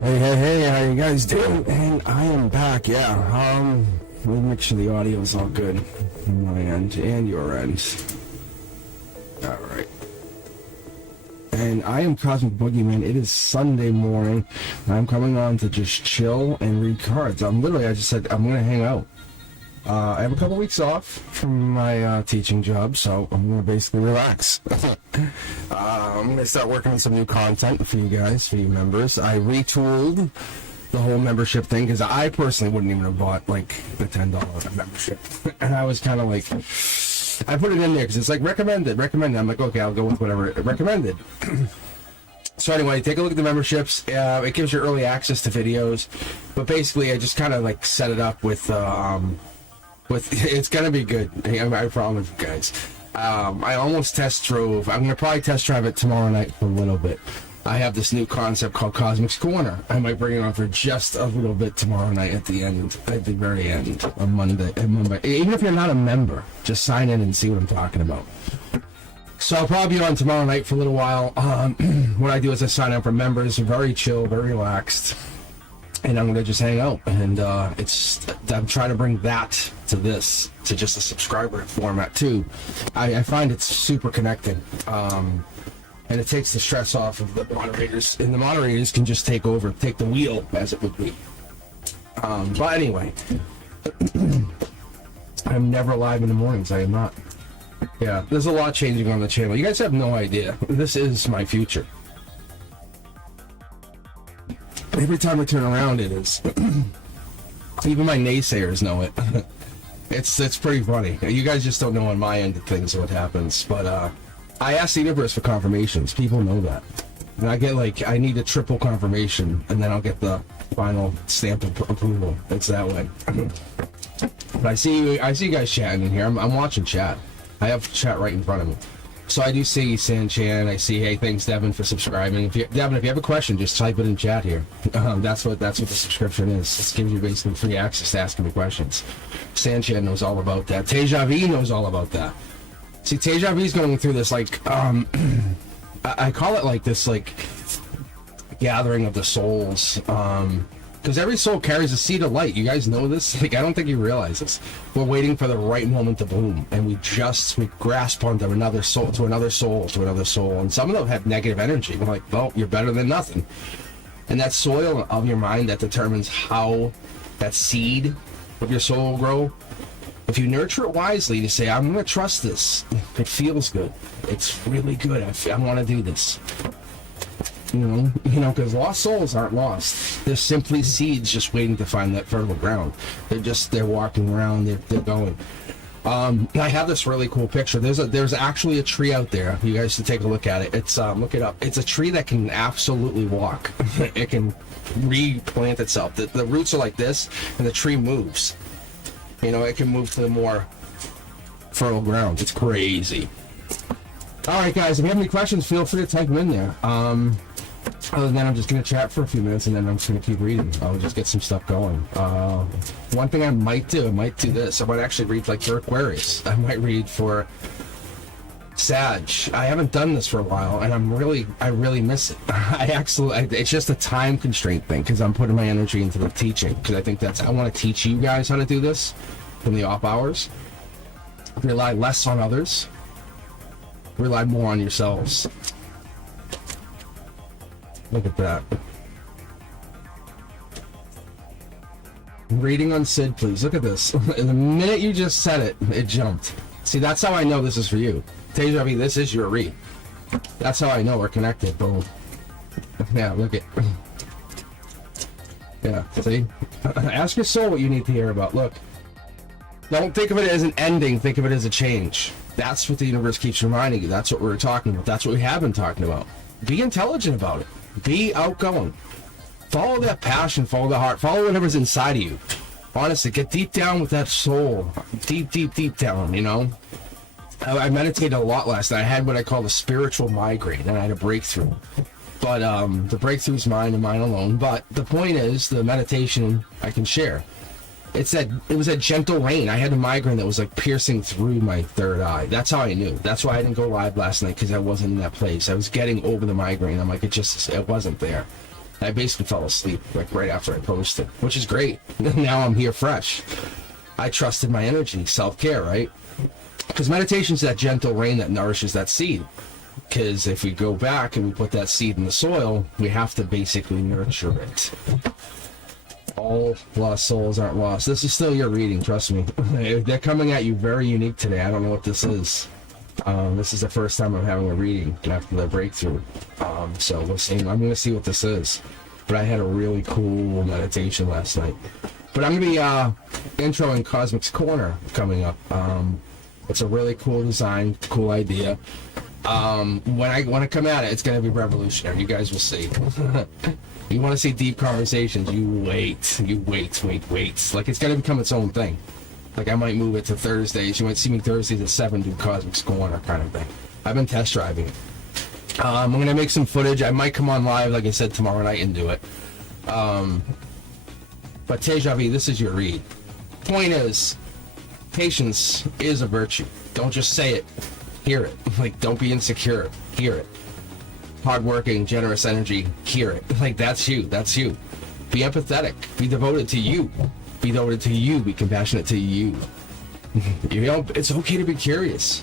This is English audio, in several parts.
Hey, how you guys doing? And I am back, yeah. Let me make sure the audio is all good on my end and your end. Alright. And I am Cosmic Boogeyman. It is Sunday morning. I'm coming on to just chill and read cards. I just said I'm gonna hang out. I have a couple weeks off from my teaching job, so I'm gonna basically relax. I'm gonna start working on some new content for you guys, for you members. I retooled the whole membership thing because I personally wouldn't even have bought like the $10 membership, and I was kind of like, I put it in there because it's like recommended. I'm like, okay, I'll go with whatever recommended. So anyway, take a look at the memberships. It gives you early access to videos, but basically I just kind of like set it up with it's gonna be good. I promise you guys. I almost test drove. I'm gonna probably test drive it tomorrow night for a little bit. I have this new concept called Cosmic's Corner. I might bring it on for just a little bit tomorrow night at the very end on Monday. Even if you're not a member, just sign in and see what I'm talking about. So I'll probably be on tomorrow night for a little while. What I do is I sign up for members, very chill, very relaxed. And I'm gonna just hang out, and I'm trying to bring that to just a subscriber format too. I find it's super connecting, and it takes the stress off of the moderators, and the moderators can just take the wheel, as it would be. But anyway, I'm never live in the mornings. I am not. Yeah, there's a lot changing on the channel. You guys have no idea. This is my future. Every time I turn around, it is. Even my naysayers know it. It's pretty funny. You guys just don't know on my end of things what happens. But I ask the universe for confirmations. People know that. And I get I need a triple confirmation, and then I'll get the final stamp of approval. It's that way. But I see you guys chatting in here. I'm watching chat. I have chat right in front of me. So I do see Sanchan. I see, hey, thanks Devin for subscribing. Devin, if you have a question, just type it in chat here. That's what the subscription is. It gives you basically free access to asking me questions. Sanchan knows all about that. Teja V knows all about that. See, Teja V's going through this I call it like this gathering of the souls. Because every soul carries a seed of light. You guys know this? I don't think you realize this. We're waiting for the right moment to bloom, and we grasp onto another soul, and some of them have negative energy. We're like, well, you're better than nothing. And that soil of your mind that determines how that seed of your soul will grow. If you nurture it wisely, to say, I'm going to trust this. It feels good. It's really good. I want to do this. You know, because lost souls aren't lost. They're simply seeds just waiting to find that fertile ground. They're walking around, they're going. I have this really cool picture. There's actually a tree out there. You guys should take a look at it. It's look it up. It's a tree that can absolutely walk. It can replant itself. The roots are like this, and the tree moves. You know, it can move to the more fertile ground. It's crazy. All right, guys, if you have any questions, feel free to type them in there. Other than that, I'm just going to chat for a few minutes, and then I'm just going to keep reading. I'll just get some stuff going. One thing I might do this. I might actually read for Aquarius. I might read for Sag. I haven't done this for a while, and I really miss it. It's just a time constraint thing, because I'm putting my energy into the teaching, because I think I want to teach you guys how to do this from the off hours. Rely less on others. Rely more on yourselves. Look at that. Reading on Sid, please. Look at this. The minute you just said it, it jumped. See, that's how I know this is for you. Teja V, this is your read. That's how I know we're connected. Boom. Yeah, look at. Yeah, see? Ask your soul what you need to hear about. Look. Don't think of it as an ending. Think of it as a change. That's what the universe keeps reminding you. That's what we're talking about. That's what we have been talking about. Be intelligent about it. Be outgoing. Follow that passion. Follow the heart. Follow whatever's inside of you. Honestly, get deep down with that soul. Deep down, you know? I meditated a lot last night. I had what I call the spiritual migraine, and I had a breakthrough. But the breakthrough is mine and mine alone. But the point is, the meditation I can share. It was that gentle rain. I had a migraine that was piercing through my third eye. That's how I knew. That's why I didn't go live last night, because I wasn't in that place. I was getting over the migraine. I'm like, it wasn't there. I basically fell asleep like right after I posted, which is great. Now I'm here fresh. I trusted my energy, self-care, right? Because meditation is that gentle rain that nourishes that seed. Because if we go back and we put that seed in the soil, we have to basically nurture it. All lost souls aren't lost. This is still your reading, trust me. They're coming at you very unique today. I don't know what this is. This is the first time I'm having a reading after the breakthrough. So we'll see. I'm going to see what this is. But I had a really cool meditation last night. But I'm going to be introing Cosmic's Corner coming up. It's a really cool design, cool idea. When I come at it, it's going to be revolutionary. You guys will see. You want to see deep conversations, you wait. Like, it's going to become its own thing. Like, I might move it to Thursdays. You might see me Thursdays at 7 do Cosmic's Corner kind of thing. I've been test driving it. I'm going to make some footage. I might come on live, like I said, tomorrow night and do it. But Teja V, this is your read. Point is, patience is a virtue. Don't just say it. Hear it. Like, don't be insecure. Hear it. Hardworking, generous energy. Hear it. Like, that's you. Be empathetic. Be devoted to you. Be devoted to you. Be compassionate to you. You know, it's okay to be curious.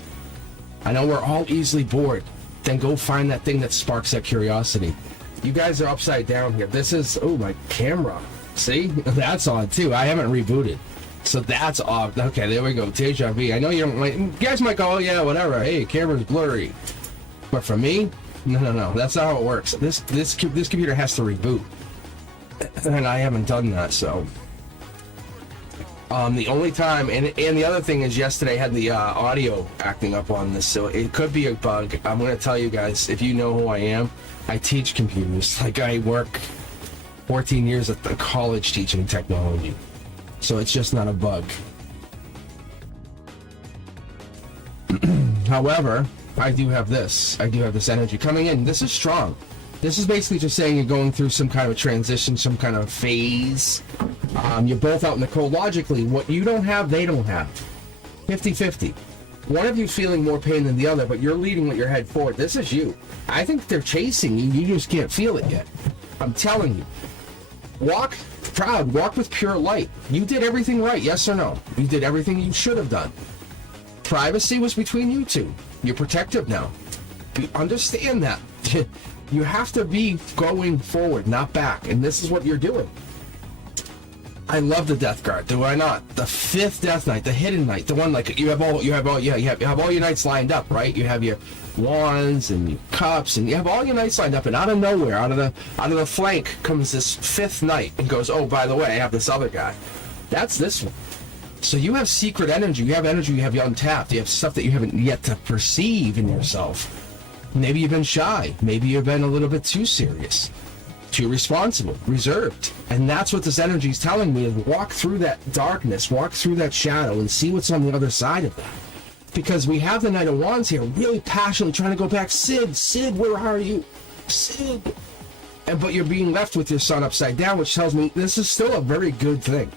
I know we're all easily bored. Then go find that thing that sparks that curiosity. You guys are upside down here. This is, oh, my camera. See? That's on too. I haven't rebooted. So that's off. Okay, there we go. Deja vu. I know you don't like, you guys might go, oh yeah, whatever. Hey, camera's blurry. But for me, no. That's not how it works. This computer has to reboot. And I haven't done that, so. The only time, and the other thing is yesterday I had the audio acting up on this, so it could be a bug. I'm going to tell you guys, if you know who I am, I teach computers. Like, I work 14 years at the college teaching technology. So it's just not a bug. However, I do have this energy coming in. This is strong. This is basically just saying you're going through some kind of transition, some kind of phase. You're both out in the cold. Logically, what you don't have, they don't have. 50-50. One of you feeling more pain than the other, but you're leading with your head forward. This is you. I think they're chasing you. You just can't feel it yet. I'm telling you. Walk proud. Walk with pure light. You did everything right, yes or no? You did everything you should have done. Privacy was between you two. You're protective now. You understand that. You have to be going forward, not back. And this is what you're doing. I love the Death Guard, do I not? The 5th Death Knight, the Hidden Knight, the one like you have all your knights lined up, right? You have your wands and your cups, and you have all your knights lined up, and out of nowhere, out of the flank comes this 5th knight and goes, oh, by the way, I have this other guy. That's this one. So you have secret energy. You have energy you have untapped. You have stuff that you haven't yet to perceive in yourself. Maybe you've been shy. Maybe you've been a little bit too serious, too responsible, reserved. And that's what this energy is telling me, is walk through that darkness, walk through that shadow, and see what's on the other side of that. Because we have the Knight of Wands here, really passionately trying to go back. Sid, where are you? Sid. But you're being left with your sun upside down, which tells me this is still a very good thing.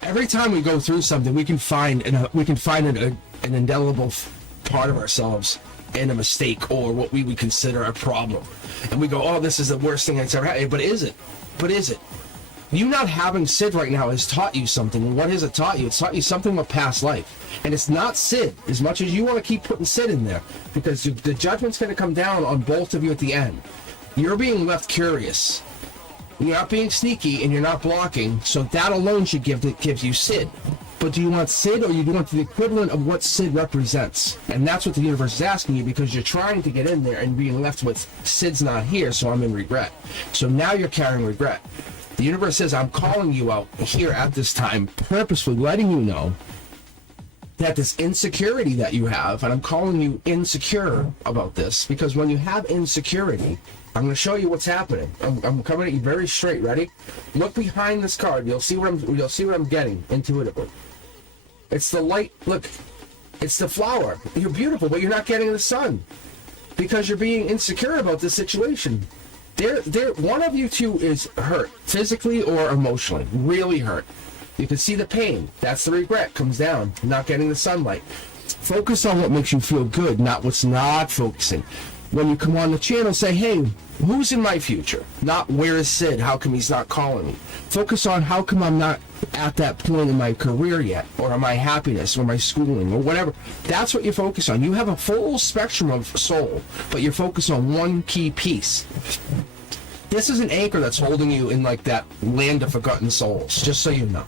Every time we go through something, we can find an indelible part of ourselves and a mistake, or what we would consider a problem. And we go, oh, this is the worst thing that's ever happened. But is it? You not having Sid right now has taught you something. And what has it taught you? It's taught you something about past life. And it's not Sid, as much as you want to keep putting Sid in there, because the judgment's going to come down on both of you at the end. You're being left curious. You're not being sneaky, and you're not blocking, so that alone should gives you Sid. But do you want Sid, or do you want the equivalent of what Sid represents? And that's what the universe is asking you, because you're trying to get in there and being left with Sid's not here, so I'm in regret. So now you're carrying regret. The universe says, I'm calling you out here at this time, purposefully letting you know that this insecurity that you have, and I'm calling you insecure about this, because when you have insecurity, I'm going to show you what's happening. I'm coming at you very straight. Ready? Look behind this card. You'll see what I'm getting intuitively. It's the light. Look, it's the flower. You're beautiful, but you're not getting the sun because you're being insecure about this situation. One of you two is hurt, physically or emotionally, really hurt. You can see the pain. That's the regret. Comes down, not getting the sunlight. Focus on what makes you feel good, not what's not focusing. when you come on the channel, say, hey, who's in my future? Not where is Sid? How come he's not calling me? Focus on how come I'm not at that point in my career yet, or my happiness, or my schooling, or whatever. That's what you focus on. You have a full spectrum of soul, but you're focused on one key piece. This is an anchor that's holding you in like that land of forgotten souls, just so you know.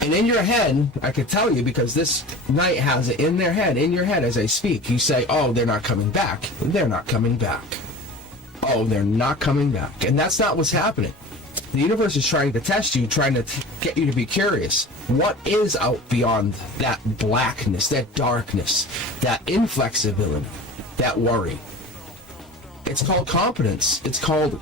And in your head, I could tell you, because this knight has it in their head, in your head as I speak, you say, oh, they're not coming back. They're not coming back. Oh, they're not coming back. And that's not what's happening. The universe is trying to test you, trying to get you to be curious. What is out beyond that blackness, that darkness, that inflexibility, that worry? It's called competence. It's called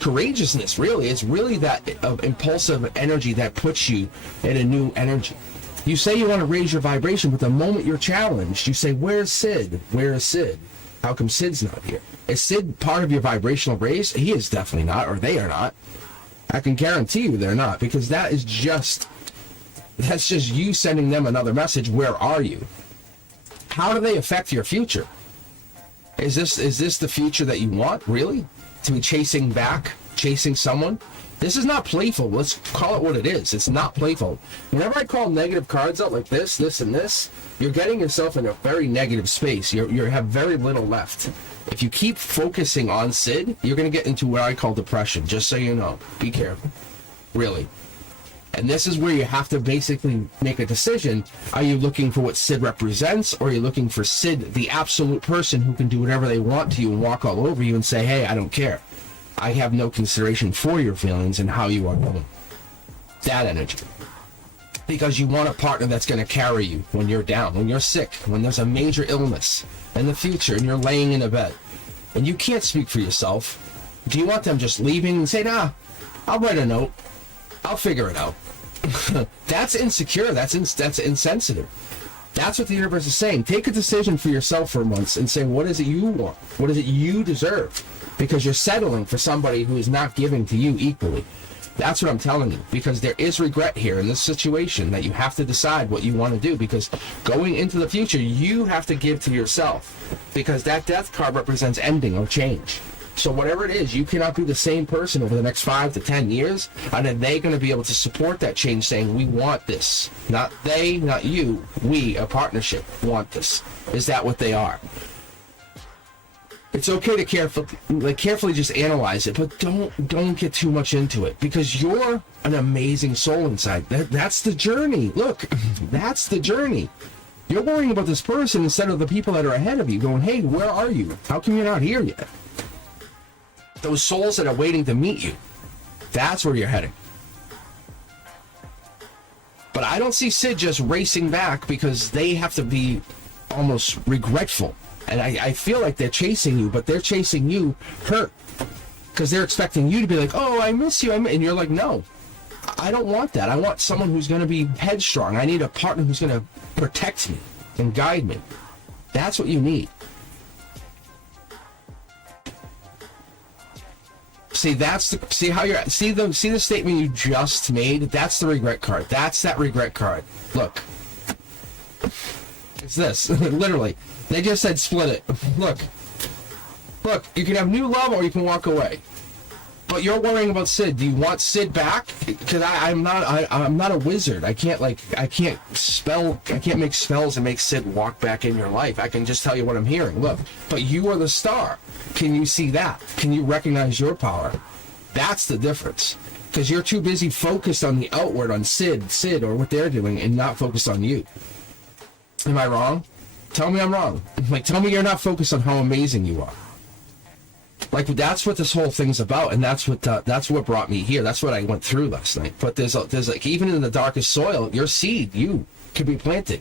courageousness, really. It's really that impulsive energy that puts you in a new energy. You say you want to raise your vibration, but the moment you're challenged, you say, where's Sid? Where is Sid? How come Sid's not here? Is Sid part of your vibrational raise? He is definitely not, or they are not. I can guarantee you they're not, because that's just you sending them another message. Where are you? How do they affect your future? Is this the future that you want, really? To be chasing someone? This is not playful. Let's call it what it is. It's not playful. Whenever I call negative cards out like this, and this, you're getting yourself in a very negative space. You have very little left. If you keep focusing on Sid, you're going to get into what I call depression, just so you know. Be careful. Really. And this is where you have to basically make a decision. Are you looking for what Sid represents, or are you looking for Sid, the absolute person who can do whatever they want to you and walk all over you and say, hey, I don't care. I have no consideration for your feelings and how you are going. That energy. Because you want a partner that's going to carry you when you're down, when you're sick, when there's a major illness in the future and you're laying in a bed and you can't speak for yourself. Do you want them just leaving and say, nah, I'll write a note. I'll figure it out. That's insecure. That's insensitive. That's what the universe is saying. Take a decision for yourself for once and say, what is it you want? What is it you deserve? Because you're settling for somebody who is not giving to you equally. That's what I'm telling you. Because there is regret here in this situation that you have to decide what you want to do. Because going into the future, you have to give to yourself. Because that death card represents ending or change. So whatever it is, you cannot be the same person over the next 5 to 10 years. And then they're going to be able to support that change, saying, we want this. Not they, not you. We, a partnership, want this. Is that what they are? It's okay to carefully just analyze it, but don't get too much into it, because you're an amazing soul inside. That's the journey. Look, that's the journey. You're worrying about this person instead of the people that are ahead of you, going, hey, where are you? How come you're not here yet? Those souls that are waiting to meet you, that's where you're heading. But I don't see Sid just racing back because they have to be almost regretful. And I feel like they're chasing you, but they're chasing you hurt. Because they're expecting you to be like, oh, I miss you. And you're like, no, I don't want that. I want someone who's going to be headstrong. I need a partner who's going to protect me and guide me. That's what you need. See, the statement you just made. That's the regret card. That's that regret card. Look, it's this. Literally, they just said split it. Look, you can have new love or you can walk away. But you're worrying about Sid. Do you want Sid back? Because I'm not a wizard. I can't make spells and make Sid walk back in your life. I can just tell you what I'm hearing. Look, but you are the star. Can you see that? Can you recognize your power? That's the difference. Because you're too busy focused on the outward, on Sid, or what they're doing, and not focused on you. Am I wrong? Tell me I'm wrong. Tell me you're not focused on how amazing you are. That's what this whole thing's about, and that's what brought me here. That's what I went through last night. But there's even in the darkest soil, your seed, you can be planted.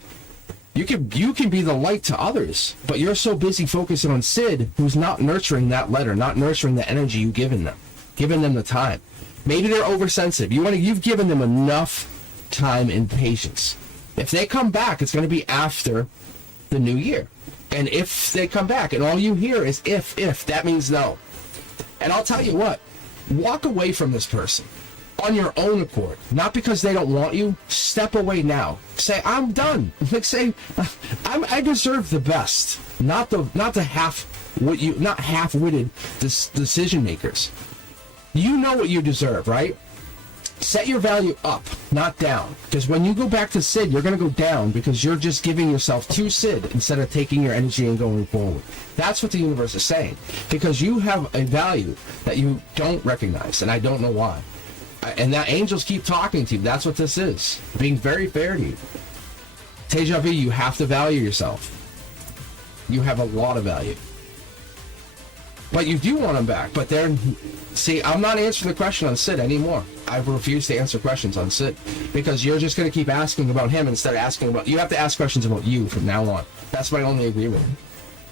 You can be the light to others, but you're so busy focusing on Sid, who's not nurturing that letter, not nurturing the energy you've given them the time. Maybe they're oversensitive. You've given them enough time and patience. If they come back, it's going to be after the new year. And if they come back and all you hear is if, that means no. And I'll tell you what, walk away from this person on your own accord. Not because they don't want you. Step away now. Say, I'm done. Say, I deserve the best. Not the half what you, not half-witted decision makers. You know what you deserve, right? Set your value up, not down. Because when you go back to Sid, you're going to go down because you're just giving yourself to Sid instead of taking your energy and going forward. That's what the universe is saying. Because you have a value that you don't recognize, and I don't know why. And that angels keep talking to you. That's what this is. Being very fair to you. Teja V, you have to value yourself. You have a lot of value. But you do want them back. But they're... See, I'm not answering the question on Sid anymore. I refuse to answer questions on Sid. Because you're just going to keep asking about him instead of asking about... You have to ask questions about you from now on. That's my only agreement.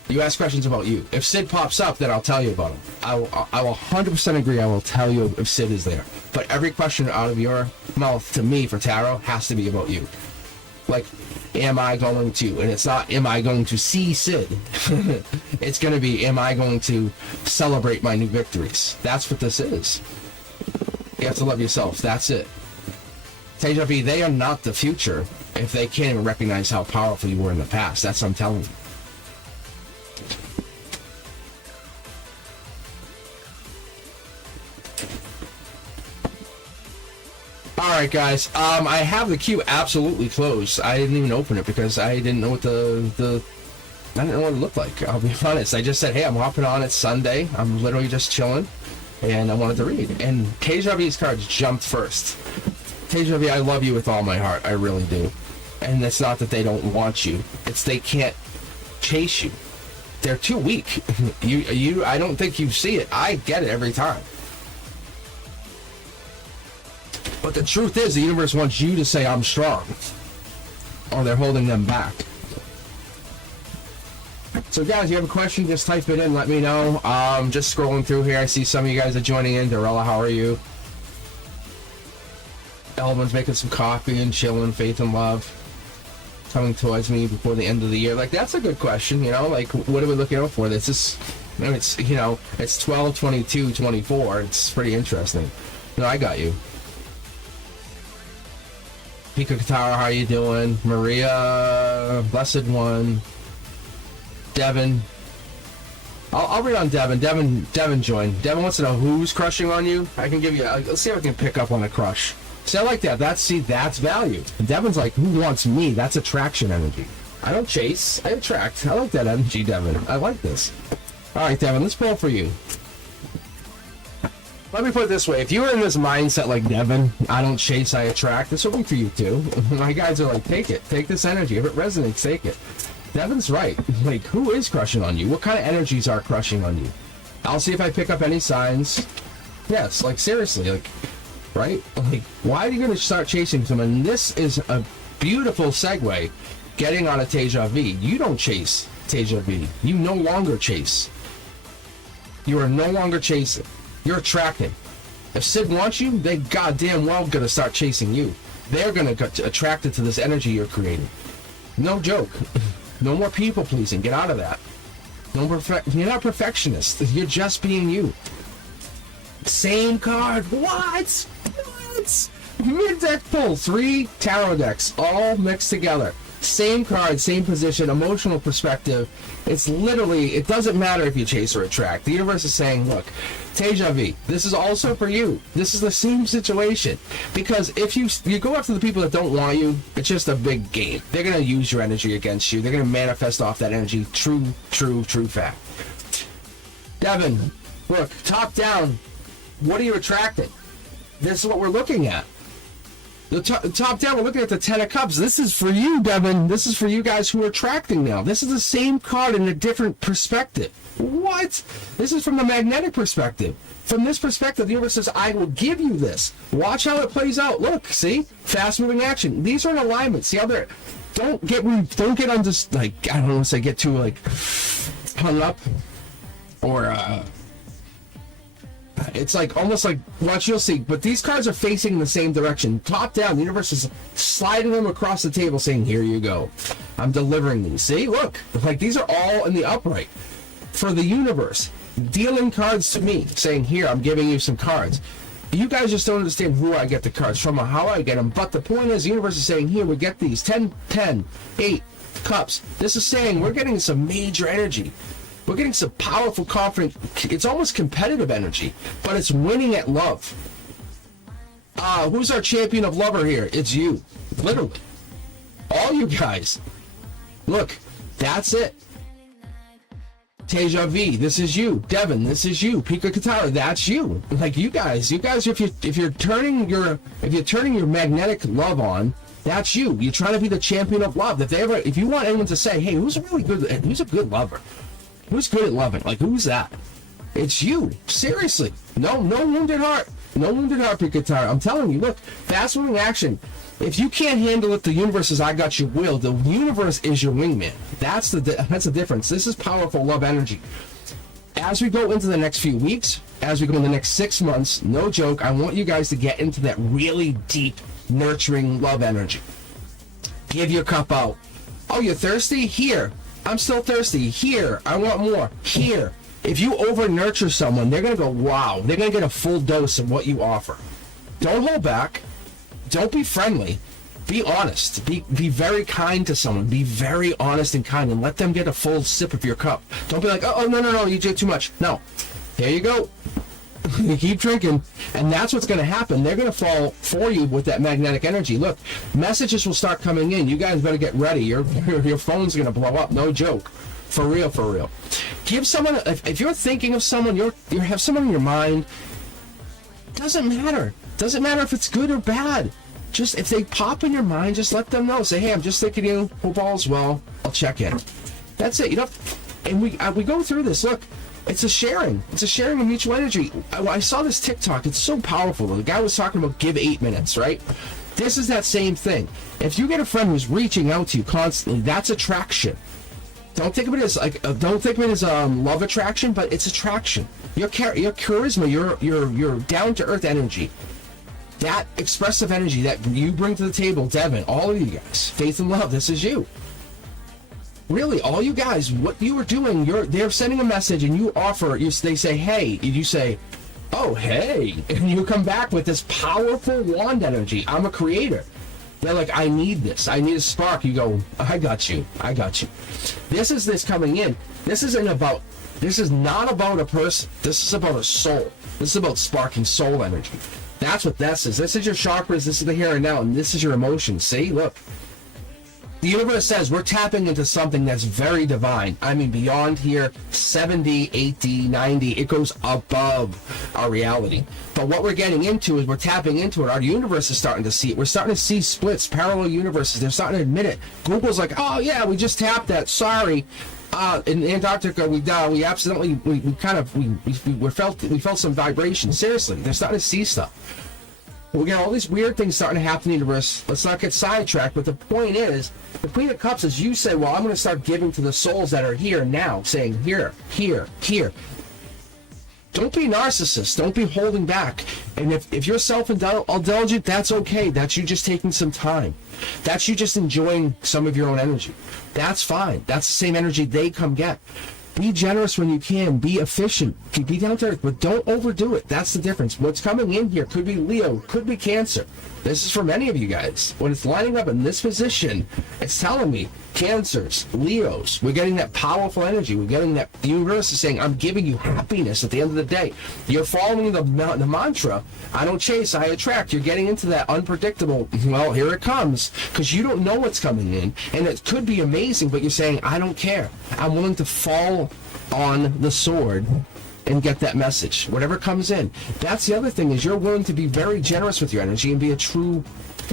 You ask questions about you. If Sid pops up, then I'll tell you about him. I will 100% agree. I will tell you if Sid is there. But every question out of your mouth to me for tarot has to be about you. Like, am I going to? And it's not, am I going to see Sid? It's going to be, am I going to celebrate my new victories? That's what this is. You have to love yourself. That's it. Teja V, they are not the future if they can't even recognize how powerful you were in the past. That's what I'm telling you. Alright guys, I have the queue absolutely closed. I didn't even open it because I didn't know what I didn't know what it looked like. I'll be honest. I just said, hey, I'm hopping on. It's Sunday. I'm literally just chilling. And I wanted to read. And Teja V's cards jumped first. Teja V, I love you with all my heart. I really do. And it's not that they don't want you. It's they can't chase you. They're too weak. I don't think you see it. I get it every time. But the truth is, the universe wants you to say, I'm strong. Or they're holding them back. So guys, you have a question, just type it in, let me know. Just scrolling through here, I see some of you guys are joining in. Dorella, how are you? Elvin's making some coffee and chilling, faith and love. Coming towards me before the end of the year. Like, that's a good question, you know? Like, what are we looking out for? This is, it's, you know, it's 12, 22, 24. It's pretty interesting. No, I got you. Pika Katara, how you doing? Maria, Blessed One, Devin. I'll read on Devin. Devin joined. Devin wants to know who's crushing on you. I can give you. Let's see if I can pick up on a crush. See, I like that. That's value. And Devin's like, who wants me? That's attraction energy. I don't chase. I attract. I like that energy, Devin. I like this. All right, Devin. Let's pull for you. Let me put it this way. If you were in this mindset like Devin, I don't chase, I attract, this will be for you too. My guys are like, take it. Take this energy. If it resonates, take it. Devin's right. Like, who is crushing on you? What kind of energies are crushing on you? I'll see if I pick up any signs. Yes, like, seriously. Like, right? Like, why are you going to start chasing someone? This is a beautiful segue getting on a Teja V. You don't chase Teja V. You no longer chase. You are no longer chasing. You're attracting. If Sid wants you, they goddamn well gonna start chasing you. They're gonna get attracted to this energy you're creating. No joke. No more people pleasing. Get out of that. You're not perfectionist. You're just being you. Same card. What? Mid-deck pull. 3 tarot decks all mixed together. Same card, same position, emotional perspective. It's literally, it doesn't matter if you chase or attract. The universe is saying, look, Teja V, this is also for you. This is the same situation. Because if you go after the people that don't want you, it's just a big game. They're going to use your energy against you. They're going to manifest off that energy. True fact. Devin, look, top down, what are you attracting? This is what we're looking at. The top down, we're looking at the 10 of Cups. This is for you, Devin. This is for you guys who are attracting now. This is the same card in a different perspective. What? This is from the magnetic perspective. From this perspective, the universe says, I will give you this. Watch how it plays out. Look, see? Fast-moving action. These are in alignment. See how they're... Don't get on this, like, I don't want to say get too, like, hung up. Or, it's like almost like, watch, you'll see, but these cards are facing in the same direction. Top down, the universe is sliding them across the table saying, here you go. I'm delivering these. See, look, like these are all in the upright. For the universe, dealing cards to me, saying, here, I'm giving you some cards. You guys just don't understand who I get the cards from or how I get them, but the point is, the universe is saying, here, we get these 10, 8 cups. This is saying we're getting some major energy. We're getting some powerful, confident, it's almost competitive energy, but it's winning at love. Who's our champion of lover here? It's you. Literally. All you guys. Look, that's it. Teja V, this is you. Devin, this is you. Pika Katara, that's you. Like you guys, if you're turning your magnetic love on, that's you. You're trying to be the champion of love. If you want anyone to say, hey, who's a good lover? Who's good at loving? Like, who's that? It's you. Seriously. No wounded heart. No wounded heart, Pika Katara. I'm telling you, look, fast moving action. If you can't handle it, the universe is I got your will. The universe is your wingman. That's the difference. This is powerful love energy. As we go into the next few weeks, as we go in the next 6 months, no joke, I want you guys to get into that really deep, nurturing love energy. Give your cup out. Oh, you're thirsty? Here. I'm still thirsty. Here. I want more. Here. If you over-nurture someone, they're going to go, wow. They're going to get a full dose of what you offer. Don't hold back. Don't be friendly. Be honest. Be very kind to someone. Be very honest and kind, and let them get a full sip of your cup. Don't be like, oh, no, you did too much. No. Here you go. You keep drinking, and that's what's going to happen. They're going to fall for you with that magnetic energy. Look, messages will start coming in. You guys better get ready. Your phone's going to blow up. No joke. For real. Give someone, if you're thinking of someone, you have someone in your mind, doesn't matter. Doesn't matter if it's good or bad. Just if they pop in your mind, just let them know. Say, hey, I'm just thinking of you. Hope all's well. I'll check in. That's it. And we go through this. Look, it's a sharing. It's a sharing of mutual energy. I saw this TikTok. It's so powerful. The guy was talking about give 8 minutes, right? This is that same thing. If you get a friend who's reaching out to you constantly, that's attraction. Don't think of it as love attraction, but it's attraction. Your charisma, your down to earth energy. That expressive energy that you bring to the table, Devin, all of you guys, faith and love, this is you. Really, all you guys, what you are doing, they're sending a message and you offer, they say, hey, and you say, oh, hey, and you come back with this powerful wand energy. I'm a creator. They're like, I need this. I need a spark. You go, I got you. This is this coming in. This is not about a person. This is about a soul. This is about sparking soul energy. That's what this is. This is your chakras. This is the here and now. And this is your emotions. See, look. The universe says we're tapping into something that's very divine. I mean, beyond here, 70, 80, 90, it goes above our reality. But what we're getting into is we're tapping into it. Our universe is starting to see it. We're starting to see splits, parallel universes. They're starting to admit it. Google's like, oh yeah, we just tapped that. Sorry. In Antarctica, we felt some vibration. Seriously, they're starting to see stuff. We get all these weird things starting to happen in the universe. Let's not get sidetracked. But the point is, the Queen of Cups is you say, well, I'm going to start giving to the souls that are here now, saying here. Don't be narcissists. Don't be holding back. And if you're self-indulgent, that's okay. That's you just taking some time. That's you just enjoying some of your own energy. That's fine. That's the same energy they come get. Be generous when you can. Be efficient. Be down to earth, but don't overdo it. That's the difference. What's coming in here could be Leo, could be Cancer. This is for many of you guys. When it's lining up in this position, it's telling me Cancers, Leos. We're getting that powerful energy. We're getting that. The universe is saying, I'm giving you happiness at the end of the day. You're following the mantra, I don't chase, I attract. You're getting into that unpredictable, well, here it comes, because you don't know what's coming in. And it could be amazing, but you're saying, I don't care. I'm willing to fall on the sword and get that message. Whatever comes in. That's the other thing, is you're willing to be very generous with your energy and be a true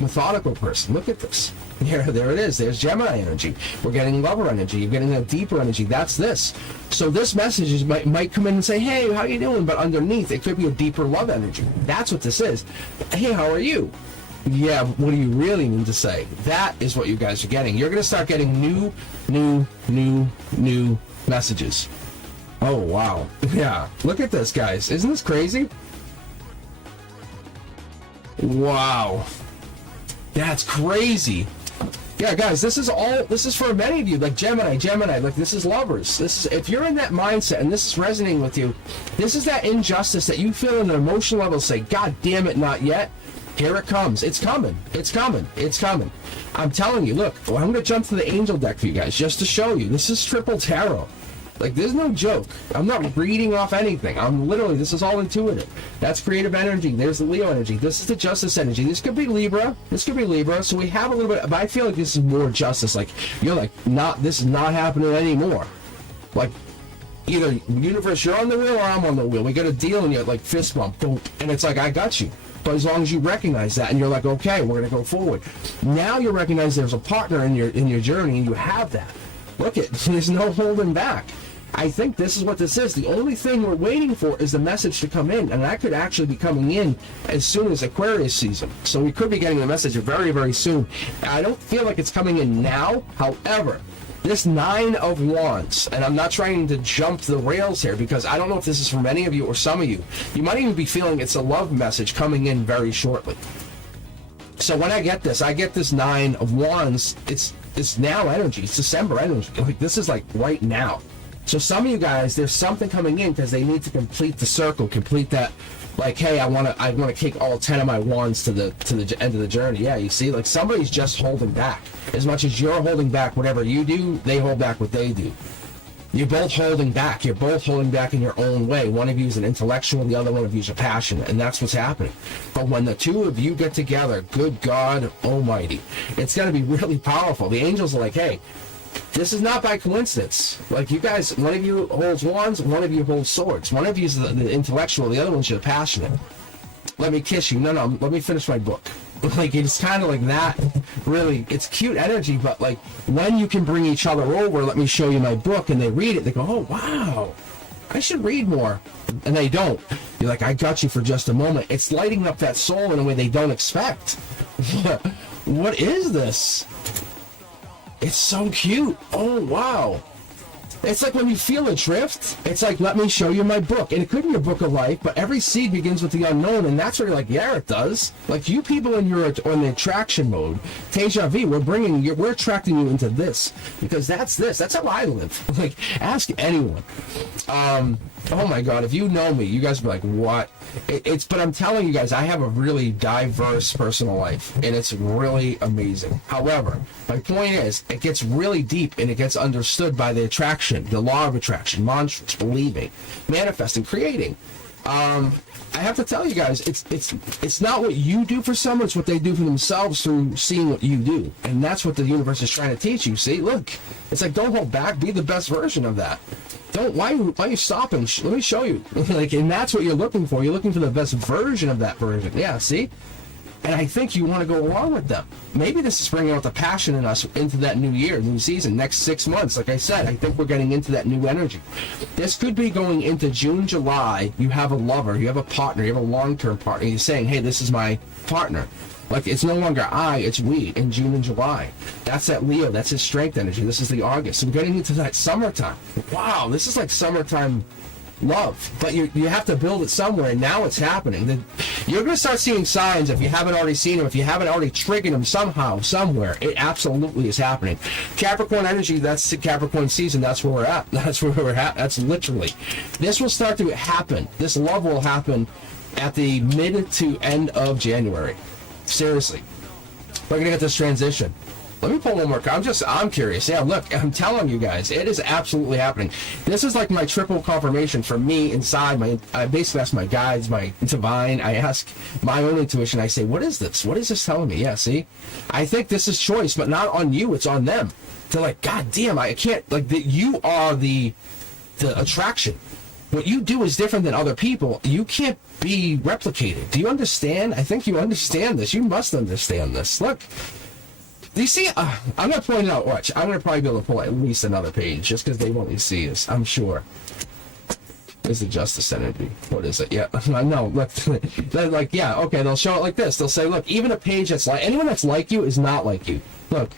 methodical person. Look at this. There it is. There's Gemini energy. We're getting lover energy. You're getting a deeper energy. That's this. So this message might come in and say, hey, how you doing? But underneath, it could be a deeper love energy. That's what this is. Hey, how are you? Yeah, what do you really mean to say? That is what you guys are getting. You're going to start getting new messages. Oh, wow. Yeah. Look at this, guys. Isn't this crazy? Wow. That's crazy. Yeah, guys, this is for many of you, like Gemini, like this is lovers. This is, if you're in that mindset and this is resonating with you, this is that injustice that you feel on an emotional level, say, God damn it, not yet. Here it comes. It's coming. I'm telling you, look, I'm going to jump to the angel deck for you guys just to show you. This is triple tarot. Like, there's no joke. I'm not reading off anything. I'm literally, this is all intuitive. That's creative energy. There's the Leo energy. This is the justice energy. This could be Libra. This could be Libra. So we have a little bit, but I feel like this is more justice. Like, you're like, this is not happening anymore. Like, either universe, you're on the wheel or I'm on the wheel. We got a deal and you're like fist bump, boom. And it's like, I got you. But as long as you recognize that and you're like, okay, we're going to go forward. Now you recognize there's a partner in your journey and you have that. Look at, there's no holding back. I think this is what this is. The only thing we're waiting for is the message to come in, and that could actually be coming in as soon as Aquarius season. So we could be getting the message very, very soon. I don't feel like it's coming in now. However, this Nine of Wands, and I'm not trying to jump the rails here because I don't know if this is from any of you or some of you. You might even be feeling it's a love message coming in very shortly. So when I get this Nine of Wands, it's now energy. It's December energy. Like, this is like right now. So some of you guys, there's something coming in because they need to complete the circle, complete that. Like, hey, I want to kick all 10 of my wands to the end of the journey. Yeah, you see, like somebody's just holding back. As much as you're holding back whatever you do, they hold back what they do. You're both holding back. You're both holding back in your own way. One of you is an intellectual, the other one of you is a passionate, and that's what's happening. But when the two of you get together, good God Almighty, it's going to be really powerful. The angels are like, hey, this is not by coincidence. Like, you guys, one of you holds wands, one of you holds swords. One of you is the intellectual, the other one's the passionate. Let me kiss you. No, let me finish my book. Like, it's kind of like that. Really, it's cute energy, but like, when you can bring each other over, let me show you my book, and they read it, they go, oh, wow, I should read more. And they don't. You're like, I got you for just a moment. It's lighting up that soul in a way they don't expect. What is this? It's so cute. Oh, wow. It's like when you feel a drift, it's like, let me show you my book. And it could be a book of life, but every seed begins with the unknown, and that's where you're like, yeah, it does. Like, you people on the attraction mode, Deja Vu, we're attracting you into this, because that's this. That's how I live. Like, ask anyone. Oh my God, if you know me, you guys will be like, what? But I'm telling you guys, I have a really diverse personal life, and it's really amazing. However, my point is, it gets really deep, and it gets understood by the attraction, the law of attraction, mantras, believing, manifesting, creating. I have to tell you guys, it's not what you do for someone, it's what they do for themselves through seeing what you do. And that's what the universe is trying to teach you. See, look, it's like, don't hold back, be the best version of that. Why are you stopping? Let me show you. Like, and that's what you're looking for. You're looking for the best version of that version. Yeah, see? And I think you want to go along with them. Maybe this is bringing out the passion in us into that new year, new season, next 6 months. Like I said, I think we're getting into that new energy. This could be going into June, July. You have a lover, you have a partner, you have a long-term partner. You're saying, hey, this is my partner. Like, it's no longer I, it's we in June and July. That's that Leo, that's his strength energy. This is the August. So we're getting into that summertime. Wow, this is like summertime love. But you have to build it somewhere, and now it's happening. You're going to start seeing signs if you haven't already seen them, if you haven't already triggered them somehow, somewhere. It absolutely is happening. Capricorn energy, that's the Capricorn season. That's where we're at. That's where we're at. That's literally. This will start to happen. This love will happen at the mid to end of January. Seriously. We're going to get this transition. Let me pull one more card. I'm curious. Yeah, look, I'm telling you guys, it is absolutely happening. This is like my triple confirmation for me inside. I basically ask my guides, my divine. I ask my own intuition. I say, what is this? What is this telling me? Yeah, see? I think this is choice, but not on you. It's on them. They're like, God damn, I can't. Like, you are the attraction. What you do is different than other people. You can't be replicated. Do you understand? I think you understand this. You must understand this. Look. Do you see? I'm going to point it out. Watch. I'm going to probably be able to pull at least another page just because they won't see this. I'm sure. Is the justice energy? What is it? Yeah. No. Look. They're like, yeah. Okay. They'll show it like this. They'll say, look, even a page that's like anyone that's like you is not like you. Look.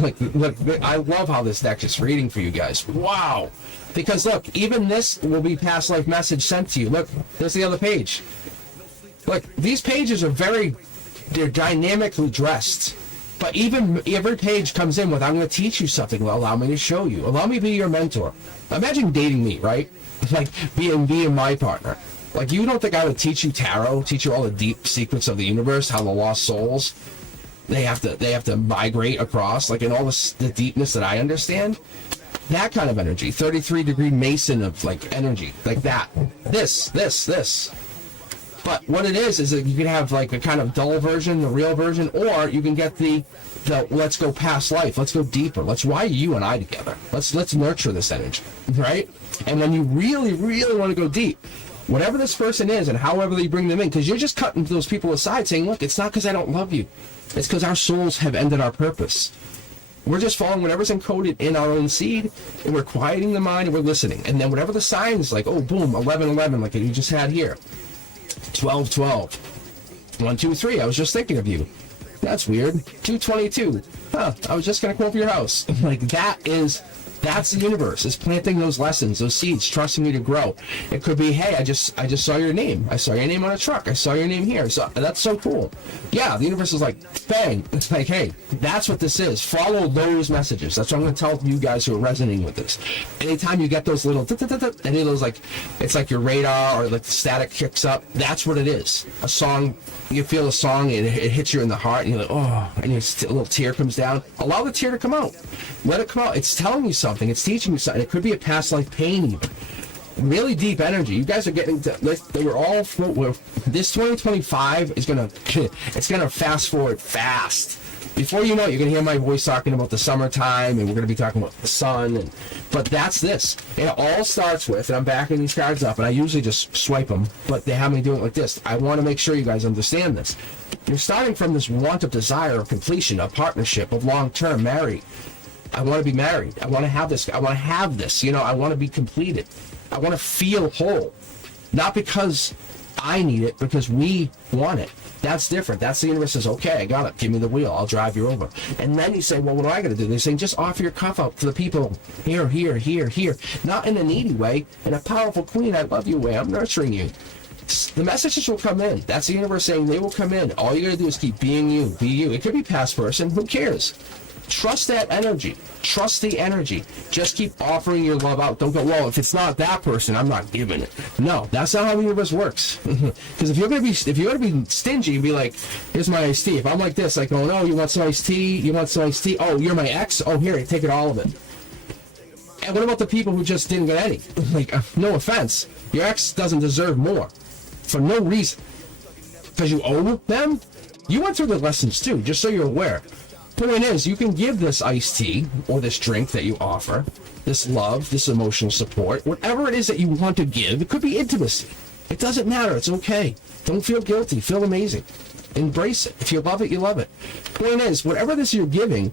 Look. I love how this deck is reading for you guys. Wow. Because look, even this will be past life message sent to you. Look. There's the other page. Look. These pages are they're dynamically dressed. But even every page comes in with, I'm going to teach you something. Well, allow me to show you. Allow me to be your mentor. Imagine dating me, right? Like being my partner. Like, you don't think I would teach you tarot, teach you all the deep secrets of the universe, how the lost souls, they have to migrate across, like in all the deepness that I understand. That kind of energy, 33-degree Mason of like energy, like that. This. But what it is that you can have like a kind of dull version, the real version, or you can get the let's go past life, let's go deeper, why are you and I together? Let's nurture this energy, right? And when you really, really want to go deep, whatever this person is and however you bring them in, because you're just cutting those people aside saying, look, it's not because I don't love you. It's because our souls have ended our purpose. We're just following whatever's encoded in our own seed, and we're quieting the mind and we're listening. And then whatever the signs, like, oh, boom, 11-11, like you just had here. 12-12. 1-2-3, I was just thinking of you. That's weird. 2-22. Huh, I was just going to come over your house. Like, that's the universe. It's planting those lessons, those seeds, trusting you to grow. It could be, hey, I just saw your name. I saw your name on a truck. I saw your name here. So that's so cool. Yeah, the universe is like, bang. It's like, hey, that's what this is. Follow those messages. That's what I'm going to tell you guys who are resonating with this. Anytime you get those little, any of those, like, it's like your radar or like the static kicks up. That's what it is. A song, you feel a song, and it hits you in the heart, and you're like, oh, and a little tear comes down. Allow the tear to come out. Let it come out. It's telling you something. It's teaching you something. It could be a past life pain even. Really deep energy. You guys are getting to, they were all, this 2025 is it's gonna fast forward fast. Before you know it, you're gonna hear my voice talking about the summertime, and we're gonna be talking about the sun, but that's this. It all starts with, and I'm backing these cards up, and I usually just swipe them, but they have me doing it like this. I want to make sure you guys understand this. You're starting from this want of desire of completion, of partnership, of long-term married. I want to be married. I want to have this. I want to have this. I want to be completed. I want to feel whole. Not because I need it, because we want it. That's different. That's the universe says, okay, I got it. Give me the wheel. I'll drive you over. And then you say, well, what do I got to do? They're saying, just offer your cup out to the people here, here, here, here. Not in a needy way, in a powerful queen, I love you way. I'm nurturing you. The messages will come in. That's the universe saying they will come in. All you got to do is keep being you. Be you. It could be past person. Who cares? Trust that energy. Trust the energy. Just keep offering your love out. Don't go, well, if it's not that person, I'm not giving it. No, that's not how the universe works. Because if you're gonna be stingy and be like, here's my iced tea. If I'm like this, like, oh no, you want some iced tea? You want some iced tea? Oh, you're my ex? Oh, here, take it, all of it. And what about the people who just didn't get any? Like, no offense, your ex doesn't deserve more for no reason. Because you owe them. You went through the lessons too, just so you're aware. Point is, you can give this iced tea or this drink that you offer, this love, this emotional support, whatever it is that you want to give. It could be intimacy. It doesn't matter. It's okay. Don't feel guilty. Feel amazing. Embrace it. If you love it, you love it. Point is, whatever this you're giving,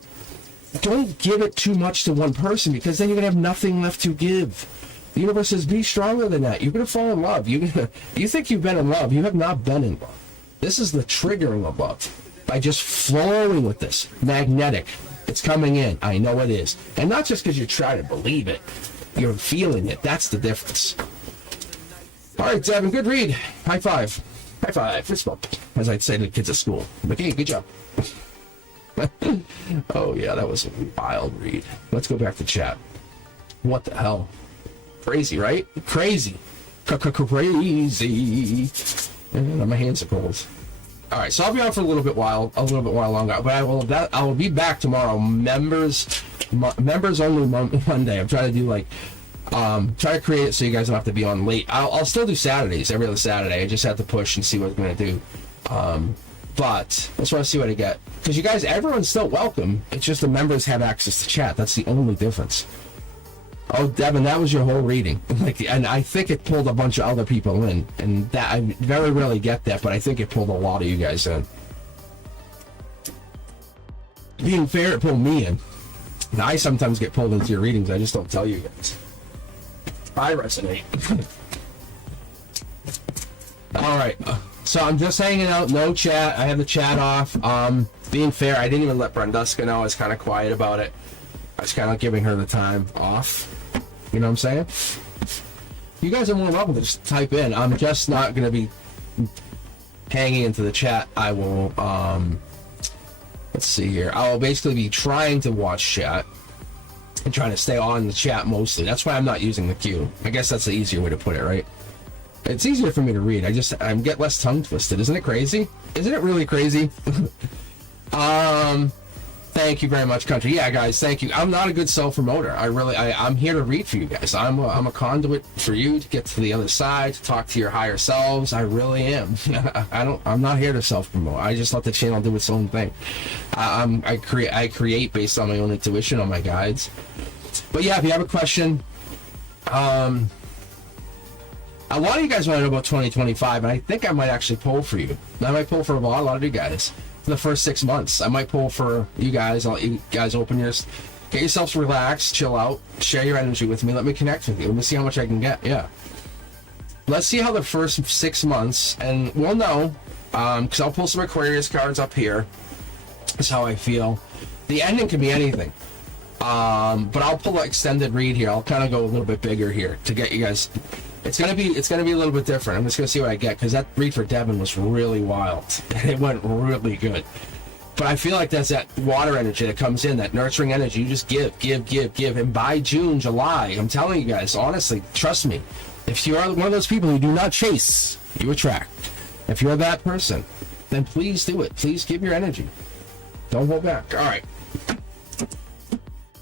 don't give it too much to one person, because then you're going to have nothing left to give. The universe says, be stronger than that. You're going to fall in love. You think you've been in love. You have not been in love. This is the triggering of love. By just flowing with this. Magnetic. It's coming in. I know it is. And not just because you try to believe it. You're feeling it. That's the difference. All right, Devin, good read. High five. High five. Fist bump. As I'd say to the kids at school. Like, hey, good job. Oh, yeah, that was a wild read. Let's go back to chat. What the hell? Crazy, right? Crazy. Crazy. And my hands are cold. All right, so I'll be on for a little bit while longer, but I will be back tomorrow. Members only Monday. I'm trying to do try to create it so you guys don't have to be on late. I'll still do Saturdays, every other Saturday. I just have to push and see what I'm gonna do. But I just want to see what I get, because you guys, everyone's still welcome. It's just the members have access to chat. That's the only difference. Oh, Devin, that was your whole reading. And I think it pulled a bunch of other people in. And that I very rarely get that, but I think it pulled a lot of you guys in. Being fair, it pulled me in. And I sometimes get pulled into your readings. I just don't tell you guys. I resonate. All right. So I'm just hanging out. No chat. I have the chat off. Being fair, I didn't even let Brenduska know. I was kind of quiet about it. I was kind of giving her the time off. You know what I'm saying? You guys are more welcome to just type in. I'm just not going to be hanging into the chat. I will, let's see here. I will basically be trying to watch chat and trying to stay on the chat mostly. That's why I'm not using the queue. I guess that's the easier way to put it, right? It's easier for me to read. I get less tongue twisted. Isn't it crazy? Isn't it really crazy? Thank you very much, country. Yeah, guys, thank you. I'm not a good self-promoter. I'm here to read for you guys. I'm a conduit for you to get to the other side, to talk to your higher selves. I really am. I'm not here to self-promote. I just let the channel do its own thing. I create based on my own intuition, on my guides. But yeah, if you have a question, a lot of you guys want to know about 2025, and I think I might actually pull for you. I might pull for a lot of you guys. The first 6 months, I might pull for you guys. I'll let you guys open yours, get yourselves relaxed, chill out, share your energy with me. Let me connect with you. Let me see how much I can get. Yeah, let's see how the first 6 months, and we'll know, because I'll pull some Aquarius cards up here. That's how I feel. The ending can be anything, but I'll pull an extended read here. I'll kind of go a little bit bigger here to get you guys. It's gonna be a little bit different. I'm just gonna see what I get, because that read for Devin was really wild. It went really good. But I feel like that's that water energy that comes in, that nurturing energy. You just give. And by June, July, I'm telling you guys, honestly, trust me, if you are one of those people who do not chase, you attract. If you're that person, then please do it. Please give your energy. Don't hold back. All right.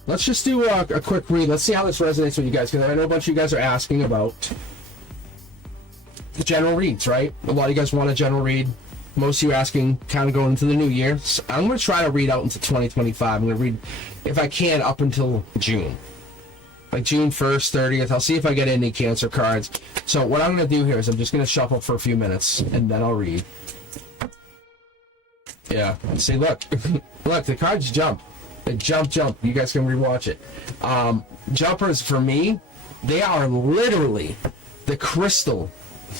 Let's just do a quick read. Let's see how this resonates with you guys, because I know a bunch of you guys are asking about the general reads, right? A lot of you guys want a general read. Most of you asking kind of going into the new year. So I'm going to try to read out into 2025. I'm going to read, if I can, up until June. Like June 1st, 30th. I'll see if I get any Cancer cards. So what I'm going to do here is I'm just going to shuffle for a few minutes, and then I'll read. Yeah. See, look. Look, the cards jump. They jump. You guys can rewatch it. Jumpers, for me, they are literally the crystal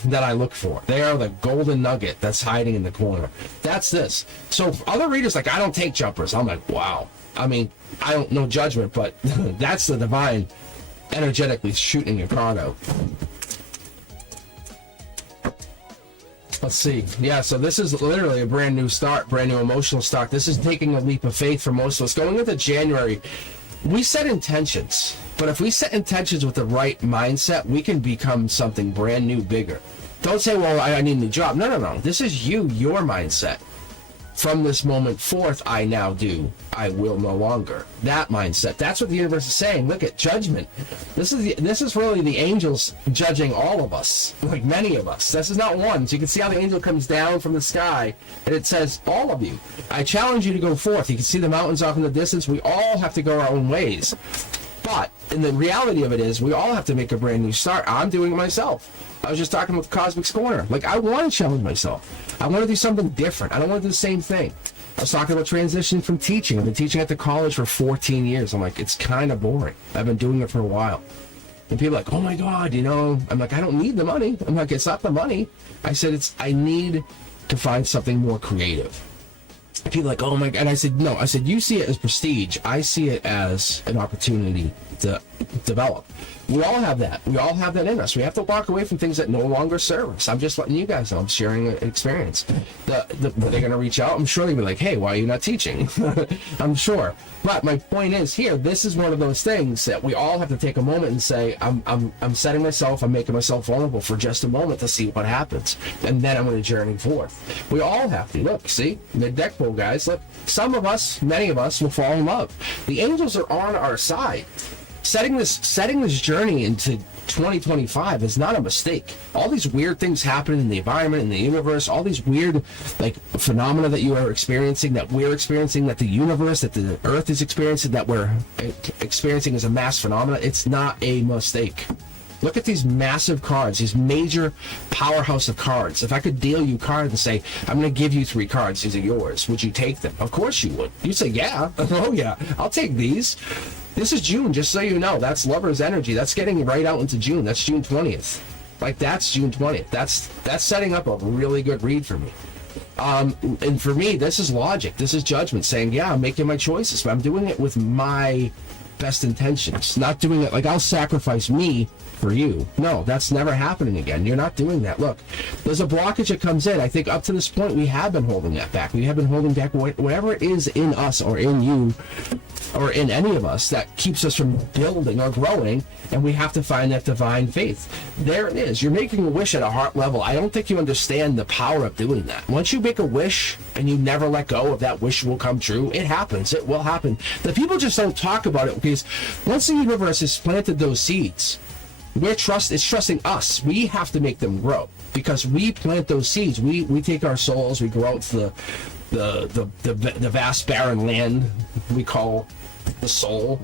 that I look for. They are the golden nugget that's hiding in the corner. That's this. So other readers, like, I don't take jumpers. I'm like, wow. I mean, I don't know judgment, but that's the divine energetically shooting your card out. Let's see. Yeah, so this is literally a brand new start, brand new emotional start. This is taking a leap of faith for most of us. Going into January, we set intentions. But if we set intentions with the right mindset, we can become something brand new, bigger. Don't say, well, I need a new job. No. This is you, your mindset. From this moment forth, I now do. I will no longer. That mindset. That's what the universe is saying. Look at judgment. This is really the angels judging all of us, like many of us. This is not one. So you can see how the angel comes down from the sky, and it says, all of you. I challenge you to go forth. You can see the mountains off in the distance. We all have to go our own ways. But, and the reality of it is, we all have to make a brand new start. I'm doing it myself. I was just talking with Cosmic's Corner. Like, I want to challenge myself. I want to do something different. I don't want to do the same thing. I was talking about transitioning from teaching. I've been teaching at the college for 14 years. I'm like, it's kind of boring. I've been doing it for a while. And people are like, oh my God, I'm like, I don't need the money. I'm like, it's not the money. I said, I need to find something more creative. People are like, oh my God. And I said, no. I said, you see it as prestige. I see it as an opportunity to develop. We all have that. We all have that in us. We have to walk away from things that no longer serve us. I'm just letting you guys know. I'm sharing an experience. They're going to reach out. I'm sure they'll be like, hey, why are you not teaching? I'm sure. But my point is here, this is one of those things that we all have to take a moment and say, I'm setting myself, I'm making myself vulnerable for just a moment to see what happens. And then I'm going to journey forth. We all have to. Look, see? The deck pull, guys. Look, some of us, many of us will fall in love. The angels are on our side. Setting this journey into 2025 is not a mistake. All these weird things happen in the environment, in the universe, all these weird phenomena that you are experiencing, that we're experiencing, that the universe, that the earth is experiencing, that we're experiencing as a mass phenomena, it's not a mistake. Look at these massive cards, these major powerhouse of cards. If I could deal you cards and say, I'm going to give you 3 cards, these are yours, would you take them? Of course you would. You'd say, yeah. Oh yeah, I'll take these. This is June, just so you know. That's Lover's energy. That's getting right out into June. That's June 20th. Like, that's June 20th. That's setting up a really good read for me. And for me, this is logic. This is judgment saying, yeah, I'm making my choices, but I'm doing it with my best intentions. Not doing it like I'll sacrifice me for you. No, that's never happening again. You're not doing that. Look, there's a blockage that comes in. I think up to this point we have been holding that back. We have been holding back whatever it is in us or in you or in any of us that keeps us from building or growing, and we have to find that divine faith. There it is. You're making a wish at a heart level. I don't think you understand the power of doing that. Once you make a wish and you never let go of that wish will come true, it happens. It will happen. The people just don't talk about it because once the universe has planted those seeds, it's trusting us. We have to make them grow because we plant those seeds. We take our souls, we grow out to the vast barren land we call the soul,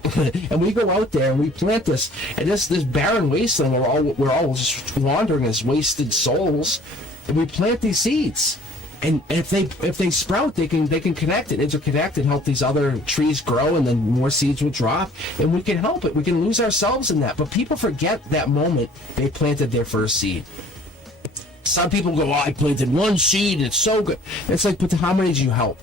and we go out there and we plant this, and this barren wasteland. We're all just wandering as wasted souls, and we plant these seeds. And if they sprout, they can connect and interconnect and help these other trees grow, and then more seeds will drop, and we can help it. We can lose ourselves in that. But people forget that moment they planted their first seed. Some people go, "Oh, I planted one seed, it's so good." It's like, but how many did you help?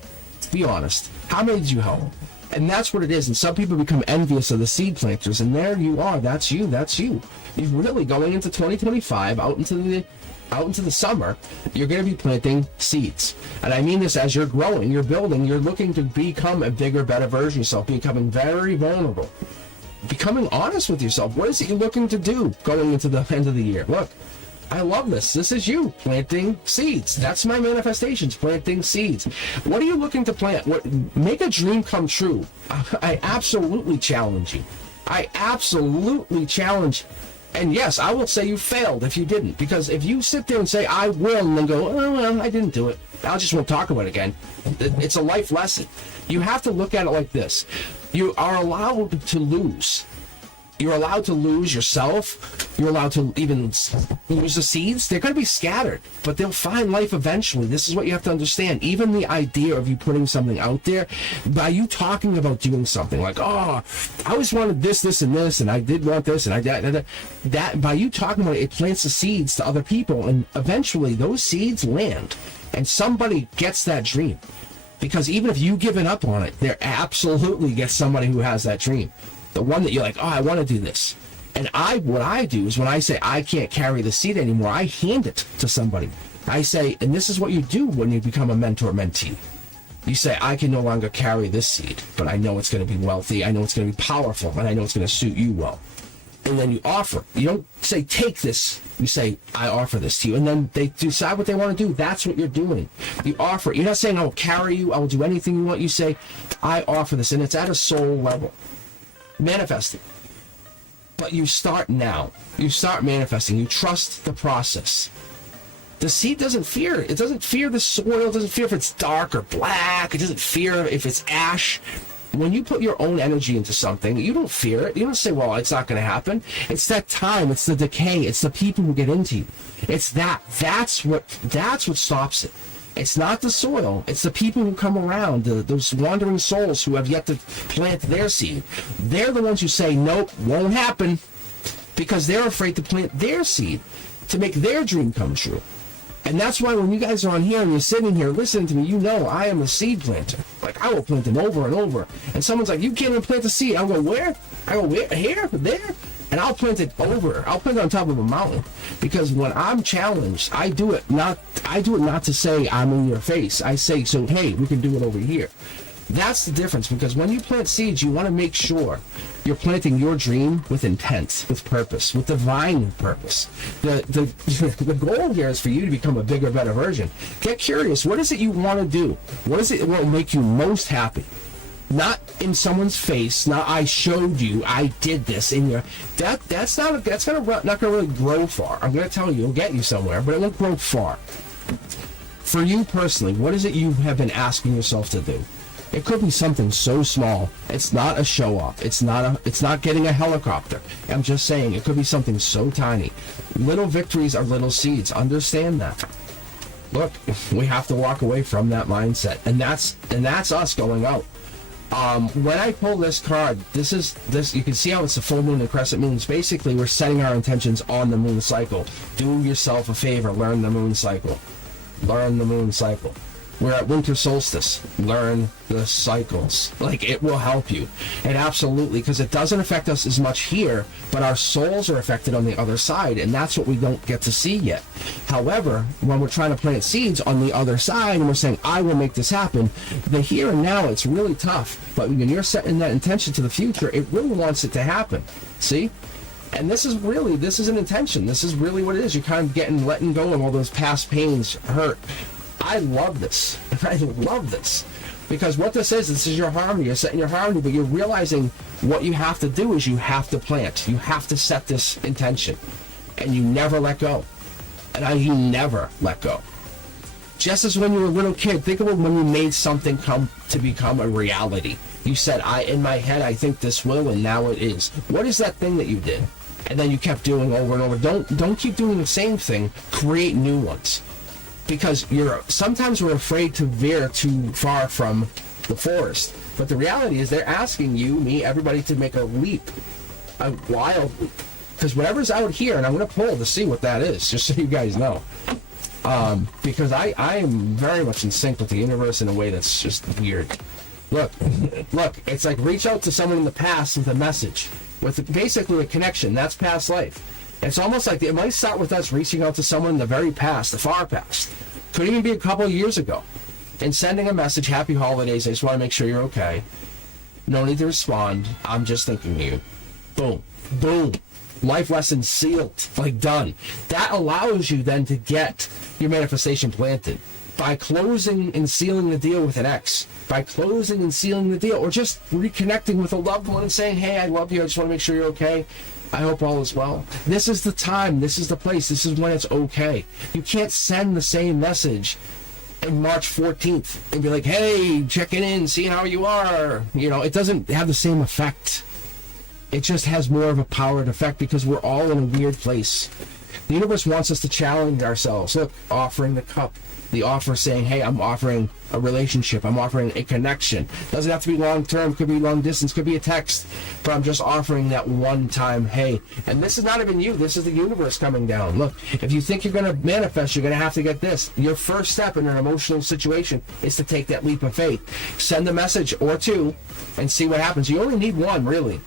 Be honest. How many did you help? And that's what it is. And some people become envious of the seed planters, and there you are. That's you. You're really going into 2025, out into the summer, you're going to be planting seeds. And I mean this as you're growing, you're building, you're looking to become a bigger, better version of yourself, becoming very vulnerable, becoming honest with yourself. What is it you're looking to do going into the end of the year? Look, I love this. This is you planting seeds. That's my manifestations, planting seeds. What are you looking to plant? Make a dream come true. I absolutely challenge you. I absolutely challenge. And yes, I will say you failed if you didn't. Because if you sit there and say, I will, and then go, oh, well, I didn't do it, I just won't talk about it again. It's a life lesson. You have to look at it like this. You are allowed to lose. You're allowed to lose yourself. You're allowed to even lose the seeds. They're going to be scattered, but they'll find life eventually. This is what you have to understand. Even the idea of you putting something out there, by you talking about doing something like, oh, I always wanted this, this, and this, and I did want this, and I did that. By you talking about it, it plants the seeds to other people, and eventually those seeds land, and somebody gets that dream. Because even if you give it up on it, there absolutely gets somebody who has that dream. The one that you're like, oh, I want to do this. And what I do is when I say I can't carry the seed anymore, I hand it to somebody. I say, and this is what you do when you become a mentor-mentee. You say, I can no longer carry this seed, but I know it's going to be wealthy, I know it's going to be powerful, and I know it's going to suit you well. And then you offer. You don't say, take this. You say, I offer this to you. And then they decide what they want to do. That's what you're doing. You offer. You're not saying, I will carry you, I will do anything you want. You say, I offer this, and it's at a soul level. Manifesting. But you start now. You start manifesting. You trust the process. The seed doesn't fear. It doesn't fear the soil. It doesn't fear if it's dark or black. It doesn't fear if it's ash. When you put your own energy into something, you don't fear it. You don't say, well, it's not going to happen. It's that time. It's the decay. It's the people who get into you. It's that. That's what stops it. It's not the soil. It's the people who come around, those wandering souls who have yet to plant their seed. They're the ones who say, nope, won't happen, because they're afraid to plant their seed, to make their dream come true. And that's why when you guys are on here and you're sitting here listening to me, you know I am a seed planter. Like, I will plant them over and over. And someone's like, you can't even plant a seed. I'll go, where? I go, where? Here? There? And I'll plant it over. I'll plant it on top of a mountain. Because when I'm challenged, I do it not to say I'm in your face. I say, so hey, we can do it over here. That's the difference, because when you plant seeds, you want to make sure you're planting your dream with intent, with purpose, with divine purpose. The goal here is for you to become a bigger, better version. Get curious. What is it you want to do? What is it that will make you most happy? Not in someone's face. Not I showed you, I did this in your. That's not gonna really grow far. I'm gonna tell you, it'll get you somewhere, but it won't grow far. For you personally, what is it you have been asking yourself to do? It could be something so small. It's not a show off. It's not getting a helicopter. I'm just saying it could be something so tiny. Little victories are little seeds. Understand that. Look, we have to walk away from that mindset, and that's us going out. When I pull this card, this you can see how it's a full moon and crescent moons. Basically, we're setting our intentions on the moon cycle. Do yourself a favor, learn the moon cycle. Learn the moon cycle. We're at winter solstice. Learn the cycles. Like, it will help you. And absolutely, because it doesn't affect us as much here, but our souls are affected on the other side, and that's what we don't get to see yet. However, when we're trying to plant seeds on the other side, and we're saying, I will make this happen, the here and now, it's really tough. But when you're setting that intention to the future, it really wants it to happen. See? And this is an intention. This is really what it is. You're kind of letting go of all those past pains, hurt. I love this. I love this. Because what this is your harmony. You're setting your harmony, but you're realizing what you have to do is you have to plant. You have to set this intention. And you never let go. And you never let go. Just as when you were a little kid, think of when you made something come to become a reality. You said, in my head, I think this will, and now it is. What is that thing that you did? And then you kept doing over and over. Don't keep doing the same thing. Create new ones. Because sometimes we're afraid to veer too far from the forest. But the reality is they're asking you, me, everybody to make a leap. A wild leap. Because whatever's out here, and I'm going to pull to see what that is, just so you guys know. Because I am very much in sync with the universe in a way that's just weird. Look, it's like reach out to someone in the past with a message. With basically a connection. That's past life. It's almost like it might start with us reaching out to someone in the very past, the far past. Could even be a couple of years ago. And sending a message, happy holidays, I just want to make sure you're okay. No need to respond. I'm just thinking of you. Boom. Boom. Life lesson sealed. Like done. That allows you then to get your manifestation planted. By closing and sealing the deal with an X. By closing and sealing the deal. Or just reconnecting with a loved one and saying, hey, I love you. I just want to make sure you're okay. I hope all is well. This is the time. This is the place. This is when it's okay. You can't send the same message on March 14th and be like, hey, checking in, seeing how you are. It doesn't have the same effect. It just has more of a powered effect because we're all in a weird place. The universe wants us to challenge ourselves. Look, offering the cup. The offer saying, hey, I'm offering a relationship. I'm offering a connection. Doesn't have to be long term. Could be long distance. Could be a text. But I'm just offering that one time, hey. And this is not even you. This is the universe coming down. Look, if you think you're going to manifest, you're going to have to get this. Your first step in an emotional situation is to take that leap of faith. Send a message or two and see what happens. You only need one, really.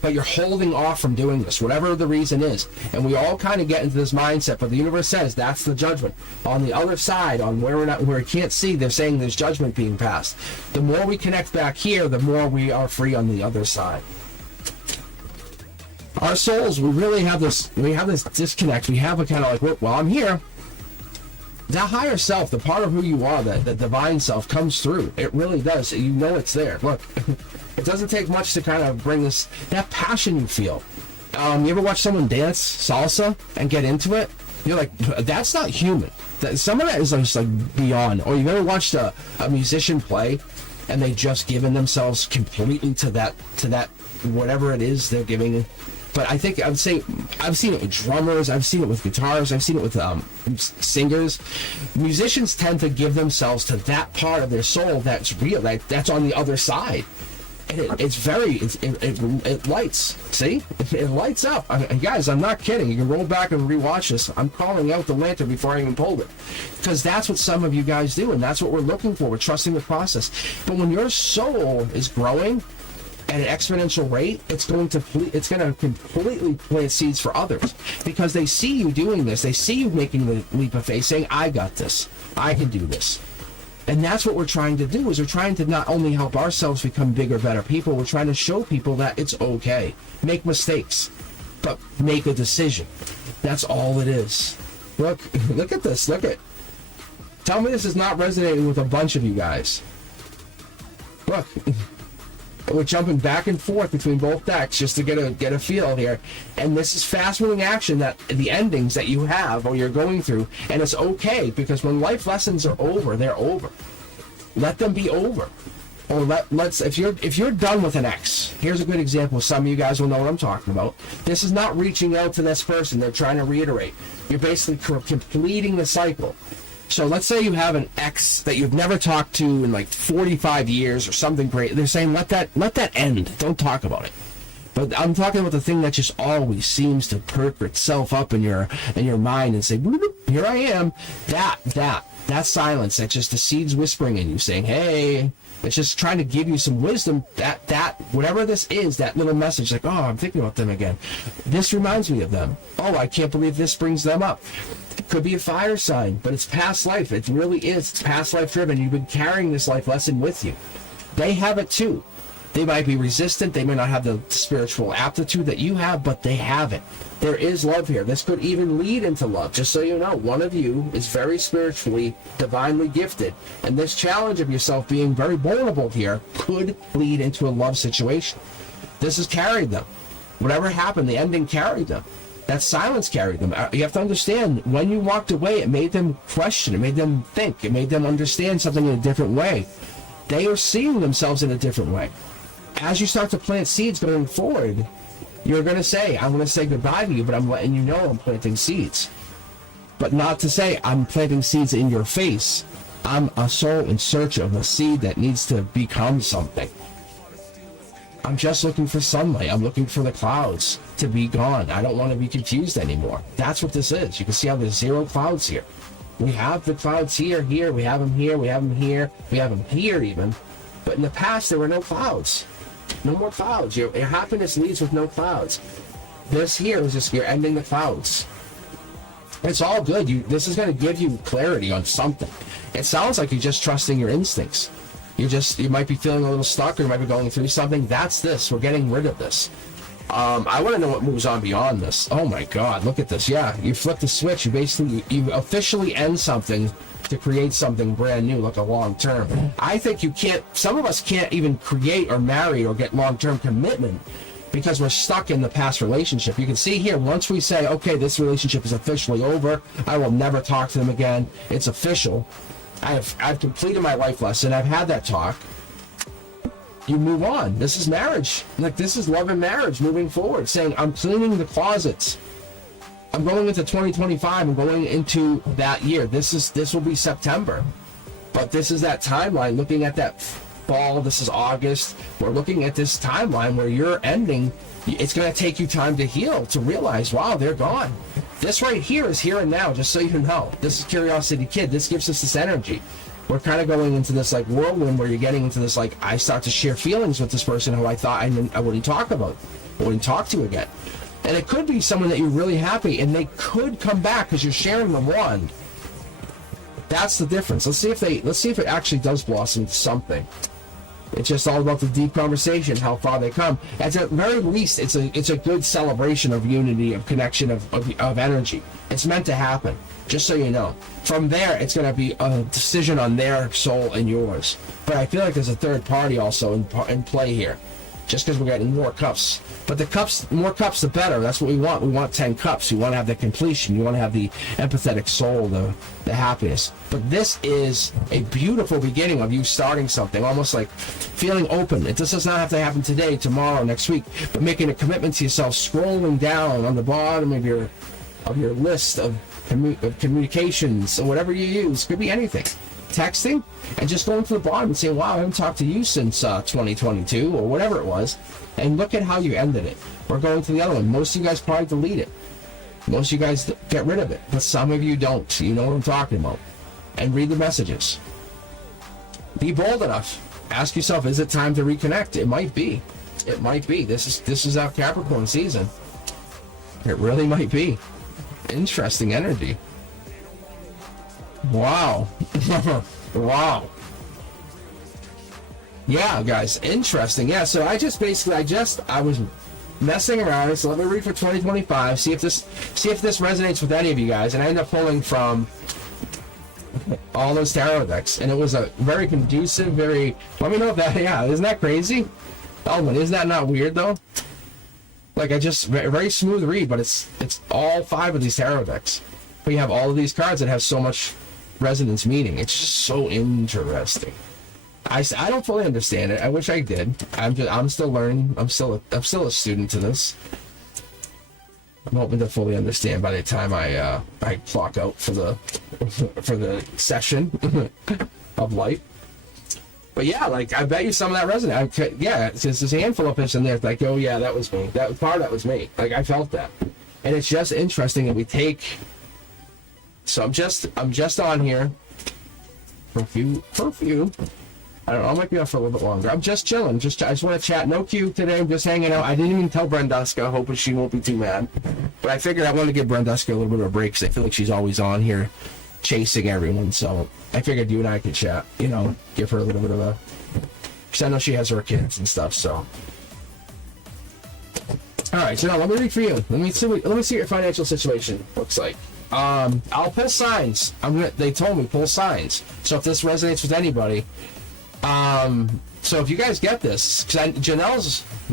But you're holding off from doing this, whatever the reason is. And we all kind of get into this mindset, but the universe says that's the judgment. On the other side, on where we can't see, they're saying there's judgment being passed. The more we connect back here, the more we are free on the other side. Our souls, we have this disconnect. We have a kind of like, well, I'm here. That higher self, the part of who you are, that divine self comes through. It really does. You know it's there. Look. It doesn't take much to kind of bring that passion you feel. You ever watch someone dance salsa and get into it? You're like, that's not human. Some of that is just like beyond. Or you've ever watched a musician play and they just given themselves completely to that whatever it is they're giving. But I think I would say I've seen it with drummers, I've seen it with guitars, I've seen it with singers. Musicians tend to give themselves to that part of their soul that's real, that's on the other side. And it lights. See? It lights up. Guys, I'm not kidding. You can roll back and rewatch this. I'm calling out the lantern before I even pulled it. Because that's what some of you guys do, and that's what we're looking for. We're trusting the process. But when your soul is growing at an exponential rate, it's going to completely plant seeds for others. Because they see you doing this. They see you making the leap of faith, saying, I got this. I can do this. And that's what we're trying to do, is we're trying to not only help ourselves become bigger, better people, we're trying to show people that it's okay. Make mistakes, but make a decision. That's all it is. Look at this. Tell me this is not resonating with a bunch of you guys. Look. We're jumping back and forth between both decks just to get a feel here. And this is fast-moving action, that the endings that you have or you're going through, and it's okay, because when life lessons are over, they're over. Let them be over. Or let's if you're done with an ex, here's a good example. Some of you guys will know what I'm talking about. This is not reaching out to this person. They're trying to reiterate. You're basically completing the cycle. So let's say you have an ex that you've never talked to in like 45 years or something great. They're saying, let that end. Don't talk about it. But I'm talking about the thing that just always seems to perk itself up in your mind and say, here I am. That. That's silence. That's just the seeds whispering in you, saying, hey. It's just trying to give you some wisdom that whatever this is, that little message, like, oh, I'm thinking about them again. This reminds me of them. Oh, I can't believe this brings them up. It could be a fire sign, but it's past life. It really is. It's past life driven. You've been carrying this life lesson with you. They have it too. They might be resistant. They may not have the spiritual aptitude that you have, but they have it. There is love here. This could even lead into love. Just so you know, one of you is very spiritually, divinely gifted. And this challenge of yourself being very vulnerable here could lead into a love situation. This has carried them. Whatever happened, the ending carried them. That silence carried them. You have to understand, when you walked away, it made them question. It made them think. It made them understand something in a different way. They are seeing themselves in a different way. As you start to plant seeds going forward, you're going to say, I'm going to say goodbye to you, but I'm letting you know I'm planting seeds. But not to say I'm planting seeds in your face. I'm a soul in search of a seed that needs to become something. I'm just looking for sunlight. I'm looking for the clouds to be gone. I don't want to be confused anymore. That's what this is. You can see how there's zero clouds here. We have the clouds here, we have them here, we have them here, we have them here even. But in the past, there were no clouds. No more clouds. Your happiness leads with no clouds. This here is just, you're ending the clouds. It's all good. This is going to give you clarity on something. It sounds like you're just trusting your instincts. You might be feeling a little stuck, or you might be going through something. That's this. We're getting rid of this. I want to know what moves on beyond this. Oh my God, look at this. Yeah, you flip the switch. You officially end something to create something brand new, like a long term. I think some of us can't even create or marry or get long-term commitment because we're stuck in the past relationship. You can see here, once we say, okay, this relationship is officially over, I will never talk to them again, it's official, I've completed my life lesson, I've had that talk, you move on. This is marriage. Like, this is love and marriage moving forward, saying, I'm cleaning the closets. I'm going into 2025. I'm going into that year. This will be September. But this is that timeline, looking at that fall. This is August. We're looking at this timeline where you're ending. It's going to take you time to heal, to realize, wow, they're gone. This right here is here and now, just so you know. This is Curiosity Kid. This gives us this energy. We're kind of going into this like whirlwind where you're getting into this, like, I start to share feelings with this person who I thought I wouldn't talk about, I wouldn't talk to again. And it could be someone that you're really happy, and they could come back because you're sharing the wand. That's the difference. Let's see if it actually does blossom into something. It's just all about the deep conversation, how far they come. At the very least, it's a good celebration of unity, of connection, of energy. It's meant to happen, just so you know. From there, it's going to be a decision on their soul and yours. But I feel like there's a third party also in play here, just because we're getting more cups. But the cups, more cups, the better. That's what we want. We want 10 cups. We want to have the completion. You want to have the empathetic soul, the happiness. But this is a beautiful beginning of you starting something, almost like feeling open. It just does not have to happen today, tomorrow, next week, but making a commitment to yourself, scrolling down on the bottom of your list of communications, or whatever you use. Could be anything. Texting, and just going to the bottom and saying, wow, I haven't talked to you since 2022 or whatever it was, and look at how you ended it. We're going to the other one. Most of you guys probably delete it. Most of you guys get rid of it, but some of you don't. You know what I'm talking about. And read the messages. Be bold enough. Ask yourself, is it time to reconnect? It might be. It might be. This is our Capricorn season. It really might be. Interesting energy. Wow. Wow. Yeah, guys, interesting. Yeah, so I was messing around. So let me read for 2025, see if this resonates with any of you guys, and I ended up pulling from all those tarot decks, and it was a very conducive, let me know if that, yeah, isn't that crazy? Oh, isn't that not weird though? Like, very smooth read, but it's all 5 of these tarot decks. But you have all of these cards that have so much resonance meaning. It's just so interesting. I don't fully understand it. I wish I did. I'm still learning. I'm still a student to this. I'm hoping to fully understand by the time I clock out for the session of light. But yeah, like, I bet you some of that resonates. Yeah, there's a handful of fish in there. Like, oh yeah, that was me. That was me. Like, I felt that, and it's just interesting that we take. So I'm just on here For a few. I don't know, I might be off for a little bit longer. I'm just chilling. I just want to chat. No Q today. I'm just hanging out. I didn't even tell Brenduska, hoping she won't be too mad. But I figured I wanted to give Brenduska a little bit of a break because I feel like she's always on here chasing everyone. So I figured you and I could chat, give her a little bit of a... Because I know she has her kids and stuff, so... Alright, so now let me read for you. Let me see what your financial situation looks like. I'll pull signs. They told me pull signs. So if this resonates with anybody, so if you guys get this, because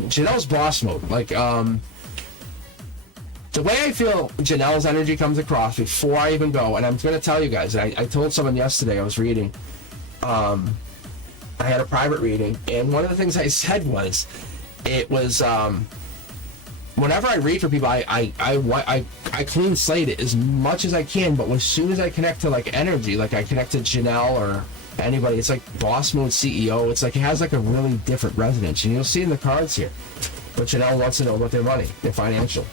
Janelle's boss mode. Like, the way I feel Janelle's energy comes across before I even go, and I'm going to tell you guys, I told someone yesterday I was reading, I had a private reading, and one of the things I said was, whenever I read for people, I clean slate it as much as I can, but as soon as I connect to like energy, like I connect to Janelle or anybody, it's like boss mode CEO. It's like it has like a really different resonance, and you'll see in the cards here. But Janelle wants to know about their money, their financial.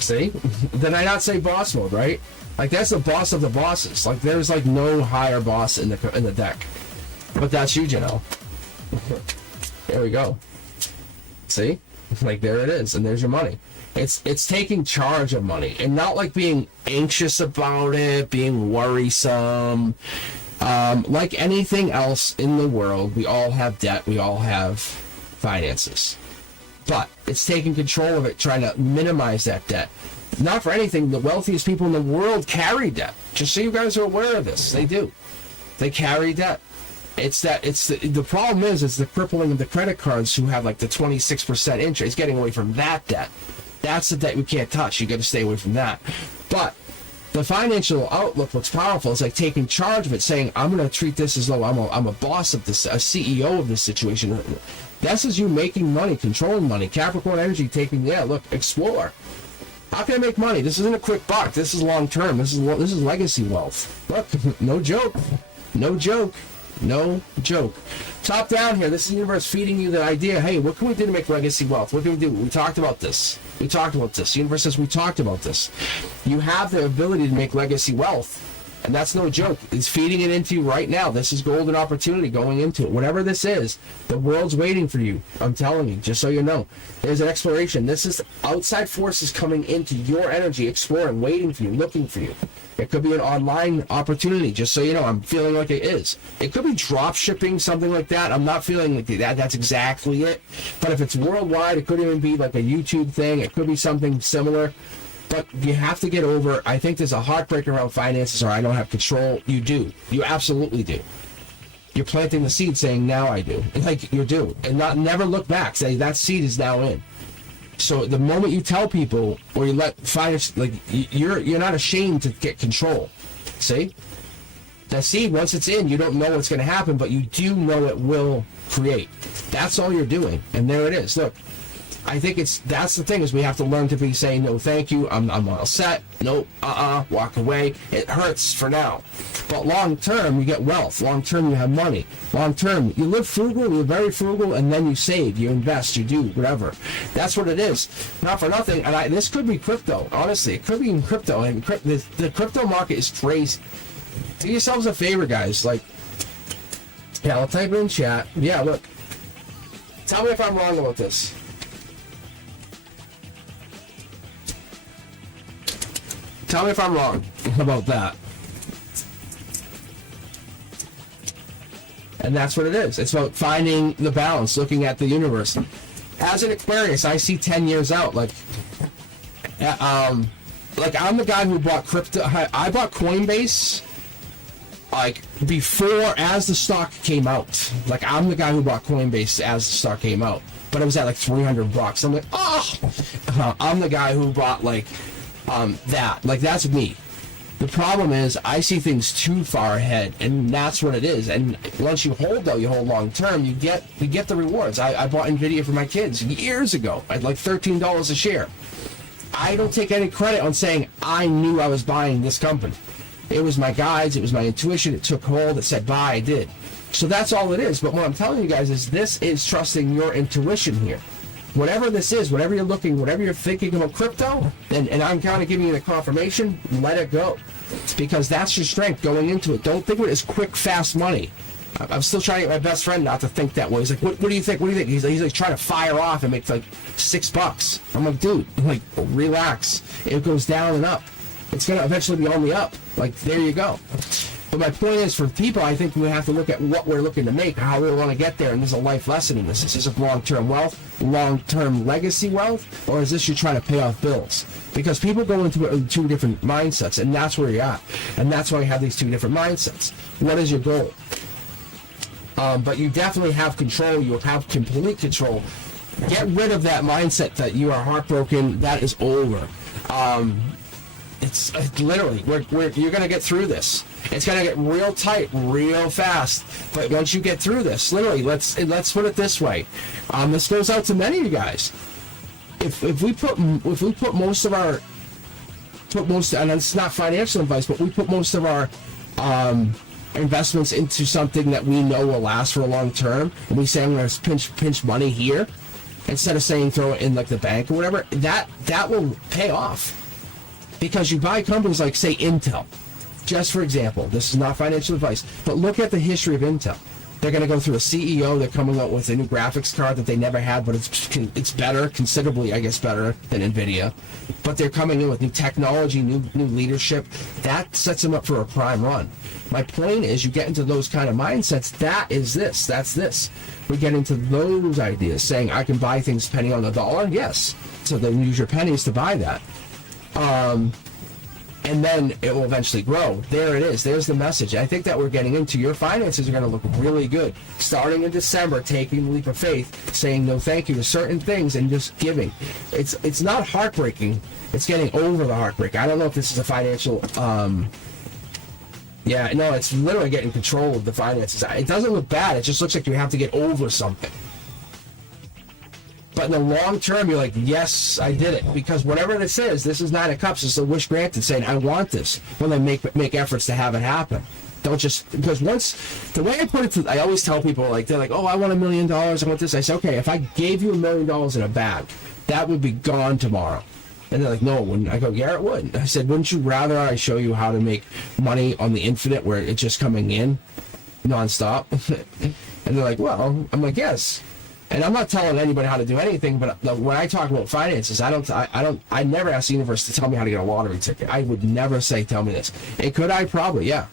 See? Did I not say boss mode, right? Like that's the boss of the bosses. Like there's like no higher boss in the deck. But that's you, Janelle. There we go. See? Like there it is, and there's your money. It's taking charge of money, and not like being anxious about it, being worrisome. Like anything else in the world, we all have debt, we all have finances. But it's taking control of it, trying to minimize that debt. Not for anything, the wealthiest people in the world carry debt. Just so you guys are aware of this. They do. They carry debt. The problem is the crippling of the credit cards who have like the 26% interest. It's getting away from that debt. That's the debt we can't touch. You got to stay away from that. But the financial outlook looks powerful. It's like taking charge of it, saying, I'm going to treat this as though I'm a boss of this, a CEO of this situation. This is you making money, controlling money. Capricorn energy taking, look, explore. How can I make money? This isn't a quick buck. This is long term. This is legacy wealth. Look, no joke. No joke. No joke. Top down here, this is the universe feeding you the idea, hey, what can we do to make legacy wealth? What can we do? We talked about this. The universe says we talked about this. You have the ability to make legacy wealth, and that's no joke. It's feeding it into you right now. This is golden opportunity going into it. Whatever this is, the world's waiting for you. I'm telling you, just so you know. There's an exploration. This is outside forces coming into your energy, exploring, waiting for you, looking for you. It could be an online opportunity, just so you know. I'm feeling like it is. It could be drop shipping, something like that. I'm not feeling like that. That's exactly it. But if it's worldwide, it could even be like a YouTube thing. It could be something similar. But you have to get over, I think there's a heartbreak around finances, or I don't have control. You do. You absolutely do. You're planting the seed saying, now I do. It's like you do. And never look back. Say, that seed is now in. So the moment you tell people, or you let finance, like you're not ashamed to get control. See? That seed, once it's in, you don't know what's going to happen, but you do know it will create. That's all you're doing. And there it is. Look. I think that's the thing, is we have to learn to be saying, no, thank you, I'm all set, nope, walk away. It hurts for now. But long term, you get wealth. Long term, you have money. Long term, you live frugal, you're very frugal, and then you save, you invest, you do whatever. That's what it is. Not for nothing, and this could be crypto, honestly. It could be in crypto, and the crypto market is crazy. Do yourselves a favor, guys. Like, I'll type it in chat. Yeah, look. Tell me if I'm wrong about this. Tell me if I'm wrong about that. And that's what it is. It's about finding the balance, looking at the universe. As an Aquarius, I see 10 years out. Like I'm the guy who bought crypto. I bought Coinbase like before, as the stock came out. Like I'm the guy who bought Coinbase as the stock came out. But it was at like $300. I'm like, I'm the guy who bought like that. Like that's me. The problem is I see things too far ahead, and that's what it is. And once you hold long term, you get the rewards. I bought Nvidia for my kids years ago at like $13 a share. I don't take any credit on saying I knew I was buying this company. It was my guides, it was my intuition, it took hold, it said buy, I did. So that's all it is. But what I'm telling you guys is this is trusting your intuition here. whatever this is, whatever you're looking, whatever you're thinking about crypto, and I'm kind of giving you the confirmation, let it go. Because that's your strength going into it. Don't think of it as quick, fast money. I'm still trying to get my best friend not to think that way. He's like, what do you think? What do you think? He's like trying to fire off and make like $6. I'm like, dude, like, relax. It goes down and up. It's going to eventually be on the up. Like, there you go. But my point is, for people, I think we have to look at what we're looking to make, how we want to get there, and there's a life lesson in this. Is this long-term wealth, long-term legacy wealth, or is this you're trying to pay off bills? Because people go into it with two different mindsets, and that's where you're at. And that's why you have these two different mindsets. What is your goal? But you definitely have control. You have complete control. Get rid of that mindset that you are heartbroken. That is over. It's literally, you're going to get through this. It's going to get real tight, real fast. But once you get through this, literally, let's put it this way. This goes out to many of you guys. If we put most of our, and it's not financial advice, but we put most of our investments into something that we know will last for a long term, and we say I'm going to pinch money here, instead of saying throw it in like the bank or whatever, that will pay off. Because you buy companies like, say, Intel. Just for example, this is not financial advice, but look at the history of Intel. They're going to go through a CEO. They're coming out with a new graphics card that they never had, but it's better, considerably, I guess, better than NVIDIA. But they're coming in with new technology, new leadership. That sets them up for a prime run. My point is, you get into those kind of mindsets. That's this. We get into those ideas, saying I can buy things penny on the dollar. Yes. So then use your pennies to buy that. And then it will eventually grow. There it is. There's the message. I think that we're getting into your finances are going to look really good. Starting in December, taking the leap of faith, saying no thank you to certain things and just giving. It's not heartbreaking. It's getting over the heartbreak. I don't know if this is a financial... yeah, no, it's literally getting control of the finances. It doesn't look bad. It just looks like you have to get over something. But in the long term, you're like, yes, I did it. Because whatever this is Nine of Cups. It's a wish granted, saying, I want this. When they make efforts to have it happen. Don't just, because once, the way I put it to, I always tell people, like, they're like, oh, I want $1 million, I want this. I say, okay, if I gave you $1 million in a bag, that would be gone tomorrow. And they're like, no, it wouldn't. I go, yeah, it would. I said, wouldn't you rather I show you how to make money on the infinite where it's just coming in nonstop? And they're like, well, I'm like, yes. And I'm not telling anybody how to do anything, but when I talk about finances, I never ask the universe to tell me how to get a lottery ticket. I would never say, tell me this. And could I? Probably, yeah.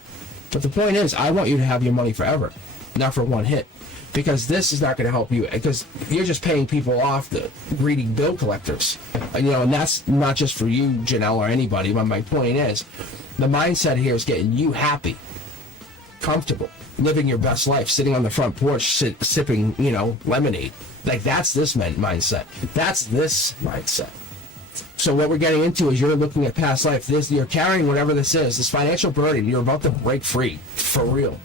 But the point is, I want you to have your money forever, not for one hit. Because this is not going to help you, because you're just paying people off, the greedy bill collectors. And that's not just for you, Janelle, or anybody, but my point is, the mindset here is getting you happy, comfortable, living your best life, sitting on the front porch, sipping, lemonade. Like, that's this mindset. That's this mindset. So what we're getting into is you're looking at past life. You're carrying whatever this is, this financial burden. You're about to break free, for real.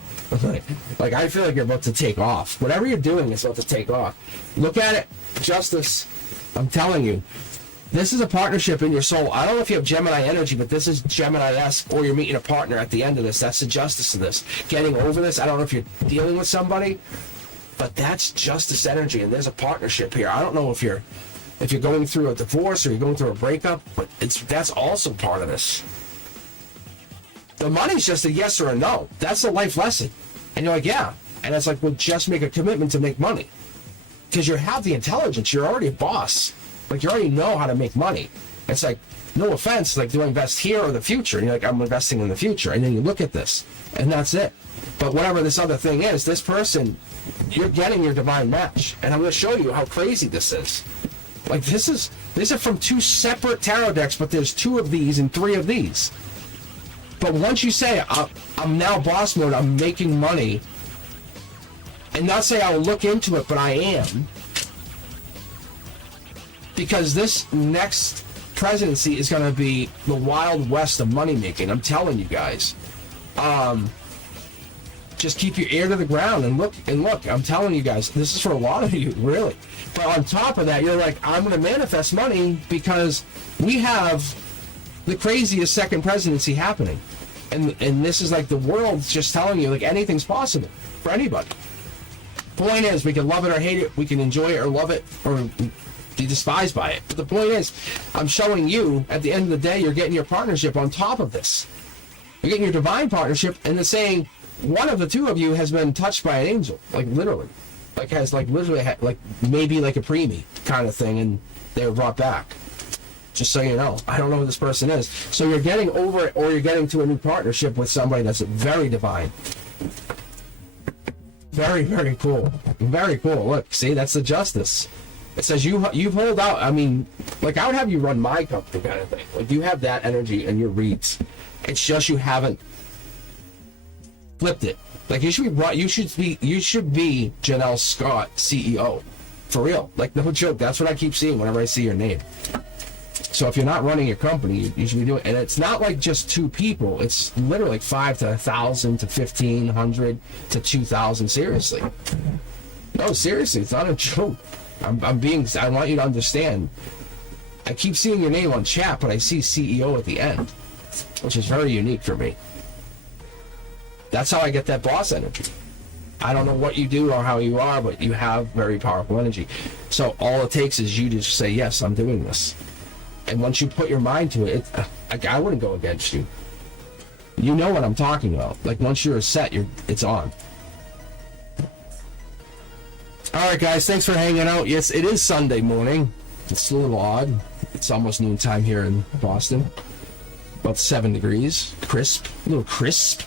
Like, I feel like you're about to take off. Whatever you're doing is about to take off. Look at it. Justice. I'm telling you. This is a partnership in your soul. I don't know if you have Gemini energy, but this is Gemini-esque, or you're meeting a partner at the end of this. That's the justice of this. Getting over this. I don't know if you're dealing with somebody, but that's justice energy, and there's a partnership here. I don't know if you're going through a divorce or you're going through a breakup, but that's also part of this. The money's just a yes or a no. That's a life lesson. And you're like, yeah. And it's like, well, just make a commitment to make money. Because you have the intelligence. You're already a boss. Like, you already know how to make money. It's like, no offense, like, do I invest here or the future? And you're like, I'm investing in the future. And then you look at this, and that's it. But whatever this other thing is, this person, you're getting your divine match. And I'm going to show you how crazy this is. Like, these are from two separate tarot decks, but there's 2 of these and 3 of these. But once you say, I'm now boss mode, I'm making money, and not say I'll look into it, but I am, because this next presidency is going to be the Wild West of money making. I'm telling you guys. Just keep your ear to the ground and look. I'm telling you guys, this is for a lot of you, really. But on top of that, you're like, I'm going to manifest money because we have the craziest second presidency happening. And this is like the world's just telling you, like, anything's possible for anybody. Point is, we can love it or hate it. We can enjoy it or love it or be despised by it. But the point is, I'm showing you, at the end of the day, you're getting your partnership on top of this. You're getting your divine partnership, and they're saying one of the two of you has been touched by an angel, like literally. Like has like literally like maybe like a preemie kind of thing, and they were brought back. Just so you know, I don't know who this person is. So you're getting over it, or you're getting to a new partnership with somebody that's very divine. Very, very cool. Very cool. Look, see, that's the justice. It says you've hold out. I mean, like I would have you run my company kind of thing. Like you have that energy in your reads. It's just you haven't flipped it. Like you should be Janelle Scott, CEO, for real. Like no joke. That's what I keep seeing whenever I see your name. So if you're not running your company, you should be doing. And it's not like just two people. It's literally like 5 to 1,000 to 1,500 to 2,000. Seriously. No, seriously, it's not a joke. I want you to understand. I keep seeing your name on chat, but I see CEO at the end, which is very unique for me. That's how I get that boss energy. I don't know what you do or how you are, but you have very powerful energy. So all it takes is you to just say, yes, I'm doing this. And once you put your mind to it, I wouldn't go against you. You know what I'm talking about. Like once you're set, it's on. All right, guys, thanks for hanging out. Yes, it is Sunday morning. It's a little odd. It's almost noontime here in Boston. About 7 degrees. Crisp. A little crisp.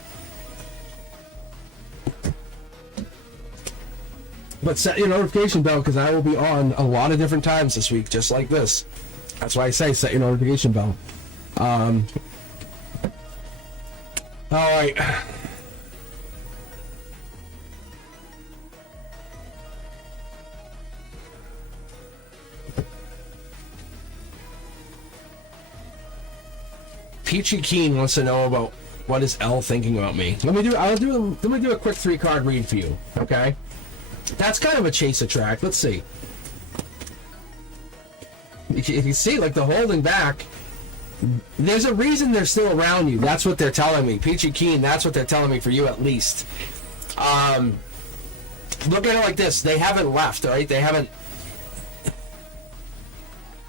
But set your notification bell because I will be on a lot of different times this week, just like this. That's why I say set your notification bell. All right. Peachy Keen wants to know about what is Elle thinking about me. Let me do a quick 3-card read for you, okay? That's kind of a chaser track. Let's see. If you see, like the holding back, there's a reason they're still around you. That's what they're telling me. Peachy Keen, that's what they're telling me for you at least. Look at it like this. They haven't left, all right? They haven't.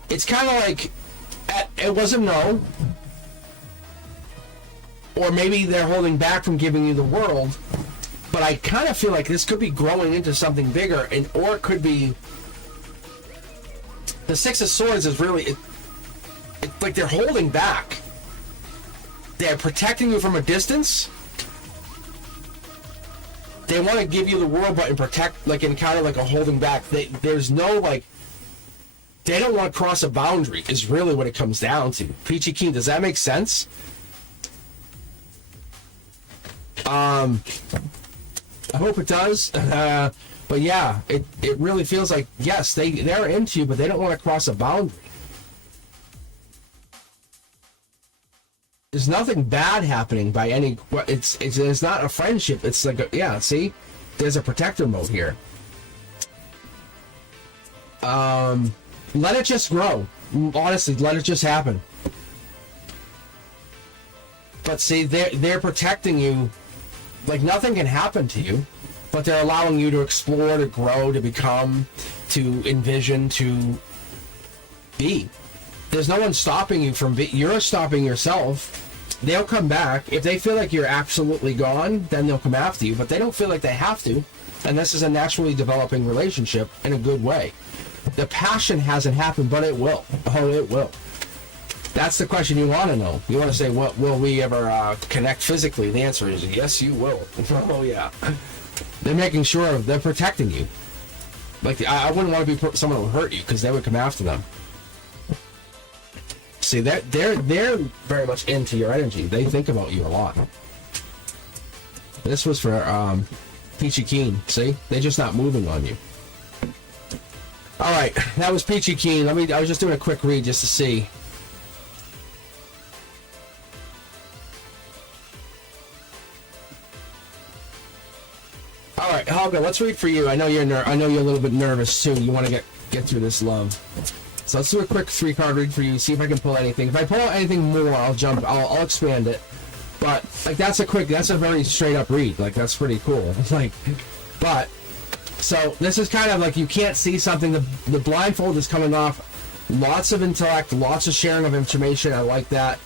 It's kind of like it was a no. Or maybe they're holding back from giving you the world. But I kind of feel like this could be growing into something bigger, or it could be. The Six of Swords is really, like they're holding back. They're protecting you from a distance. They want to give you the world, but protect, like in kind of like a holding back. There's no like. They don't want to cross a boundary. Is really what it comes down to. Peachy Keen, does that make sense? I hope it does. But yeah, it really feels like, yes, they're into you, but they don't want to cross a boundary. There's nothing bad happening by any. It's not a friendship. It's like see, there's a protector mode here. Let it just grow. Honestly, let it just happen. But see, they're protecting you. Like nothing can happen to you. But they're allowing you to explore, to grow, to become, to envision, to be. There's no one stopping you from you're stopping yourself. They'll come back. If they feel like you're absolutely gone, then they'll come after you. But they don't feel like they have to. And this is a naturally developing relationship in a good way. The passion hasn't happened, but it will. Oh, it will. That's the question you want to know. You want to say, "What will we ever connect physically?" The answer is yes, you will. Oh, yeah. They're making sure they're protecting you. Like, I wouldn't want to be someone who would hurt you because they would come after them. See, they're very much into your energy. They think about you a lot. This was for Peachy Keen. See? They're just not moving on you. All right, that was Peachy Keen. I was just doing a quick read just to see. All right, Helga, let's read for you. I know you're a little bit nervous too. You want to get through this love. So let's do a quick 3-card read for you. See if I can pull anything. If I pull anything more, I'll expand it. But like that's a very straight up read. Like that's pretty cool. Like, but So this is kind of like you can't see something. The blindfold is coming off. Lots of intellect, lots of sharing of information. I like that.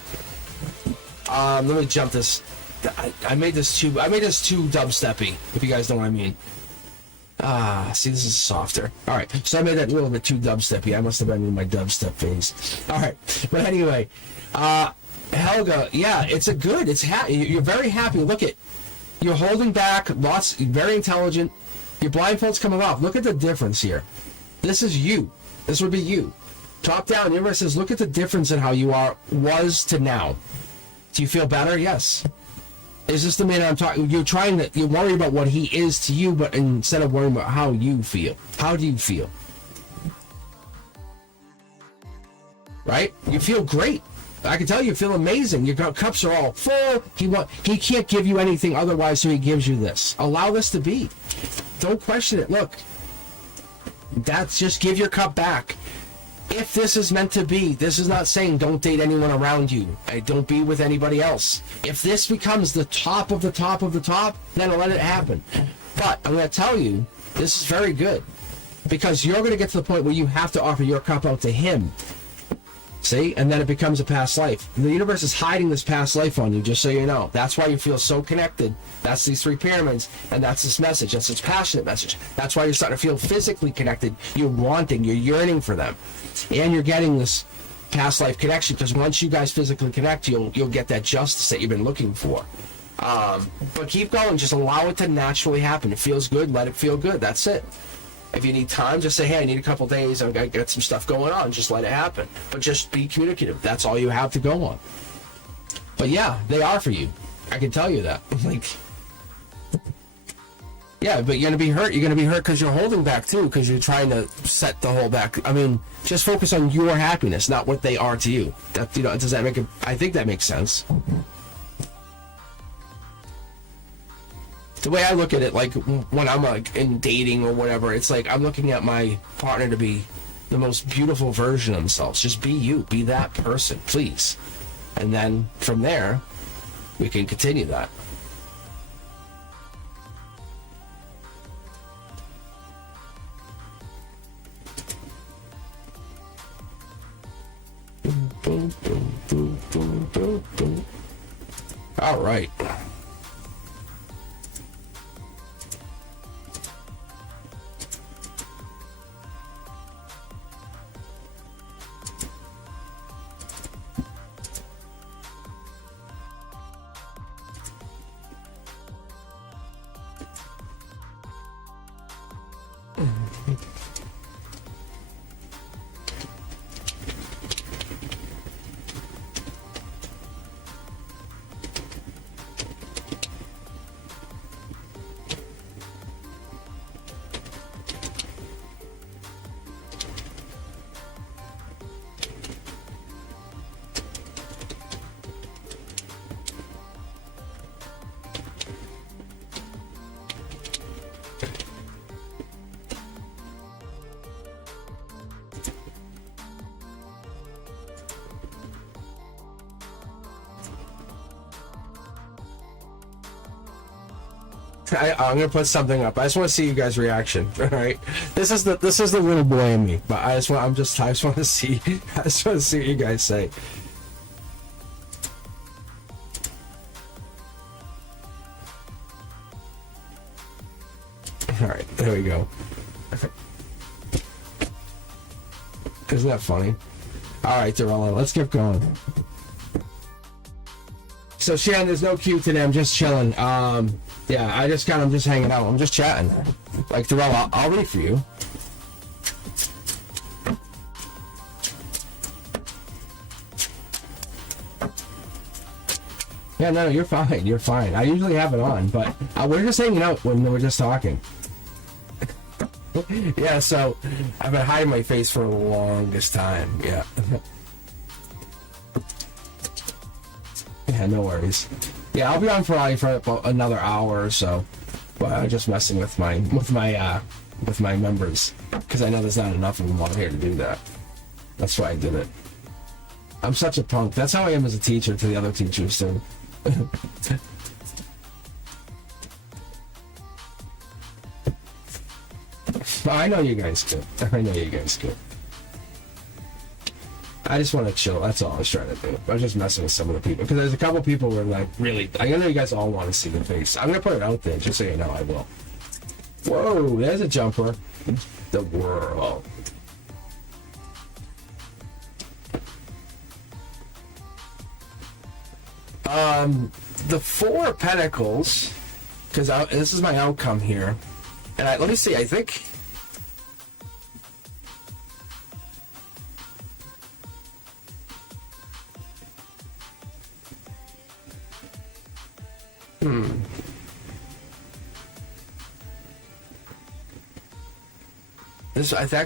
Let me jump this. I made this too dubsteppy, if you guys know what I mean. See, this is softer. All right, so I made that a little bit too dubsteppy. I must have been in my dubstep phase. All right, but anyway, Helga, yeah, it's you're very happy. Look at, you're holding back, very intelligent. Your blindfold's coming off. Look at the difference here. This is you. This would be you. Top down, the universe says, look at the difference in how you was to now. Do you feel better? Yes. Is this the man I'm talking? You worry about what he is to you, but instead of worrying about how you feel. How do you feel? Right? You feel great. I can tell you feel amazing. Your cups are all full. He can't give you anything otherwise, so he gives you this. Allow this to be. Don't question it. Look. Just give your cup back. If this is meant to be, this is not saying don't date anyone around you. Don't be with anybody else. If this becomes the top of the top of the top, then let it happen. But I'm going to tell you, this is very good. Because you're going to get to the point where you have to offer your cup out to him. See? And then it becomes a past life. The universe is hiding this past life on you, just so you know. That's why you feel so connected. That's these 3 pyramids, and that's this message. That's this passionate message. That's why you're starting to feel physically connected. You're yearning for them. And you're getting this past life connection, because once you guys physically connect, you'll get that justice that you've been looking for. But keep going. Just allow it to naturally happen. It feels good. Let it feel good. That's it. If you need time, just say, hey, I need a couple days. I've got some stuff going on. Just let it happen. But just be communicative. That's all you have to go on. But yeah, they are for you. I can tell you that. Yeah, but you're going to be hurt. You're going to be hurt because you're holding back, too, because you're trying to set the whole back. I mean, just focus on your happiness, not what they are to you. Does that make it? I think that makes sense. The way I look at it, like when I'm in dating or whatever, it's like I'm looking at my partner to be the most beautiful version of themselves. Just be you. Be that person, please. And then from there, we can continue that. All right. I'm gonna put something up. I just want to see you guys' reaction. All right, this is the little boy in me, but I just want to see what you guys say. All right, there we go. Isn't that funny? All right, Dorella, let's get going. So Shannon, there's no queue today. I'm just chilling. Yeah, I'm just hanging out. I'm just chatting. Like, Dorella, I'll read for you. Yeah, no, you're fine. You're fine. I usually have it on, but we're just hanging out when we're just talking. Yeah, so I've been hiding my face for the longest time. Yeah. Yeah, no worries. Yeah, I'll be on for about another hour or so. But I'm just messing with my members, because I know there's not enough of them on here to do that. That's why I did it. I'm such a punk. That's how I am as a teacher to the other teachers too. I know you guys could. I know you guys could. I just want to chill. That's all I was trying to do. I was just messing with some of the people. Because there's a couple people who are like, really... I know you guys all want to see the face. I'm going to put it out there, just so you know I will. Whoa, there's a jumper. The world. The Four of Pentacles, because this is my outcome here. And let me see, I think...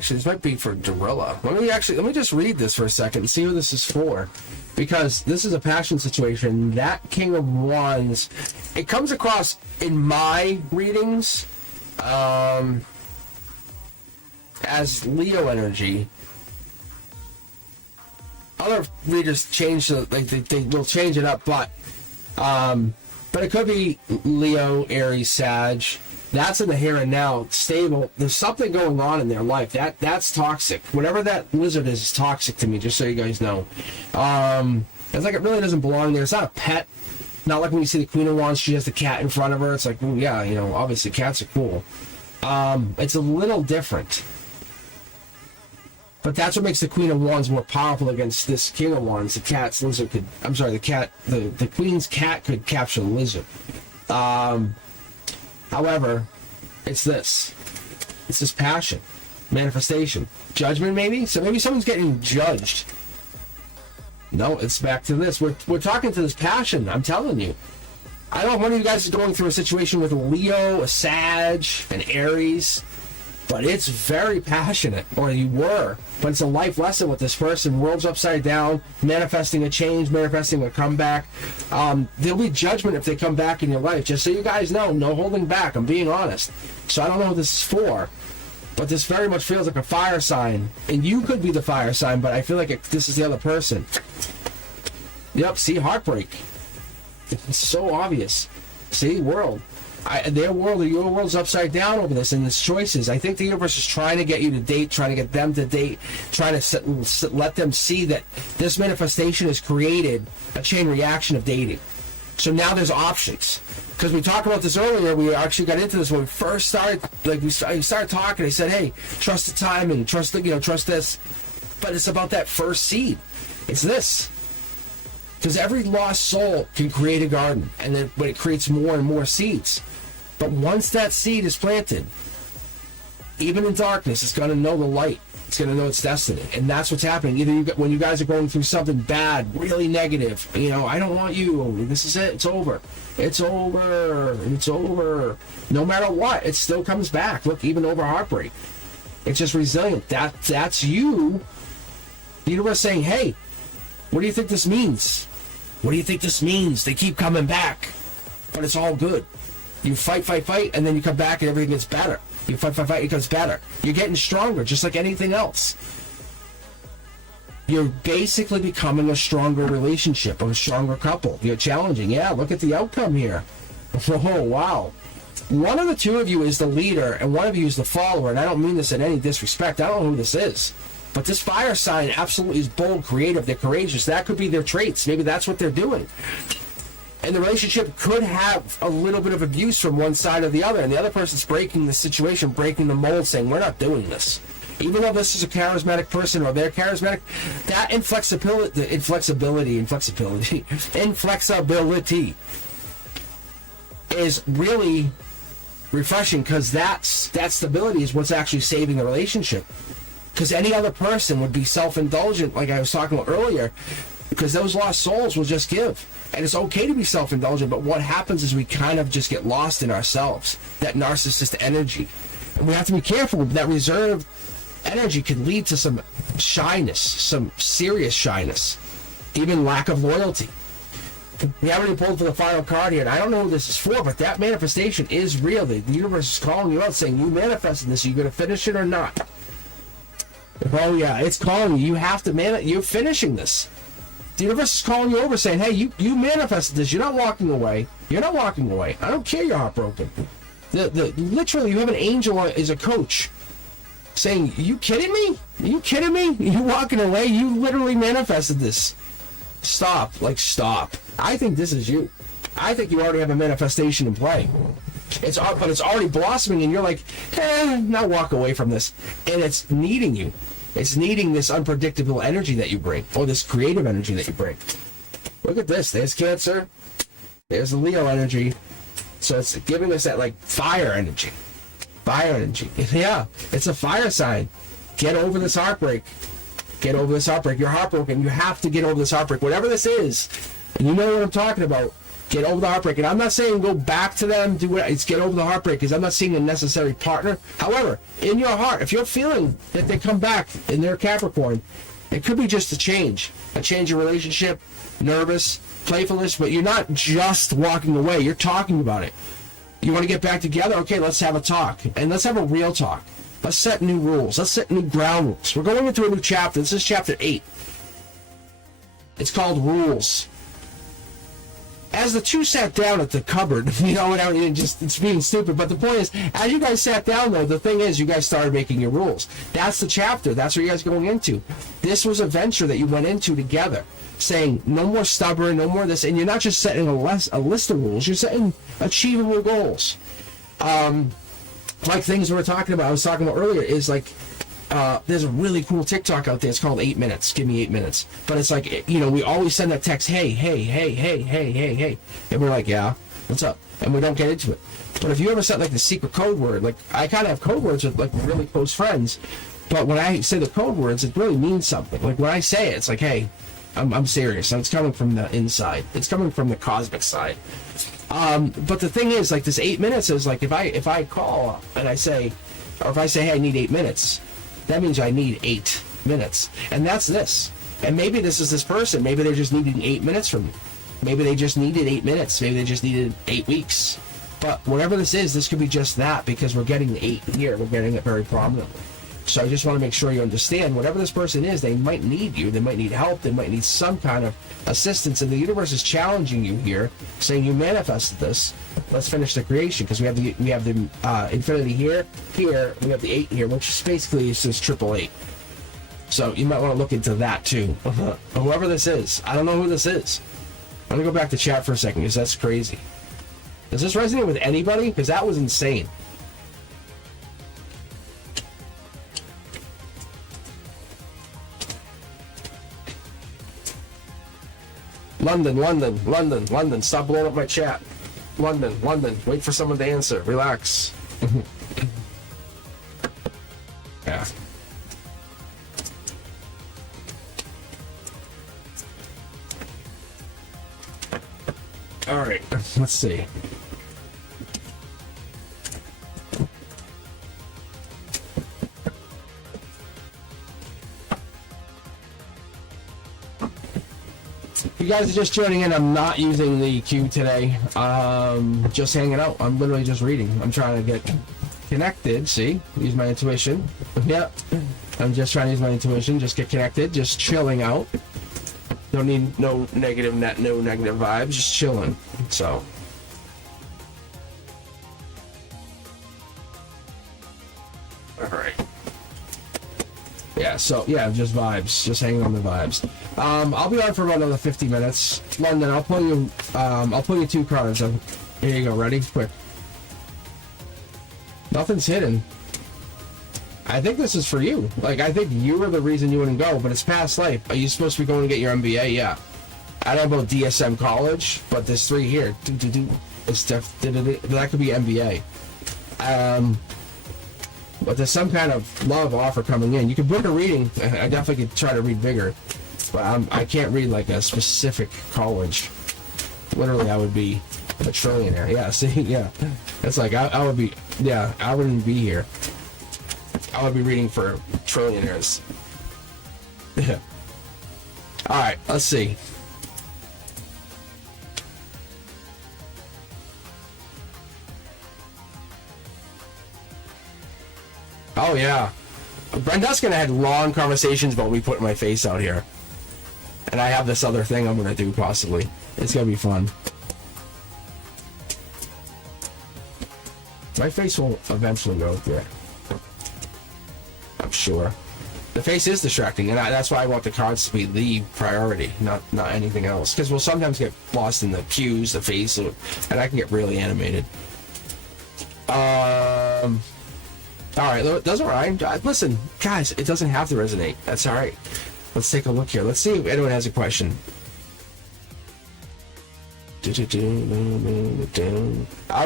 This might be for Gorilla. Let me just read this for a second and see who this is for, because this is a passion situation. That King of Wands, it comes across in my readings as Leo energy. Other readers change they will change it up, but it could be Leo, Aries, Sag. That's in the here and now, stable. There's something going on in their life. That's toxic. Whatever that lizard is toxic to me, just so you guys know. It's like it really doesn't belong there. It's not a pet. Not like when you see the Queen of Wands, she has the cat in front of her. It's like, well, yeah, obviously cats are cool. It's a little different. But that's what makes the Queen of Wands more powerful against this King of Wands. The Queen's cat could capture the lizard. However, it's this passion, manifestation, judgment maybe? So maybe someone's getting judged. No, it's back to this. We're talking to this passion, I'm telling you. I don't know if one of you guys is going through a situation with a Leo, a Sag, an Aries, but it's very passionate, or you were. But it's a life lesson with this person. World's upside down, manifesting a change, manifesting a comeback. There'll be judgment if they come back in your life. Just so you guys know, no holding back. I'm being honest. So I don't know who this is for, but this very much feels like a fire sign. And you could be the fire sign, but I feel like this is the other person. Yep, see, heartbreak. It's so obvious. See, world. Their world or your world's upside down over this, and there's choices. I think the universe is trying to get you to date, trying to get them to date, trying to let them see that this manifestation has created a chain reaction of dating. So now there's options. Because we talked about this earlier, we actually got into this when we first started. We started talking. I said, "Hey, trust the timing, trust this." But it's about that first seed. It's this. Because every lost soul can create a garden, and then but it creates more and more seeds. But once that seed is planted, even in darkness, it's going to know the light. It's going to know its destiny. And that's what's happening. Either when you guys are going through something bad, really negative, I don't want you. This is it. It's over. It's over. It's over. No matter what, it still comes back. Look, even over heartbreak. It's just resilient. That's you. The universe saying, hey, what do you think this means? What do you think this means? They keep coming back. But it's all good. You fight, and then you come back and everything gets better. You fight, it becomes better. You're getting stronger, just like anything else. You're basically becoming a stronger relationship, or a stronger couple. You're challenging. Yeah, look at the outcome here. Oh, wow. One of the two of you is the leader, and one of you is the follower, and I don't mean this in any disrespect. I don't know who this is. But this fire sign absolutely is bold, creative, they're courageous. That could be their traits. Maybe that's what they're doing. And the relationship could have a little bit of abuse from one side or the other, and the other person's breaking the situation, breaking the mold, saying, we're not doing this. Even though this is a charismatic person or they're charismatic, that inflexibility is really refreshing, because that stability is what's actually saving the relationship. Because any other person would be self-indulgent, like I was talking about earlier, because those lost souls will just give. And it's okay to be self-indulgent, but what happens is we kind of just get lost in ourselves, that narcissist energy. And we have to be careful. That reserved energy can lead to some shyness, some serious shyness, even lack of loyalty. We haven't even pulled for the final card here, and I don't know who this is for, but that manifestation is real. The universe is calling you out, saying, you manifested this, are you going to finish it or not? Oh yeah, it's calling you. You have to you're finishing this. The universe is calling you over, saying, hey, you manifested this. You're not walking away. You're not walking away. I don't care you're heartbroken. Literally, you have an angel as a coach saying, you kidding me? Are you kidding me? You walking away? You literally manifested this. Stop. Like, stop. I think this is you. I think you already have a manifestation in play. But it's already blossoming, and you're like, now walk away from this. And it's needing you. It's needing this unpredictable energy that you bring, or this creative energy that you bring. Look at this. There's Cancer. There's the Leo energy. So it's giving us that, like, fire energy. Fire energy. Yeah, it's a fire sign. Get over this heartbreak. Get over this heartbreak. You're heartbroken. You have to get over this heartbreak. Whatever this is, and you know what I'm talking about. Get over the heartbreak. And I'm not saying go back to them, do what, it's get over the heartbreak, because I'm not seeing a necessary partner. However, in your heart, if you're feeling that they come back in their Capricorn, it could be just a change of relationship, nervous, playfulness, but you're not just walking away. You're talking about it. You want to get back together? Okay, let's have a talk. And let's have a real talk. Let's set new rules. Let's set new ground rules. We're going into a new chapter. This is chapter 8. It's called Rules. As the two sat down at the cupboard, it's being stupid, but the point is, as you guys sat down, though, the thing is, you guys started making your rules. That's the chapter. That's what you guys are going into. This was a venture that you went into together, saying, no more stubborn, no more this, and you're not just setting a list of rules, you're setting achievable goals. Like things we were talking about, I was talking about earlier, is like, there's a really cool TikTok out there. It's called 8 Minutes. Give me 8 minutes. But it's like, we always send that text, hey. And we're like, yeah, what's up? And we don't get into it. But if you ever set like the secret code word, like I kind of have code words with like really close friends. But when I say the code words, it really means something. Like when I say it, it's like, hey, I'm serious. And it's coming from the inside. It's coming from the cosmic side. But the thing is, like this 8 minutes is like, if I call and I say, or if I say, hey, I need 8 minutes, that means I need 8 minutes. And that's this. And maybe this is this person. Maybe they're just needing 8 minutes from me. Maybe they just needed 8 minutes. Maybe they just needed 8 weeks. But whatever this is, this could be just that, because we're getting the 8 here. We're getting it very prominently. So I just want to make sure you understand, whatever this person is, they might need you. They might need help. They might need some kind of assistance. And the universe is challenging you here, saying you manifested this. Let's finish the creation, because we have the infinity here. Here we have the 8 here, which basically is just 888. So you might want to look into that too. Whoever this is, I don't know who this is. I'm gonna go back to chat for a second, because that's crazy. Does this resonate with anybody? Because that was insane. London, stop blowing up my chat. London, wait for someone to answer. Relax. Yeah. All right, let's see. If you guys are just joining in, I'm not using the queue today. Just hanging out. I'm literally just reading. I'm trying to get connected. See? Use my intuition. Yep. I'm just trying to use my intuition. Just get connected. Just chilling out. Don't need no negative vibes. Just chilling. So. Alright. Yeah, so, yeah, just vibes. Just hanging on the vibes. I'll be on for about another 50 minutes. London, I'll pull you 2 cards. Here you go. Ready? Quick. Nothing's hidden. I think this is for you. Like, I think you were the reason you wouldn't go, but it's past life. Are you supposed to be going to get your MBA? Yeah. I don't know about DSM college, but there's 3 here. It's that could be MBA. But there's some kind of love offer coming in. You can book a reading. I definitely could try to read bigger, but I can't read like a specific college. Literally, I would be a trillionaire. Yeah, see, yeah. It's like I would be. Yeah, I wouldn't be here. I would be reading for trillionaires. Yeah. All right, let's see. Oh yeah, Brenda's gonna have long conversations about me putting my face out here, and I have this other thing I'm gonna do possibly. It's gonna be fun. My face will eventually go there. sure. The face is distracting, and that's why I want the cards to be the priority, not anything else. Because we'll sometimes get lost in the cues, the face, and I can get really animated. All right, doesn't rhyme. Listen, guys, it doesn't have to resonate. That's all right. Let's take a look here. Let's see if anyone has a question. I'm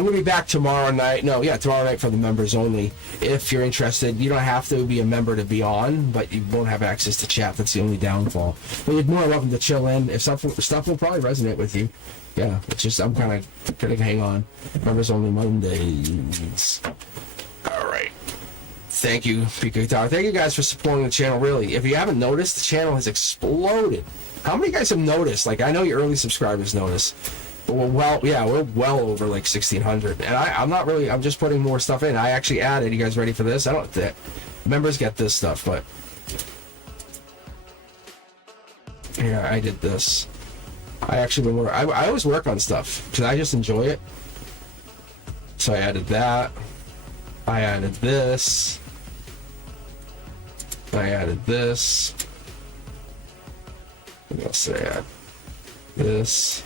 gonna be back tomorrow night. No, yeah, tomorrow night for the members only. If you're interested, you don't have to be a member to be on, but you won't have access to chat. That's the only downfall. But you're more welcome to chill in. If stuff will probably resonate with you. Yeah, it's just I'm kind of gonna hang on. Members only Mondays. All right. Thank you, Pika Guitar. Thank you guys for supporting the channel. Really, if you haven't noticed, the channel has exploded. How many guys have noticed? Like, I know your early subscribers notice. We're well over like 1,600, and I'm just putting more stuff in. I actually added. You guys ready for this? Members get this stuff, but yeah, I did this. I always work on stuff because I just enjoy it. So I added that. I added this. I added this. What else did I add? This.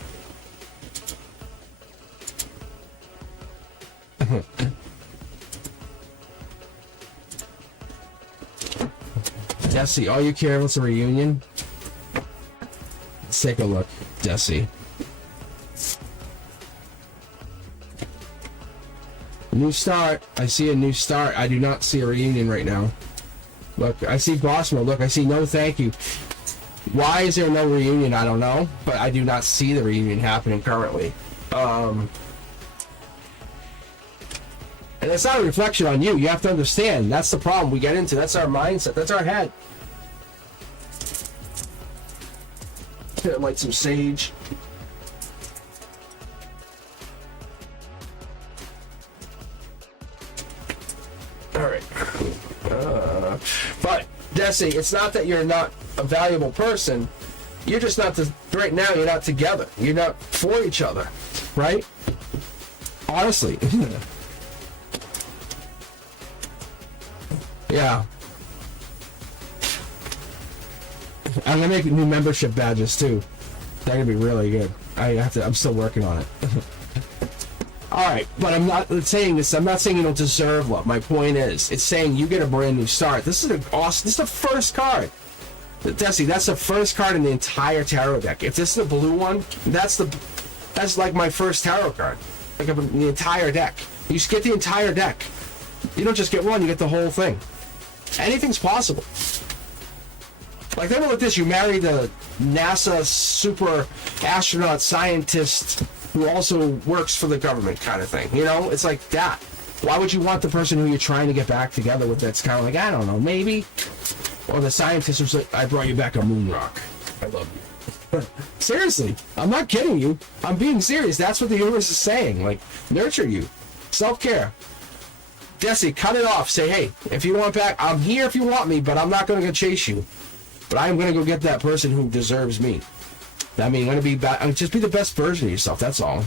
Desi, all you care about is a reunion? Let's take a look. Desi. New start. I see a new start. I do not see a reunion right now. Look, I see boss mode. Look, I see no thank you. Why is there no reunion? I don't know, but I do not see the reunion happening currently. And it's not a reflection on you. You have to understand. That's the problem we get into. That's our mindset. That's our head. Light some sage. All right. But Desi, it's not that you're not a valuable person. You're just not right now. You're not together. You're not for each other, right? Honestly. Yeah. I'm gonna make new membership badges too. They're gonna be really good. I'm still working on it. Alright, but I'm not saying this. I'm not saying you don't deserve love. My point is, it's saying you get a brand new start. This is awesome. This is the first card. Desi, that's the first card in the entire tarot deck. If this is the blue one, that's like my first tarot card. Like the entire deck. You just get the entire deck. You don't just get one, you get the whole thing. Anything's possible. Like, think about this. You marry the NASA super astronaut scientist who also works for the government kind of thing. You know, it's like that. Why would you want the person who you're trying to get back together with that's kind of like, I don't know, maybe? Or the scientist who's like, I brought you back a moon rock. I love you. Seriously, I'm not kidding you. I'm being serious. That's what the universe is saying. Like, nurture you. Self-care. Desi, cut it off. Say, hey, if you want back, I'm here if you want me, but I'm not going to go chase you. But I'm going to go get that person who deserves me. I mean, I'm going to be back. Just be the best version of yourself. That's all.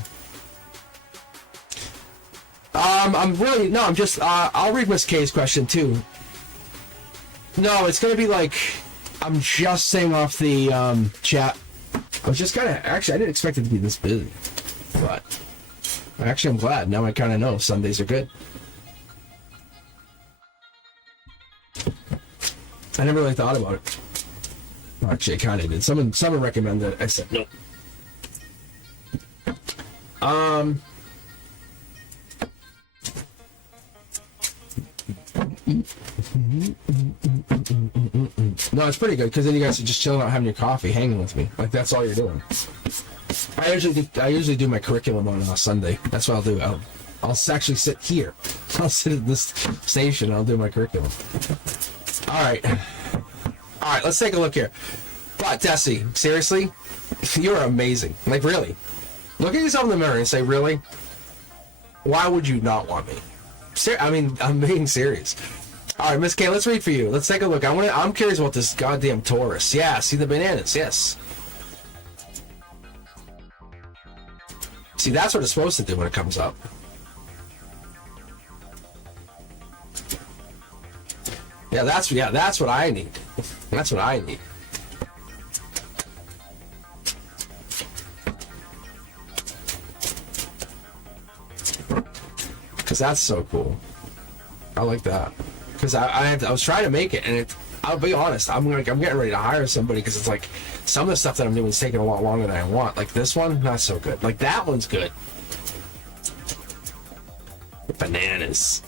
I'm just, I'll read Miss K's question too. No, it's going to be like, I'm just saying off the chat. I was just kind of, actually, I didn't expect it to be this busy. But, actually, I'm glad. Now I kind of know Sundays are good. I never really thought about it. Well, actually, I kind of did. Someone recommended it. I said no. No, it's pretty good because then you guys are just chilling out, having your coffee, hanging with me. Like, that's all you're doing. I usually do my curriculum on Sunday. That's what I'll do. I'll actually sit here. I'll sit at this station and I'll do my curriculum. All right, let's take a look here. But Desi, seriously, you're amazing. Like, really, look at yourself in the mirror and say, really, why would you not want me? I mean, I'm being serious. All right, Miss K, let's read for you. Let's take a look. I'm curious about this goddamn Taurus. Yeah, see the bananas. Yes. See, that's what it's supposed to do when it comes up. That's what I need. That's what I need. Because that's so cool. I like that. Because I was trying to make it, and I'll be honest, I'm getting ready to hire somebody because it's like some of the stuff that I'm doing is taking a lot longer than I want. Like this one, not so good. Like that one's good. Bananas.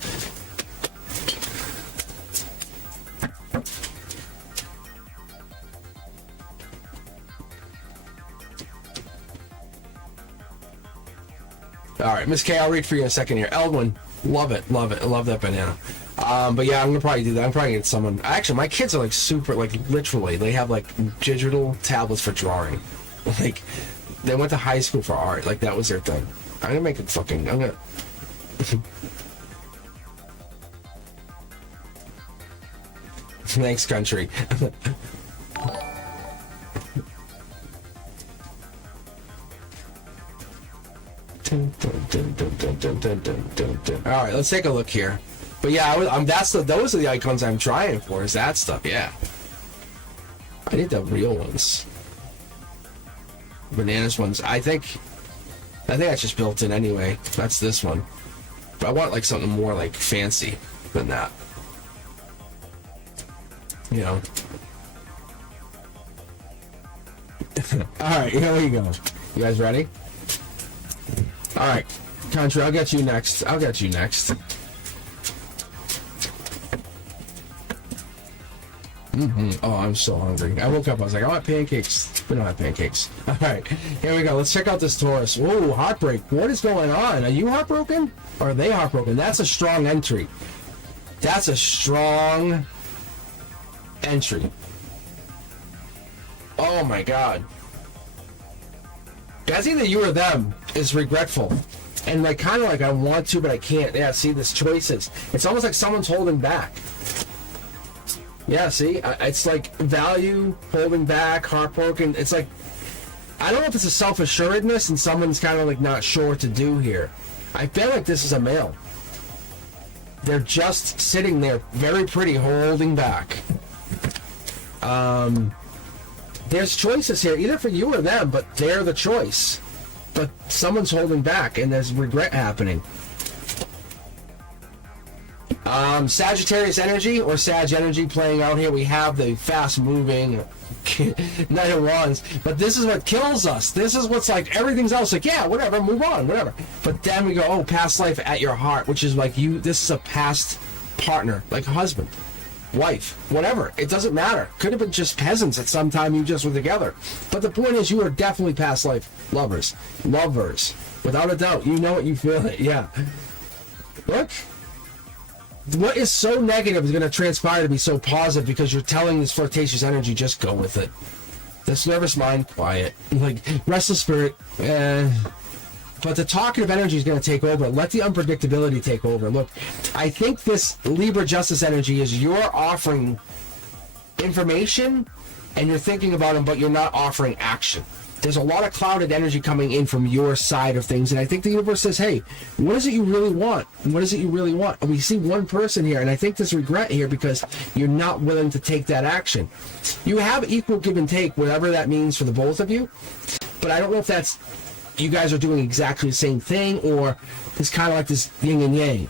All right, Miss K, I'll read for you in a second here. Eldwin, love it. I love that banana. But yeah, I'm gonna probably do that. I'm probably gonna get someone. Actually, my kids are like super, like literally, they have like digital tablets for drawing. Like, they went to high school for art. Like that was their thing. I'm gonna make it fucking. I'm gonna. Thanks, country. All right, let's take a look here. But yeah, those are the icons I'm trying for. Is that stuff? Yeah. I need the real ones. Bananas ones. I think that's just built in anyway. That's this one. But I want like something more like fancy than that. You know. All right, here we go. You guys ready? All right, country. I'll get you next. Oh, I'm so hungry. I woke up. I was like, I want pancakes. We don't have pancakes. All right, here we go. Let's check out this Taurus. Whoa, heartbreak. What is going on? Are you heartbroken? Or are they heartbroken? That's a strong entry. That's a strong entry. Oh my God. That's either you or them is regretful. And like kind of like I want to, but I can't. Yeah, see, this choices. It's almost like someone's holding back. Yeah, see? It's like value, holding back, heartbroken. It's like, I don't know if it's a self-assuredness and someone's kind of like not sure what to do here. I feel like this is a male. They're just sitting there, very pretty, holding back. There's choices here, either for you or them, but they're the choice. But someone's holding back, and there's regret happening. Sagittarius energy, or Sag energy playing out here. We have the fast-moving Knight of Wands. But this is what kills us. This is what's like, everything's else like, yeah, whatever, move on, whatever. But then we go, oh, past life at your heart, which is like this is a past partner, like husband, wife, whatever. It doesn't matter. Could have been just peasants at some time you just were together. But the point is, you are definitely past life lovers. Without a doubt. You know it, you feel it, yeah. Look. What is so negative is going to transpire to be so positive because you're telling this flirtatious energy, just go with it. This nervous mind, quiet. Like, restless spirit, But the talkative energy is going to take over. Let the unpredictability take over. Look, I think this Libra justice energy is you're offering information and you're thinking about them, but you're not offering action. There's a lot of clouded energy coming in from your side of things, and I think the universe says, hey, what is it you really want? What is it you really want? And we see one person here, and I think there's regret here because you're not willing to take that action. You have equal give and take, whatever that means for the both of you, but I don't know if that's you guys are doing exactly the same thing, or it's kind of like this yin and yang.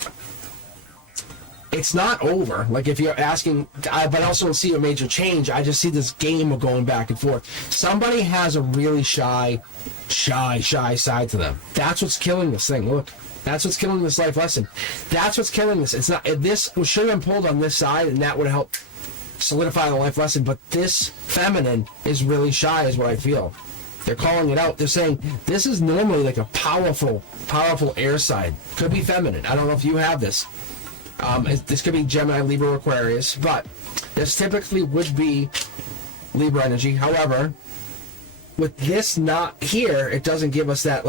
It's not over. Like if you're asking, but I also don't see a major change. I just see this game of going back and forth. Somebody has a really shy side to them. That's what's killing this thing. Look, that's what's killing this life lesson. That's what's killing this. It's not. This should have been pulled on this side, and that would help solidify the life lesson. But this feminine is really shy, is what I feel. They're calling it out. They're saying this is normally like a powerful air side. Could be feminine. I don't know if you have this. This could be Gemini, Libra, Aquarius, but this typically would be Libra energy. However, with this not here, it doesn't give us that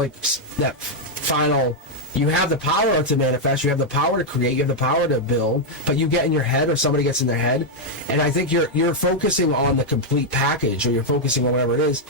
that final. You have the power to manifest. You have the power to create. You have the power to build. But you get in your head, or somebody gets in their head, and I think you're focusing on the complete package, or you're focusing on whatever it is.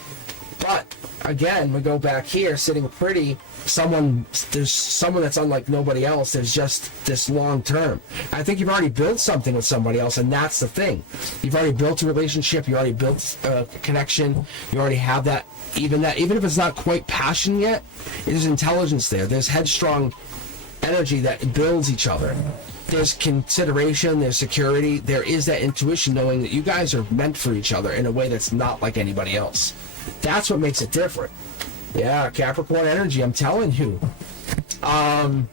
But again, we go back here, sitting pretty. There's someone that's unlike nobody else. There's just this long term. I think you've already built something with somebody else, and that's the thing. You've already built a relationship. You already built a connection. You already have that. Even if it's not quite passion yet, there's intelligence there. There's headstrong energy that builds each other. There's consideration, there's security, there is that intuition knowing that you guys are meant for each other in a way that's not like anybody else. That's what makes it different. Yeah, Capricorn energy, I'm telling you. I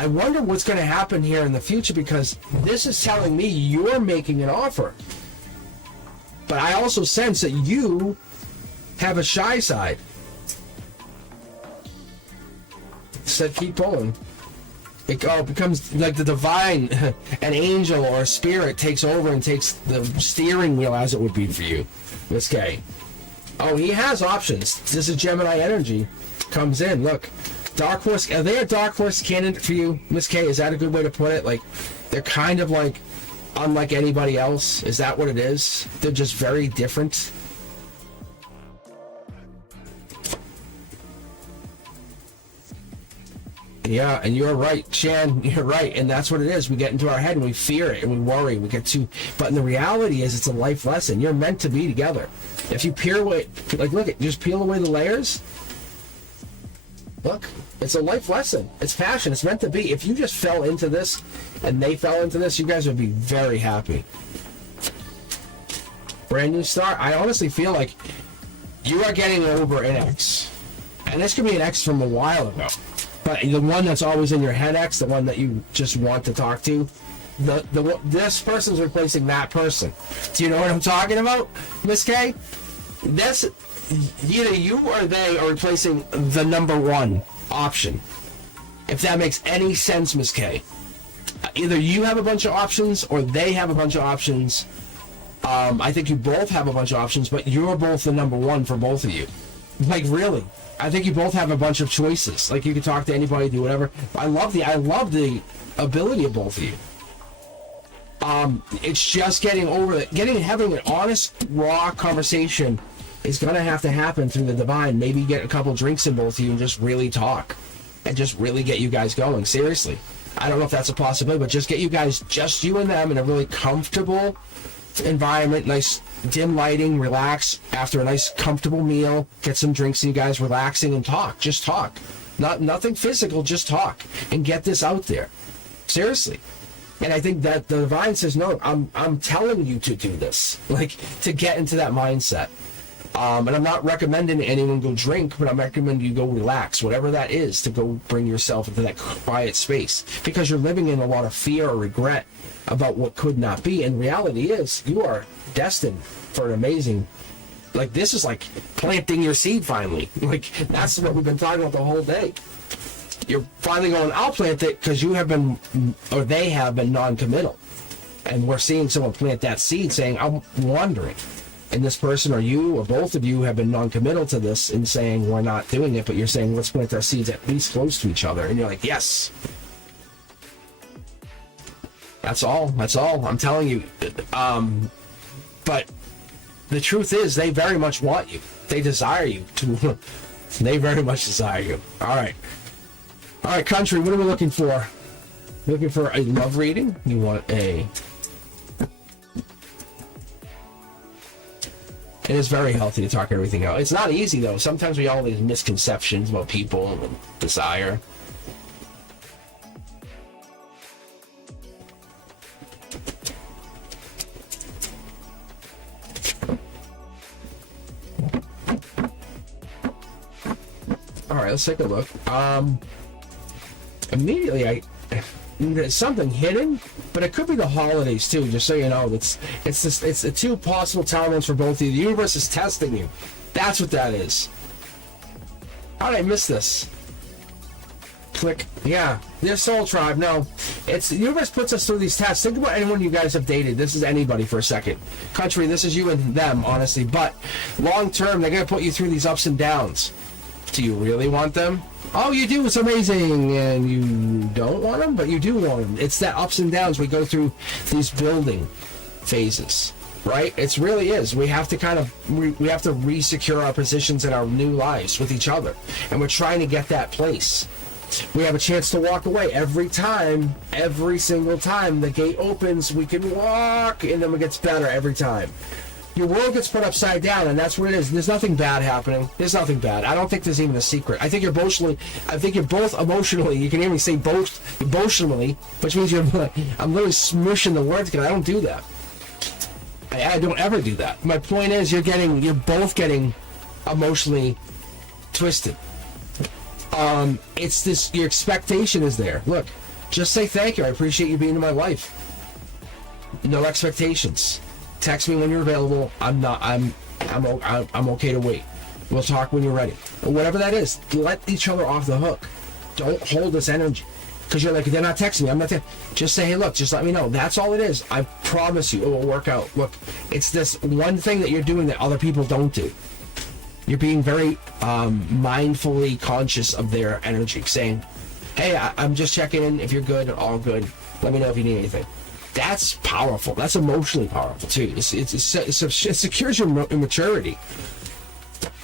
wonder what's going to happen here in the future, because this is telling me you're making an offer. But I also sense that you have a shy side. Said keep pulling. It becomes like the divine, an angel or a spirit takes over and takes the steering wheel, as it would be for you, Miss K. Oh, he has options. This is Gemini energy. Comes in. Look, Dark Horse. Are they a Dark Horse candidate for you, Miss K? Is that a good way to put it? Like, they're kind of like unlike anybody else. Is that what it is? They're just very different. Yeah, and you're right, Shan, you're right, and that's what it is. We get into our head and we fear it and we worry, but in the reality is it's a life lesson. You're meant to be together. If you peel away, just peel away the layers. Look, it's a life lesson. It's passion. It's meant to be. If you just fell into this and they fell into this, you guys would be very happy. Brand new start. I honestly feel like you are getting over an ex. And this could be an ex from a while ago. But the one that's always in your head ex, the one that you just want to talk to, this person's replacing that person. Do you know what I'm talking about, Miss K? That's either you or they are replacing the number one option. If that makes any sense, Miss K. Either you have a bunch of options or they have a bunch of options. I think you both have a bunch of options, but you're both the number one for both of you. Like, really. I think you both have a bunch of choices. Like, you can talk to anybody, do whatever. I love the ability of both of you. It's just getting over it. Having an honest, raw conversation is going to have to happen through the divine. Maybe get a couple drinks in both of you and just really talk. And just really get you guys going. Seriously. I don't know if that's a possibility, but just get you guys, just you and them, in a really comfortable environment, nice dim lighting, relax after a nice comfortable meal, get some drinks and you guys relaxing and talk. Just talk. Nothing physical, just talk and get this out there. Seriously. And I think that the divine says, no, I'm telling you to do this, like, to get into that mindset. And I'm not recommending anyone go drink, but I'm recommending you go relax, whatever that is, to go bring yourself into that quiet space, because you're living in a lot of fear or regret about what could not be. And reality is you are destined for an amazing, like, this is like planting your seed finally. Like, that's what we've been talking about the whole day. You're finally going, I'll plant it, because you have been, or they have been non-committal. And we're seeing someone plant that seed saying, I'm wondering. And this person or you or both of you have been non-committal to this and saying, we're not doing it, but you're saying, let's plant our seeds at least close to each other. And you're like, yes. That's all. I'm telling you. But the truth is, they very much want you. They desire you. They very much desire you. All right, country, what are we looking for? Looking for a love reading? You want a... It is very healthy to talk everything out. It's not easy, though. Sometimes we all have these misconceptions about people and desire. All right, let's take a look. Immediately, there's something hidden, but it could be the holidays too. Just so you know, it's the two possible timelines for both of you. The universe is testing you. That's what that is. How did I miss this? Click. Yeah, their soul tribe. No, it's the universe puts us through these tests. Think about anyone you guys have dated. This is anybody for a second. Country, this is you and them, honestly. But long term, they're gonna put you through these ups and downs. Do you really want them? Oh, you do. It's amazing. And you don't want them, but you do want them. It's that ups and downs. We go through these building phases. right? It really is. We have to kind of we have to re-secure our positions in our new lives with each other, and we're trying to get that place. We have a chance to walk away every time, every single time the gate opens. We can walk, and then it gets better every time. Your world gets put upside down, and that's what it is. There's nothing bad happening. There's nothing bad. I don't think there's even a secret. I think you're both emotionally. You can hear me say both emotionally, which means I'm literally smushing the words because I don't do that. I don't ever do that. My point is, you're both getting emotionally twisted. It's this. Your expectation is there. Look, just say thank you. I appreciate you being in my life. No expectations. Text me when you're available. I'm okay to wait. We'll talk when you're ready. Or whatever that is. Let each other off the hook. Don't hold this energy. Because you're like, they're not texting me. I'm not there. Just say, hey, look, just let me know. That's all it is. I promise you it will work out. Look, it's this one thing that you're doing that other people don't do. You're being very mindfully conscious of their energy. Saying, hey, I'm just checking in. If you're good, all good. Let me know if you need anything. That's powerful. That's emotionally powerful too. It secures your maturity.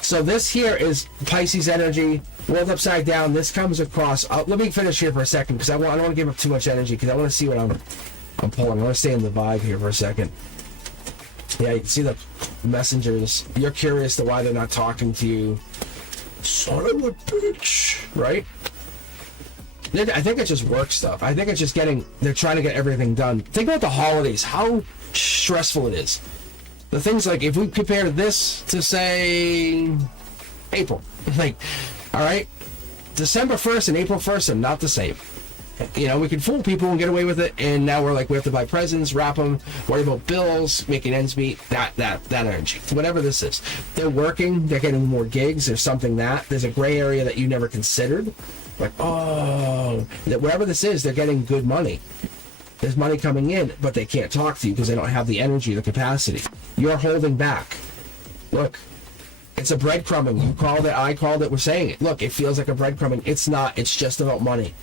So this here is Pisces energy, world upside down. This comes across. Let me finish here for a second because I don't want to give up too much energy because I want to see what I'm pulling. I want to stay in the vibe here for a second. Yeah, you can see the messengers. You're curious to why they're not talking to you. Son of a bitch, right? I think it's just work stuff. I think it's just they're trying to get everything done. Think about the holidays, how stressful it is. The things like, if we compare this to, say, April. Like, all right, December 1st and April 1st are not the same. You know, we can fool people and get away with it, and now we're like, we have to buy presents, wrap them, worry about bills, making ends meet, that energy. Whatever this is. They're working, they're getting more gigs, there's there's a gray area that you never considered. Like, whatever this is, they're getting good money. There's money coming in, but they can't talk to you because they don't have the energy, the capacity. You're holding back. Look, it's a breadcrumbing. You called it, I called it, we're saying it. Look, it feels like a breadcrumbing. It's not. It's just about money.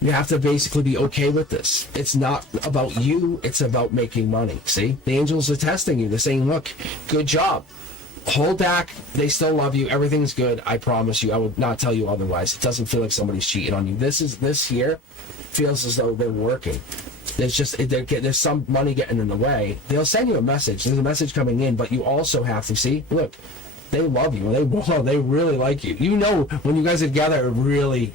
You have to basically be okay with this. It's not about you. It's about making money. See? The angels are testing you. They're saying, look, good job. Hold back. They still love you. Everything's good. I promise you. I would not tell you otherwise. It doesn't feel like somebody's cheating on you. This here feels as though they're working. There's some money getting in the way. They'll send you a message. There's a message coming in, but you also have to see. Look, they love you. They really like you. You know, when you guys are together, it really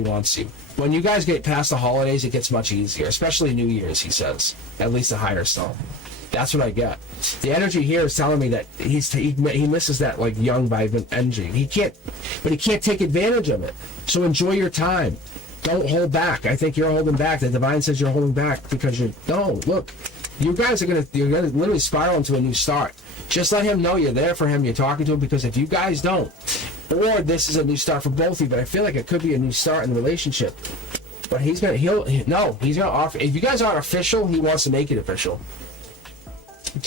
wants you. When you guys get past the holidays, it gets much easier, especially New Year's, he says. At least a higher self. That's what I get. The energy here is telling me that he misses that like young, vibrant energy. He can't take advantage of it. So enjoy your time. Don't hold back. I think you're holding back. The divine says you're holding back because look, you guys you're gonna literally spiral into a new start. Just let him know you're there for him. You're talking to him, because if you guys don't, or this is a new start for both of you, but I feel like it could be a new start in the relationship. But he's gonna offer. If you guys aren't official, he wants to make it official.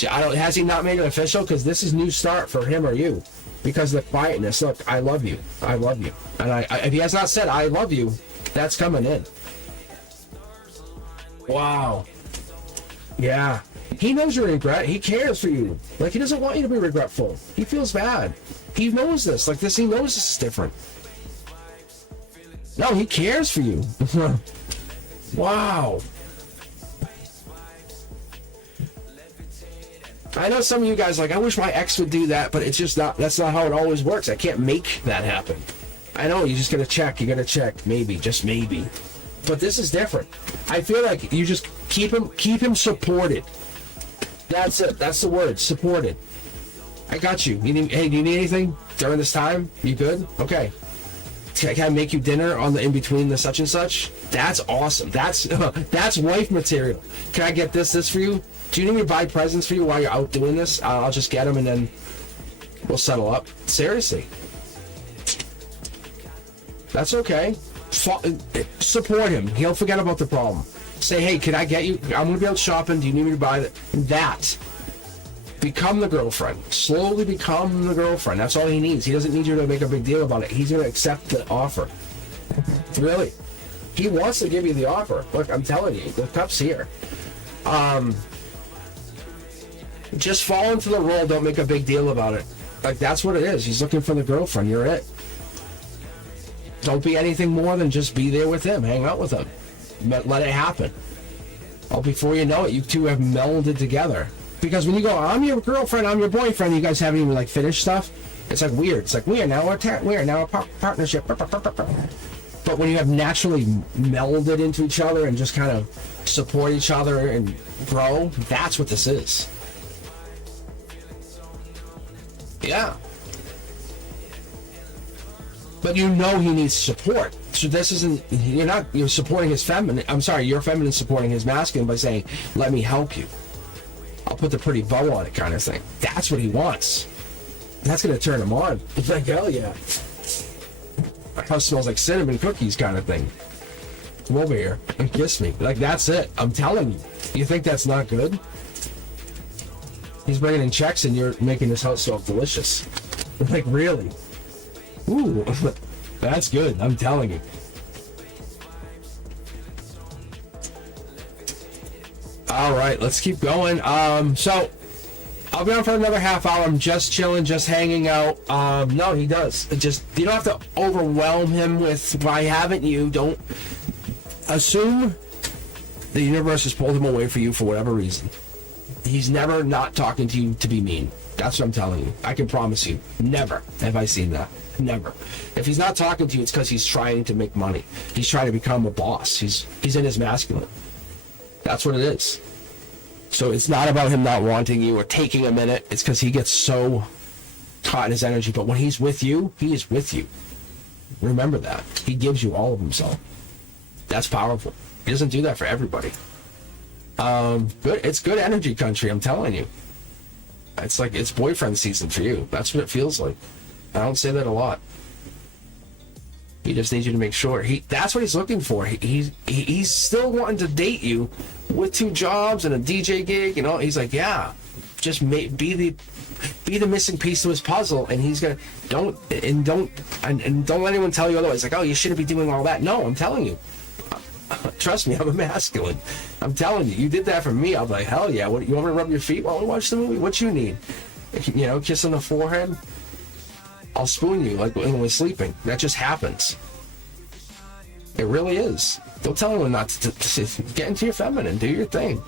Has he not made it official? Because this is new start for him or you. Because of the quietness. Look, I love you. I love you. And if he has not said I love you, that's coming in. Wow. Yeah. He knows your regret. He cares for you. Like, he doesn't want you to be regretful. He feels bad. He knows this. Like, he knows this is different. No, he cares for you. Wow. I know some of you guys like, I wish my ex would do that, but it's just not, that's not how it always works. I can't make that happen. I know, you just gotta check. You gotta check. Maybe, just maybe. But this is different. I feel like you just keep him supported. That's it. That's the word. Supported. I got you. Hey, do you need anything during this time? You good? Okay. Can I make you dinner on the in between the such and such? That's awesome. That's wife material. Can I get this for you? Do you need me to buy presents for you while you're out doing this? I'll just get them and then we'll settle up. Seriously. That's okay. Support him. He'll forget about the problem. Say, hey, can I get you? I'm going to be out shopping. Do you need me to buy that? Become the girlfriend. Slowly become the girlfriend. That's all he needs. He doesn't need you to make a big deal about it. He's going to accept the offer. Really. He wants to give you the offer. Look, I'm telling you, the cup's here. Just fall into the role. Don't make a big deal about it. Like, that's what it is. He's looking for the girlfriend. You're it. Don't be anything more than just be there with him. Hang out with him. Let it happen. Oh, before you know it, you two have melded together. Because when you go, I'm your girlfriend, I'm your boyfriend, you guys haven't even like finished stuff. It's like weird. It's like we are now a partnership. But when you have naturally melded into each other and just kind of support each other and grow, that's what this is. Yeah. But you know he needs support. So this isn't, you're supporting his feminine. I'm sorry, your feminine supporting his masculine by saying, let me help you. I'll put the pretty bow on it kind of thing. That's what he wants. That's going to turn him on. He's like, hell yeah. My house smells like cinnamon cookies kind of thing. Come over here and kiss me. Like, that's it. I'm telling you. You think that's not good? He's bringing in checks and you're making this house so delicious. Like, really? Ooh, that's good. I'm telling you. All right, let's keep going. So I'll be on for another half hour. I'm just chilling, just hanging out. No, he does. Just, you don't have to overwhelm him with why haven't you. Don't assume the universe has pulled him away for you for whatever reason. He's never not talking to you to be mean. That's what I'm telling you. I can promise you. Never have I seen that. Never. If he's not talking to you, it's because he's trying to make money. He's trying to become a boss. He's in his masculine. That's what it is. So it's not about him not wanting you or taking a minute. It's because he gets so caught in his energy. But when he's with you, he is with you. Remember that. He gives you all of himself. That's powerful. He doesn't do that for everybody. Good. It's good energy country, I'm telling you. It's like it's boyfriend season for you. That's what it feels like. I don't say that a lot. He just needs you to make sure. That's what he's looking for. He's still wanting to date you with 2 jobs and a DJ gig. You know, he's like, yeah, just be the missing piece to his puzzle. And he's gonna don't let anyone tell you otherwise. Like, oh, you shouldn't be doing all that. No, I'm telling you. Trust me, I'm a masculine. I'm telling you, you did that for me. I'll be like, hell yeah. What, you want me to rub your feet while we watch the movie? What you need? You know, kiss on the forehead. I'll spoon you like when we're sleeping. That just happens. It really is. Don't tell anyone not to get into your feminine. Do your thing.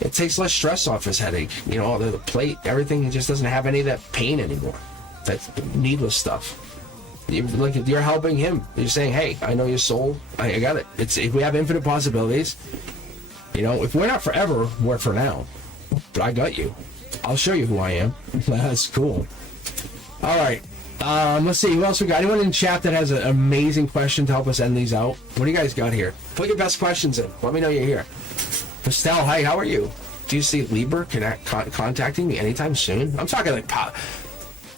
It takes less stress off his headache. You know, the plate, everything. He just doesn't have any of that pain anymore. That's needless stuff. You're helping him. You're saying, hey, I know your soul. I got it. If we have infinite possibilities, you know, if we're not forever, we're for now. But I got you. I'll show you who I am. That's cool. All right. Let's see. Who else we got? Anyone in chat that has an amazing question to help us end these out? What do you guys got here? Put your best questions in. Let me know you're here. Pastel, hi, how are you? Do you see Libra contacting me anytime soon? I'm talking like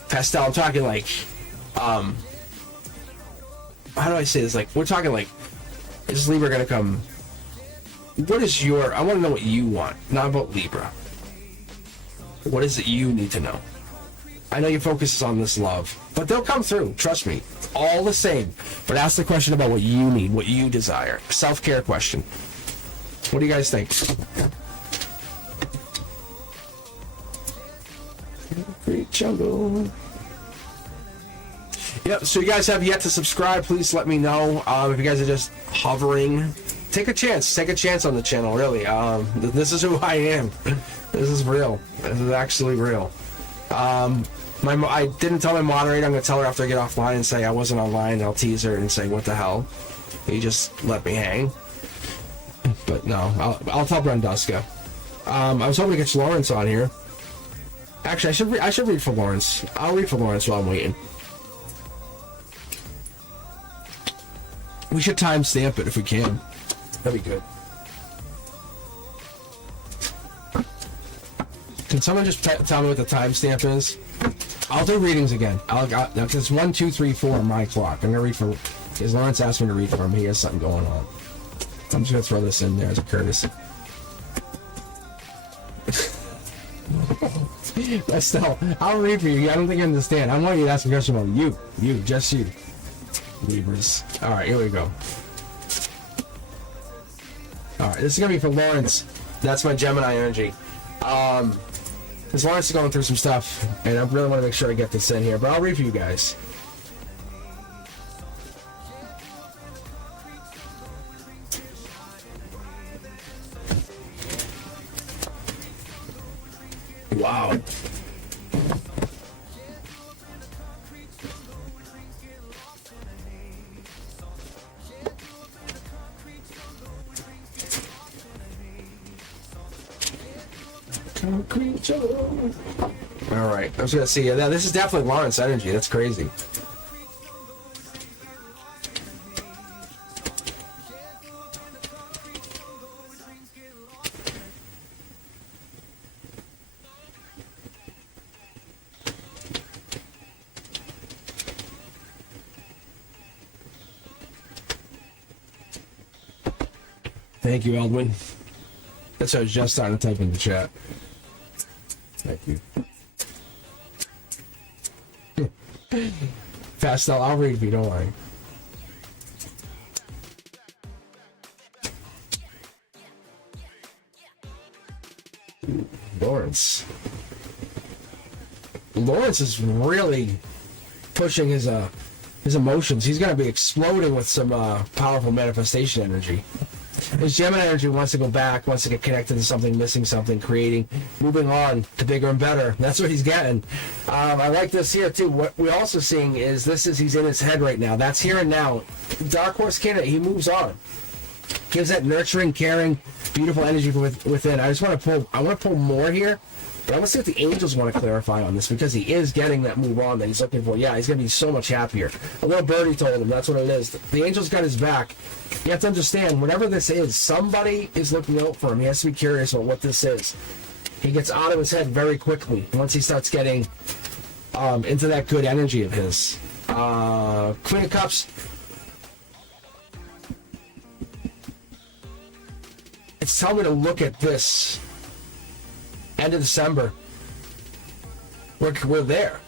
Pastel. I'm talking like, how do I say this? Like, we're talking like, is Libra gonna come? What is I want to know what you want, not about Libra. What is it you need to know? I know your focus is on this love, but they'll come through. Trust me. All the same. But ask the question about what you need, what you desire. Self-care question. What do you guys think? Great jungle. Yep, so you guys have yet to subscribe. Please let me know. If you guys are just hovering, take a chance. Take a chance on the channel, really. This is who I am. This is real. This is actually real. I didn't tell my moderator. I'm going to tell her after I get offline and say I wasn't online. I'll tease her and say, what the hell? You just let me hang. But no, I'll tell Brenduska. I was hoping to get Lawrence on here. Actually, I should read for Lawrence. I'll read for Lawrence while I'm waiting. We should timestamp it if we can. That'd be good. Can someone just tell me what the timestamp is? I'll do readings again. Because it's 1, 2, 3, 4 on my clock. I'm gonna read for. Because Lawrence asked me to read for him. He has something going on. I'm just gonna throw this in there as a courtesy. Estelle, I'll read for you. I don't think you understand. I want you to ask a question about you. You, just you. Libras. All right, here we go. All right, this is gonna be for Lawrence. That's my Gemini energy. Because Lawrence is going through some stuff, and I really want to make sure I get this in here, but I'll read for you guys. Wow. All right, I was gonna see. Yeah, this is definitely Lawrence energy. That's crazy. Thank you, Eldwin. That's what I was just starting to type in the chat. Thank you. Pastel, I'll read if you don't worry. Lawrence. Lawrence is really pushing his emotions. He's gonna be exploding with some powerful manifestation energy. His Gemini energy wants to go back, wants to get connected to something, missing something, creating, moving on to bigger and better. That's what he's getting. I like this here too. What we're also seeing is he's in his head right now. That's here and now. Dark Horse candidate, he moves on. Gives that nurturing, caring, beautiful energy within. I want to pull more here. But I want to see what the angels want to clarify on this, because he is getting that move on that he's looking for. Yeah, he's going to be so much happier. A little birdie told him that's what it is. The angel's got his back. You have to understand, whatever this is, somebody is looking out for him. He has to be curious about what this is. He gets out of his head very quickly once he starts getting into that good energy of his. Queen of Cups. It's telling me to look at this. End of December. We're there.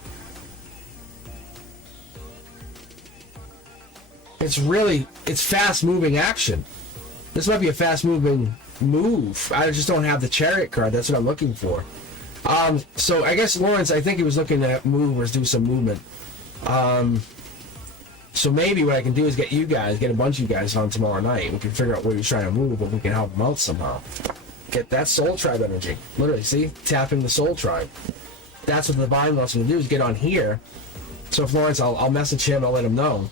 It's fast moving action. This might be a fast moving move. I just don't have the Chariot card. That's what I'm looking for. So I guess Lawrence, I think he was looking to move or do some movement. So maybe what I can do is get a bunch of you guys on tomorrow night. We can figure out where he's trying to move, but we can help him out somehow. Get that soul tribe energy. Literally, see? Tapping the soul tribe. That's what the divine wants me to do, is get on here. So if Lawrence, I'll message him, I'll let him know.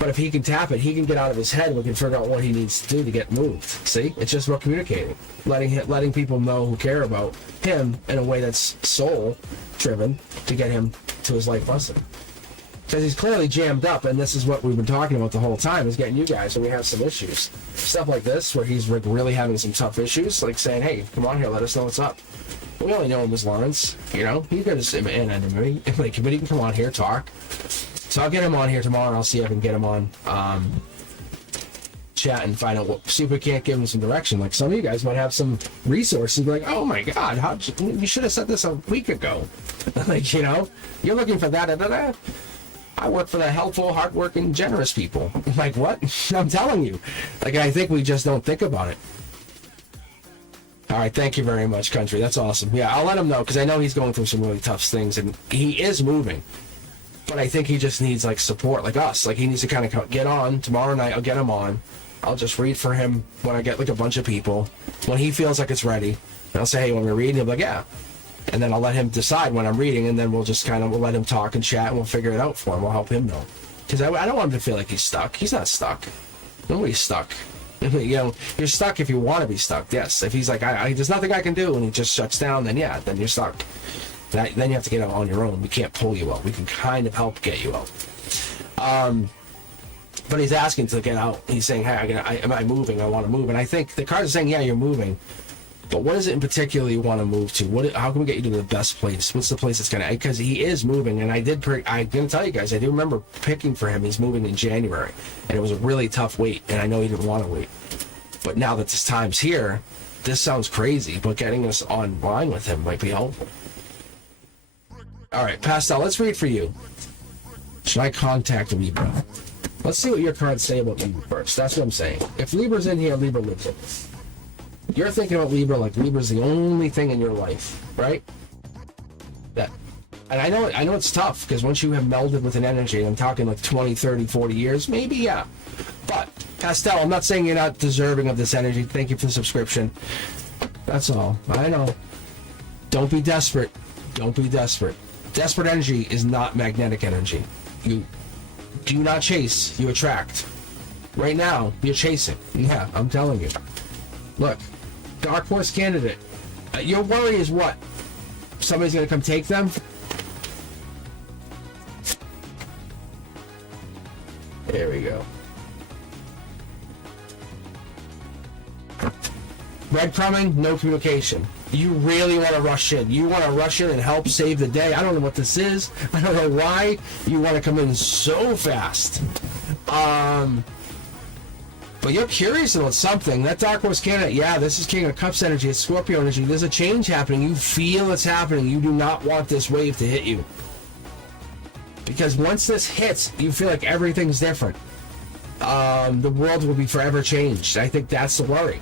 But if he can tap it, he can get out of his head, and we can figure out what he needs to do to get moved. See? It's just about communicating. Letting people know who care about him in a way that's soul-driven to get him to his life lesson. Because he's clearly jammed up, and this is what we've been talking about the whole time, is getting you guys when we have some issues. Stuff like this, where he's really having some tough issues, like saying, hey, come on here, let us know what's up. We only know him as Lawrence, you know? He's got his enemy, but he can come on here, talk. So I'll get him on here tomorrow, and I'll see if I can get him on chat and find out see if we can't give him some direction. Like, some of you guys might have some resources, like, oh my God, you should have said this a week ago. Like, you know, you're looking for that. I work for the helpful, hardworking, generous people. Like, what? I'm telling you. Like, I think we just don't think about it. All right, thank you very much, Country. That's awesome. Yeah, I'll let him know, because I know he's going through some really tough things, and he is moving. But I think he just needs, like, support, like us. Like, he needs to kind of get on. Tomorrow night, I'll get him on. I'll just read for him when I get, like, a bunch of people. When he feels like it's ready, I'll say, hey, when we're reading, he'll be like, yeah. And then I'll let him decide when I'm reading, and then we'll let him talk and chat, and we'll figure it out for him. We'll help him know. Because I don't want him to feel like he's stuck. He's not stuck. Nobody's stuck. You know, you're stuck if you want to be stuck, yes. If he's like, there's nothing I can do, and he just shuts down, then yeah, then you're stuck. Then you have to get out on your own. We can't pull you out. We can kind of help get you out. But he's asking to get out. He's saying, hey, am I moving? I want to move. And I think the cards are saying, yeah, you're moving. But what is it in particular you want to move to? How can we get you to the best place? What's the place that's going to... Because he is moving, and I'm going to tell you guys, I do remember picking for him. He's moving in January, and it was a really tough wait, and I know he didn't want to wait. But now that this time's here, this sounds crazy, but getting us online with him might be helpful. All right, Pastel, let's read for you. Should I contact Libra? Let's see what your cards say about Libra first. That's what I'm saying. If Libra's in here, Libra lives in it. You're thinking about Libra like Libra's the only thing in your life, right? That, and I know it's tough, because once you have melded with an energy, I'm talking like 20, 30, 40 years, maybe, yeah. But, Pastel, I'm not saying you're not deserving of this energy. Thank you for the subscription. That's all. I know. Don't be desperate. Don't be desperate. Desperate energy is not magnetic energy. You do not chase, you attract. Right now, you're chasing. Yeah, I'm telling you. Look, Dark Horse candidate. Your worry is what? Somebody's going to come take them? There we go. Breadcrumbing, no communication. You really want to rush in. You want to rush in and help save the day. I don't know what this is. I don't know why you want to come in so fast. But you're curious about something. That Dark Horse candidate, yeah, this is King of Cups energy. It's Scorpio energy. There's a change happening. You feel it's happening. You do not want this wave to hit you. Because once this hits, you feel like everything's different. The world will be forever changed. I think that's the worry.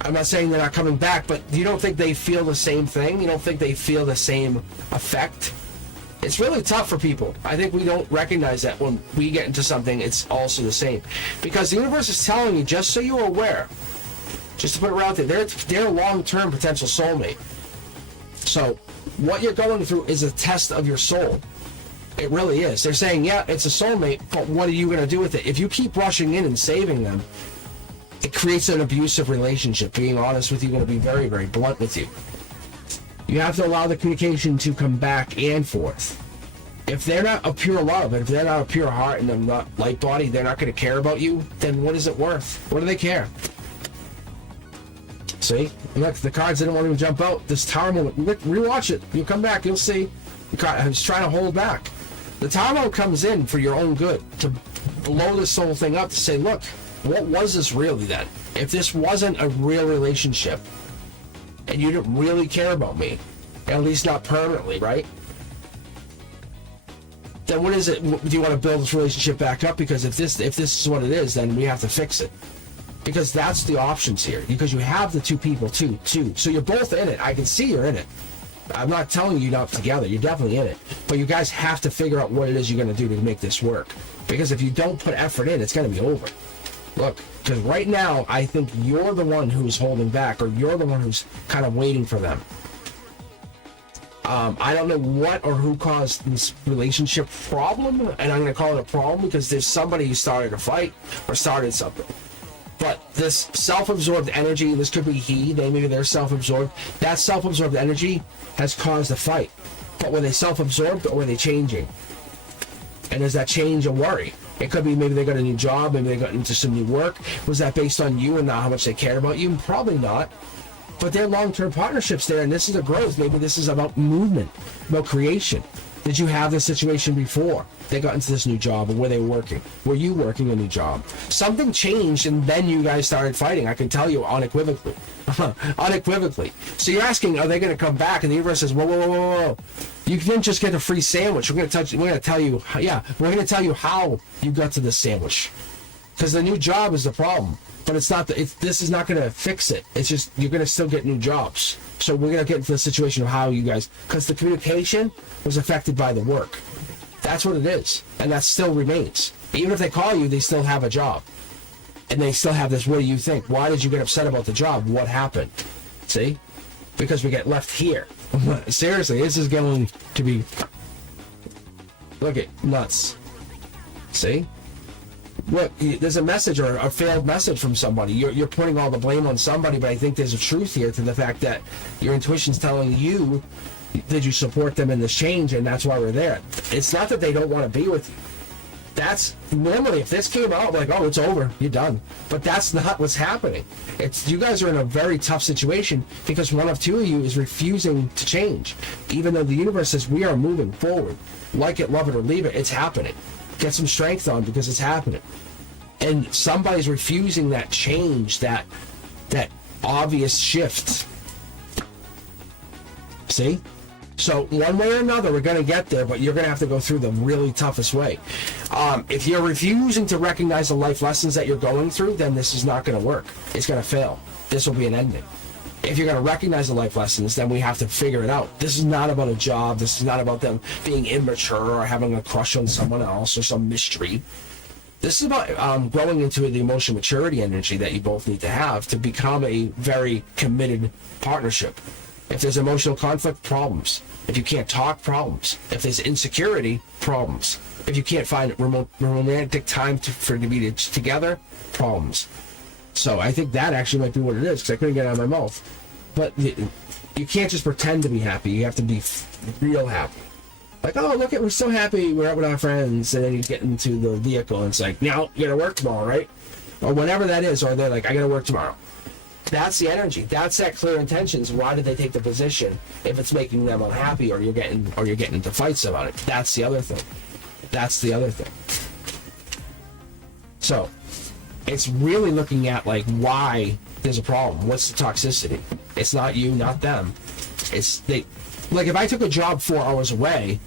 I'm not saying they're not coming back, but you don't think they feel the same thing? You don't think they feel the same effect? It's really tough for people. I think we don't recognize that when we get into something, it's also the same. Because the universe is telling you, just so you're aware, just to put it out there, they're a long-term potential soulmate. So what you're going through is a test of your soul. It really is. They're saying, yeah, it's a soulmate, but what are you going to do with it? If you keep rushing in and saving them, it creates an abusive relationship. Being honest with you, going to be very, very blunt with you. You have to allow the communication to come back and forth. If they're not a pure love, and if they're not a pure heart, and they're not light body, they're not going to care about you, then what is it worth? What do they care? See? Look, the cards didn't want to jump out. This Tower moment, rewatch it. You'll come back, you'll see. I was trying to hold back. The Tower moment comes in for your own good, to blow this whole thing up, to say, look, what was this really then? If this wasn't a real relationship, and you didn't really care about me, at least not permanently, right? Then what is it? Do you want to build this relationship back up? Because if this is what it is, then we have to fix it. Because that's the options here. Because you have the two people too. So you're both in it. I can see you're in it. I'm not telling you not together. You're definitely in it. But you guys have to figure out what it is you're going to do to make this work. Because if you don't put effort in, it's going to be over. Look, because right now, I think you're the one who's holding back, or you're the one who's kind of waiting for them. I don't know what or who caused this relationship problem, and I'm going to call it a problem because there's somebody who started a fight or started something. But this self-absorbed energy, this could be he, maybe they're self-absorbed, that self-absorbed energy has caused a fight. But were they self-absorbed or were they changing? And is that change a worry? It could be maybe they got a new job, maybe they got into some new work. Was that based on you and not how much they cared about you? Probably not. But they're long-term partnerships there, and this is a growth. Maybe this is about movement, about creation. Did you have this situation before they got into this new job, or were they working? Were you working a new job? Something changed, and then you guys started fighting. I can tell you unequivocally. Unequivocally. So you're asking, are they going to come back? And the universe says, whoa, whoa, whoa, whoa, whoa. You didn't just get a free sandwich. We're going to tell you, we're going to tell you how you got to this sandwich. Because the new job is the problem. But it's not. This is not going to fix it. It's just you're going to still get new jobs. So we're going to get into the situation of how you guys, because the communication was affected by the work. That's what it is, and that still remains. Even if they call you, they still have a job, and they still have this. What do you think? Why did you get upset about the job? What happened? See, because we get left here. Seriously, this is going to be. Look at nuts. See. Look, there's a message or a failed message from somebody. You're putting all the blame on somebody, but I think there's a truth here to the fact that your intuition's telling you, did you support them in this change, and that's why we're there. It's not that they don't want to be with you. That's normally, if this came out like, oh, it's over, you're done. But that's not what's happening. It's you guys are in a very tough situation because one of two of you is refusing to change. Even though the universe says we are moving forward. Like it, love it, or leave it, it's happening. Get some strength on because it's happening. And somebody's refusing that change, that obvious shift. See? So one way or another, we're going to get there, but you're going to have to go through the really toughest way. If you're refusing to recognize the life lessons that you're going through, then this is not going to work. It's going to fail. This will be an ending. If you're going to recognize the life lessons, then we have to figure it out. This is not about a job. This is not about them being immature or having a crush on someone else or some mystery. This is about growing into the emotional maturity energy that you both need to have to become a very committed partnership. If there's emotional conflict, problems. If you can't talk, problems. If there's insecurity, problems. If you can't find romantic time for to be together, problems. So I think that actually might be what it is, because I couldn't get it out of my mouth. But you can't just pretend to be happy. You have to be real happy. Like, oh, look, we're so happy, we're out with our friends, and then you get into the vehicle, and it's like, now, you gotta work tomorrow, right? Or whatever that is, or they're like, I gotta work tomorrow. That's the energy. That's that clear intentions. Why did they take the position if it's making them unhappy, or you're getting into fights about it? That's the other thing. That's the other thing. So, it's really looking at, like, why there's a problem. What's the toxicity? It's not you, not them. It's they. Like, if I took a job 4 hours away,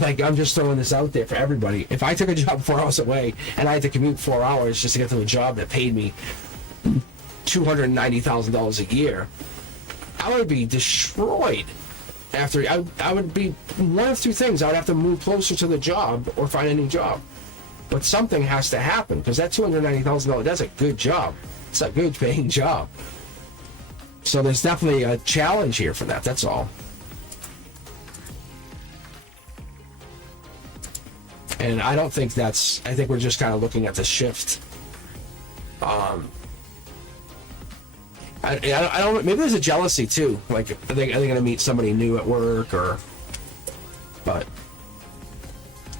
like, I'm just throwing this out there for everybody. If I took a job 4 hours away and I had to commute 4 hours just to get to a job that paid me $290,000 a year, I would be destroyed. After I would be one of two things. I would have to move closer to the job or find a new job. But something has to happen, because that $290,000, that's a good job. It's a good paying job. So there's definitely a challenge here for that. That's all. And I don't think that's, I think we're just kind of looking at the shift. I don't, maybe there's a jealousy too. Like, are they going to meet somebody new at work, or, but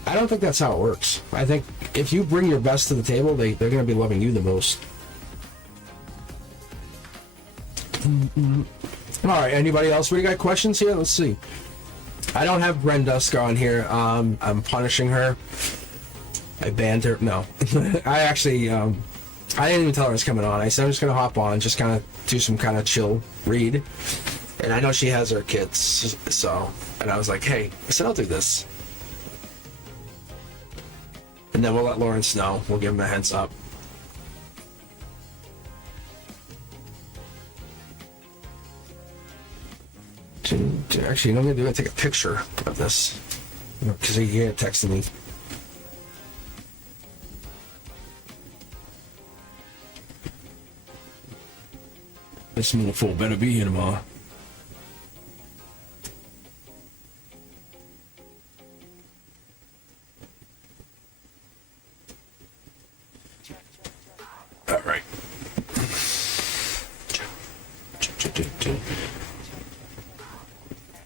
I don't think that's how it works. I think if you bring your best to the table, they're going to be loving you the most. All right, anybody else? We got questions here? Let's see. I don't have Brenduska on here. I'm punishing her. I banned her. No. I actually, I didn't even tell her I was coming on. I said I'm just going to hop on, just kind of do some kind of chill read. And I know she has her kids, so, and I was like, hey, I said I'll do this. And then we'll let Lawrence know. We'll give him a heads up. Actually, I'm going to take a picture of this, because he texted me. This mofo better be here tomorrow. All right.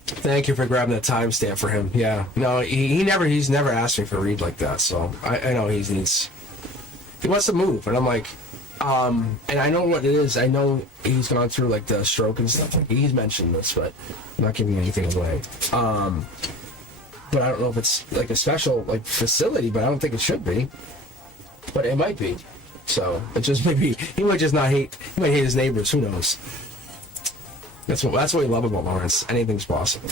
Thank you for grabbing the timestamp for him. Yeah, no, he's never asked me for a read like that. So I know he wants to move, and I'm like, and I know what it is. I know he's gone through like the stroke and stuff. Like, he's mentioned this, but I'm not giving anything away. But I don't know if it's like a special like facility, but I don't think it should be. But it might be. So it just maybe he might just not hate. He might hate his neighbors. Who knows? That's what we love about Lawrence. Anything's possible.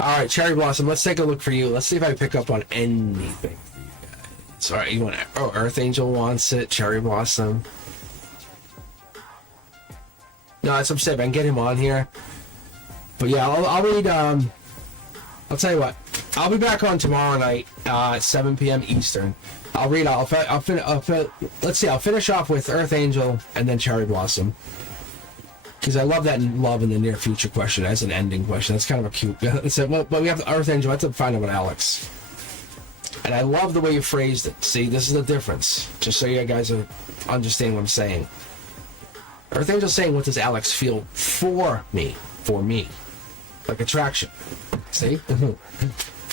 All right, Cherry Blossom. Let's take a look for you. Let's see if I pick up on anything for you guys. Sorry, you want? Oh, Earth Angel wants it. Cherry Blossom. No, that's what I'm saying. I can get him on here. But yeah, I'll read. I'll tell you what. I'll be back on tomorrow night at 7 p.m. Eastern. I'll read. Let's see. I'll finish off with Earth Angel and then Cherry Blossom. Because I love that love in the near future question as an ending question. That's kind of a cute. But we have the Earth Angel. I have to find out about Alex. And I love the way you phrased it. See, this is the difference. Just so you guys understand what I'm saying. Earth Angel's saying, what does Alex feel for me? For me. Like attraction. See?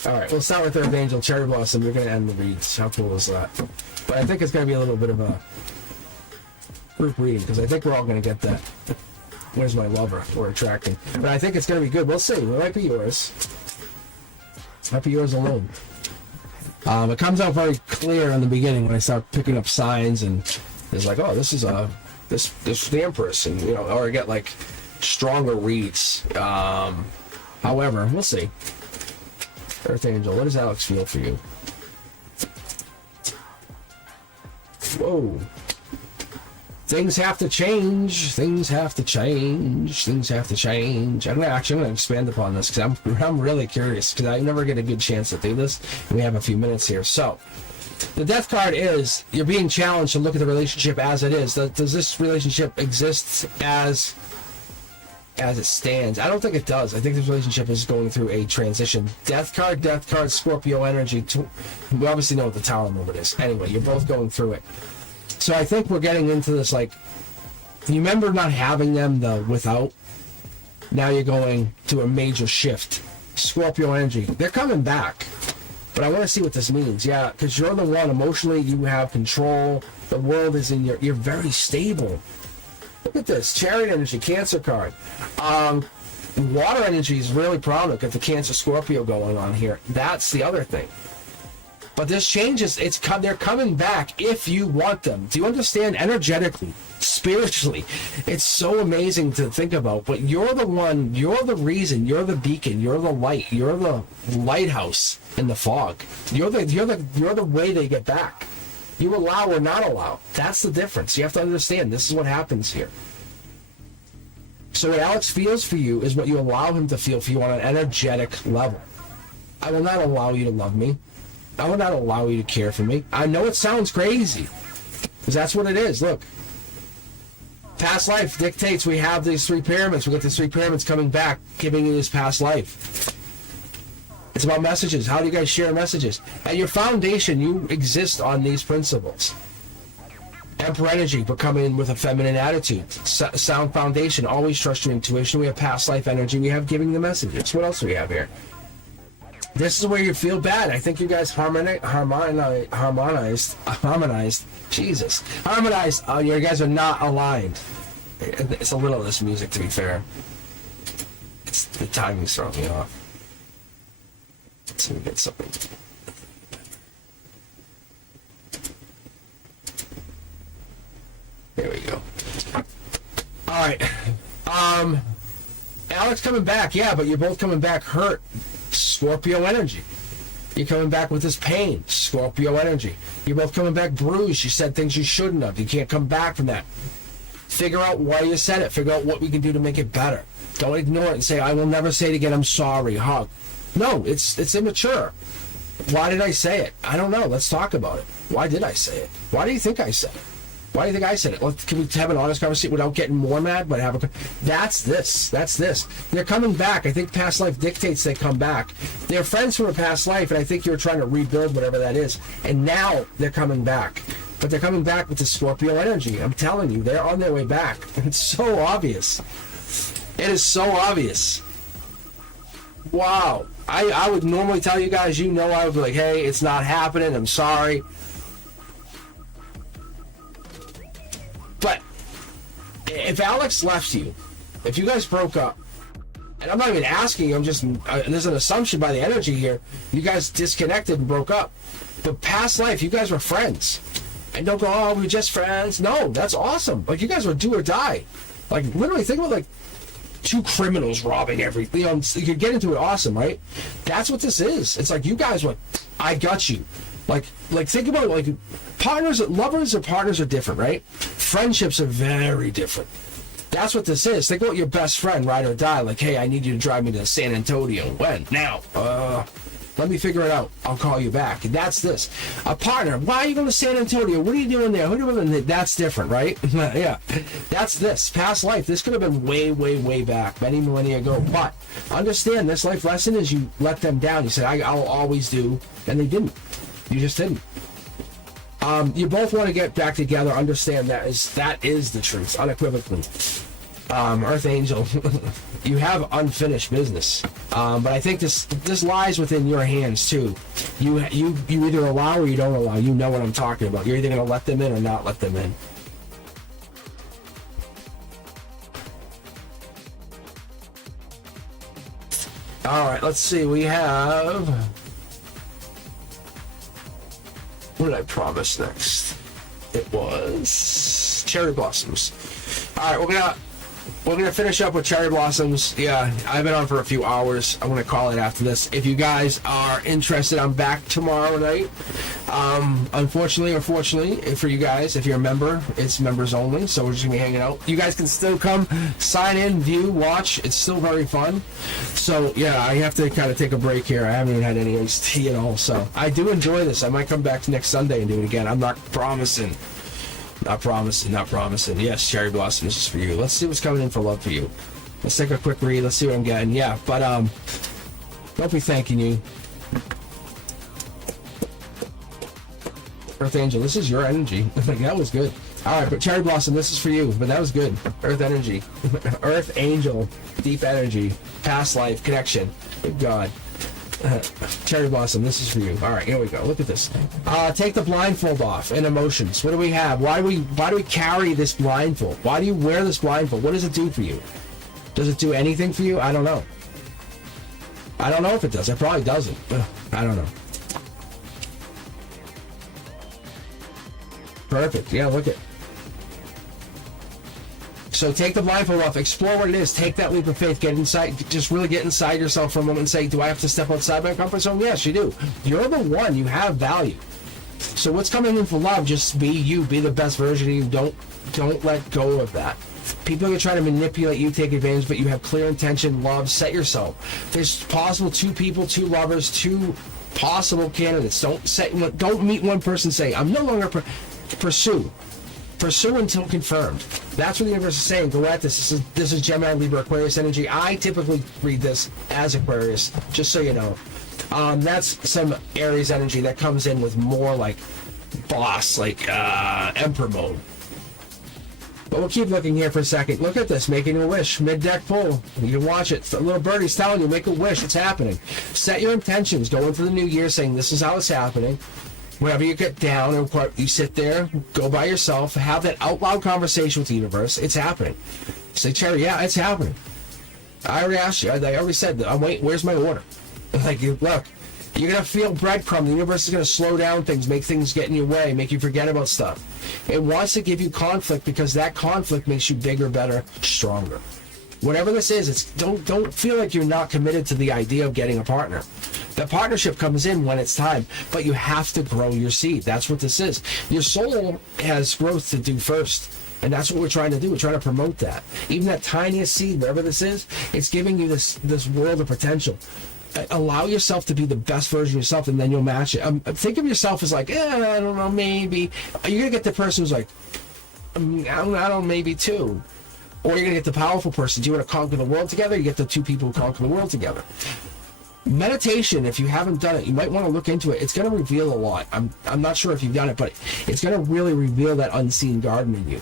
All right, we'll start with Earth Angel, Cherry Blossom. We're going to end the reads. How cool is that? But I think it's going to be a little bit of a group reading, because I think we're all going to get that. Where's my lover? Or attracting. But I think it's going to be good. We'll see. It might be yours. It might be yours alone. It comes out very clear in the beginning when I start picking up signs, and it's like, oh, this is this the Empress, and or I get like stronger reads. However, we'll see. Earth Angel, what does Alex feel for you? go. Things have to change. Things have to change. Things have to change. I'm gonna expand upon this because I'm really curious because I never get a good chance to do this. And we have a few minutes here. So, the death card is you're being challenged to look at the relationship as it is. Does this relationship exist as it stands? I don't think it does. I think this relationship is going through a transition. Death card, Scorpio energy. We obviously know what the Tower moment is. Anyway, you're both going through it. So I think we're getting into this, like, you remember not having them, the without? Now you're going to a major shift. Scorpio energy. They're coming back. But I want to see what this means. Yeah, because you're the one, emotionally, you have control. The world is in you're very stable. Look at this. Chariot energy, Cancer card. Water energy is really prominent. Got the Cancer Scorpio going on here. That's the other thing. But this changes. They're coming back if you want them. Do you understand? Energetically, spiritually, it's so amazing to think about. But you're the one. You're the reason. You're the beacon. You're the light. You're the lighthouse in the fog. You're the way they get back. You allow or not allow. That's the difference. You have to understand. This is what happens here. So what Alex feels for you is what you allow him to feel for you on an energetic level. I will not allow you to love me. I will not allow you to care for me. I know it sounds crazy, because that's what it is. Look, past life dictates we have these 3 pyramids. We got these 3 pyramids coming back, giving you this past life. It's about messages. How do you guys share messages? At your foundation, you exist on these principles. Emperor energy, but coming in with a feminine attitude. Sound foundation, always trust your intuition. We have past life energy. We have giving the messages. What else do we have here? This is where you feel bad. I think you guys harmonized. Jesus. Harmonized. You guys are not aligned. It's a little of this music, to be fair. It's the timing's throwing me off. Let's see if we get something. There we go. Alright. Alex coming back, yeah, but you're both coming back hurt. Scorpio energy. You're coming back with this pain. Scorpio energy. You're both coming back bruised. You said things you shouldn't have. You can't come back from that. Figure out why you said it. Figure out what we can do to make it better. Don't ignore it and say, I will never say it again. I'm sorry. Hug. No, it's immature. Why did I say it? I don't know. Let's talk about it. Why did I say it? Why do you think I said it? Why do you think I said it? Can we have an honest conversation without getting more mad? But that's this. They're coming back. I think past life dictates they come back. They're friends from a past life, and I think you're trying to rebuild whatever that is. And now they're coming back. But they're coming back with the Scorpio energy. I'm telling you, they're on their way back. It's so obvious. It is so obvious. Wow. I would normally tell you guys, I would be like, hey, it's not happening. I'm sorry. But if Alex left you, if you guys broke up, and I'm not even asking you, there's an assumption by the energy here, you guys disconnected and broke up. But past life, you guys were friends. And don't go, oh, we're just friends. No, that's awesome. Like, you guys were do or die. Like, literally, think about, like, 2 criminals robbing everything. You could get into it, awesome, right? That's what this is. It's like, you guys were, I got you. Like think about it, like lovers or partners are different, right? Friendships are very different. That's what this is. Think about your best friend, ride or die. Like, hey, I need you to drive me to San Antonio. When? Now. Let me figure it out. I'll call you back. And that's this. A partner. Why are you going to San Antonio? What are you doing there? Who are you doing there? That's different, right? Yeah. That's this. Past life. This could have been way, way, way back. Many millennia ago. But understand, this life lesson is you let them down. You said, I'll always do. And they didn't. You just didn't. You both want to get back together. Understand that is the truth, unequivocally. Earth Angel, you have unfinished business. But I think this lies within your hands too. You either allow or you don't allow. You know what I'm talking about. You're either going to let them in or not let them in. All right, let's see. We have. What did I promise next? It was cherry blossoms. All right, we're gonna we're going to finish up with cherry blossoms. Yeah, I've been on for a few hours. I'm going to call it after this. If you guys are interested, I'm back tomorrow night. Unfortunately or fortunately for you guys, if you're a member, it's members only, so we're just going to be hanging out. You guys can still come, sign in, view, watch. It's still very fun. So, yeah, I have to kind of take a break here. I haven't even had any iced tea at all, so I do enjoy this. I might come back next Sunday and do it again. I'm not promising. Not promising. Yes, cherry blossom, this is for you. Let's see what's coming in for love for you. Let's take a quick read. Let's see what I'm getting. Yeah, but don't be thanking you. Earth Angel, this is your energy. Like, that was good. All right, but cherry blossom, this is for you. But that was good. Earth energy. Earth Angel, deep energy, past life, connection. Good God. Cherry blossom, this is for you. All right, here we go. Look at this. Take the blindfold off and emotions. What do we have? Why do we carry this blindfold? Why do you wear this blindfold? What does it do for you? Does it do anything for you? I don't know. I don't know if it does. It probably doesn't. I don't know. Perfect. Yeah, look at. So take the blindfold off, explore what it is, take that leap of faith, get inside, just really get inside yourself for a moment and say, do I have to step outside my comfort zone? Yes, you do. You're the one, you have value. So what's coming in for love, just be you, be the best version of you, don't let go of that. People are going to try to manipulate you, take advantage, but you have clear intention, love, set yourself. There's possible two people, two lovers, two possible candidates. Don't meet one person and say, I'm no longer pursue until confirmed. That's what the universe is saying. Go at this. This is Gemini, Libra, Aquarius energy. I typically read this as Aquarius, just so you know. That's some Aries energy that comes in with more like boss, like Emperor mode. But we'll keep looking here for a second. Look at this, making a wish. Mid-deck pull. You can watch it. The little birdie's telling you, make a wish. It's happening. Set your intentions. Go into the new year saying, this is how it's happening. Whenever you get down and you sit there, go by yourself, have that out loud conversation with the universe. It's happening. Say, Cherry, yeah, it's happening. I already asked you. I already said, I'm waiting. Where's my order? Like, look, you're going to feel breadcrumb. The universe is going to slow down things, make things get in your way, make you forget about stuff. It wants to give you conflict because that conflict makes you bigger, better, stronger. Whatever this is, don't feel like you're not committed to the idea of getting a partner. The partnership comes in when it's time, but you have to grow your seed. That's what this is. Your soul has growth to do first, and that's what we're trying to do. We're trying to promote that. Even that tiniest seed, whatever this is, it's giving you this world of potential. Allow yourself to be the best version of yourself, and then you'll match it. Think of yourself as like, I don't know, maybe. You're going to get the person who's like, I don't know, maybe too. Or you're going to get the powerful person. Do you want to conquer the world together? You get the two people who conquer the world together. Meditation, if you haven't done it, you might want to look into it. It's going to reveal a lot. I'm not sure if you've done it, but it's going to really reveal that unseen garden in you.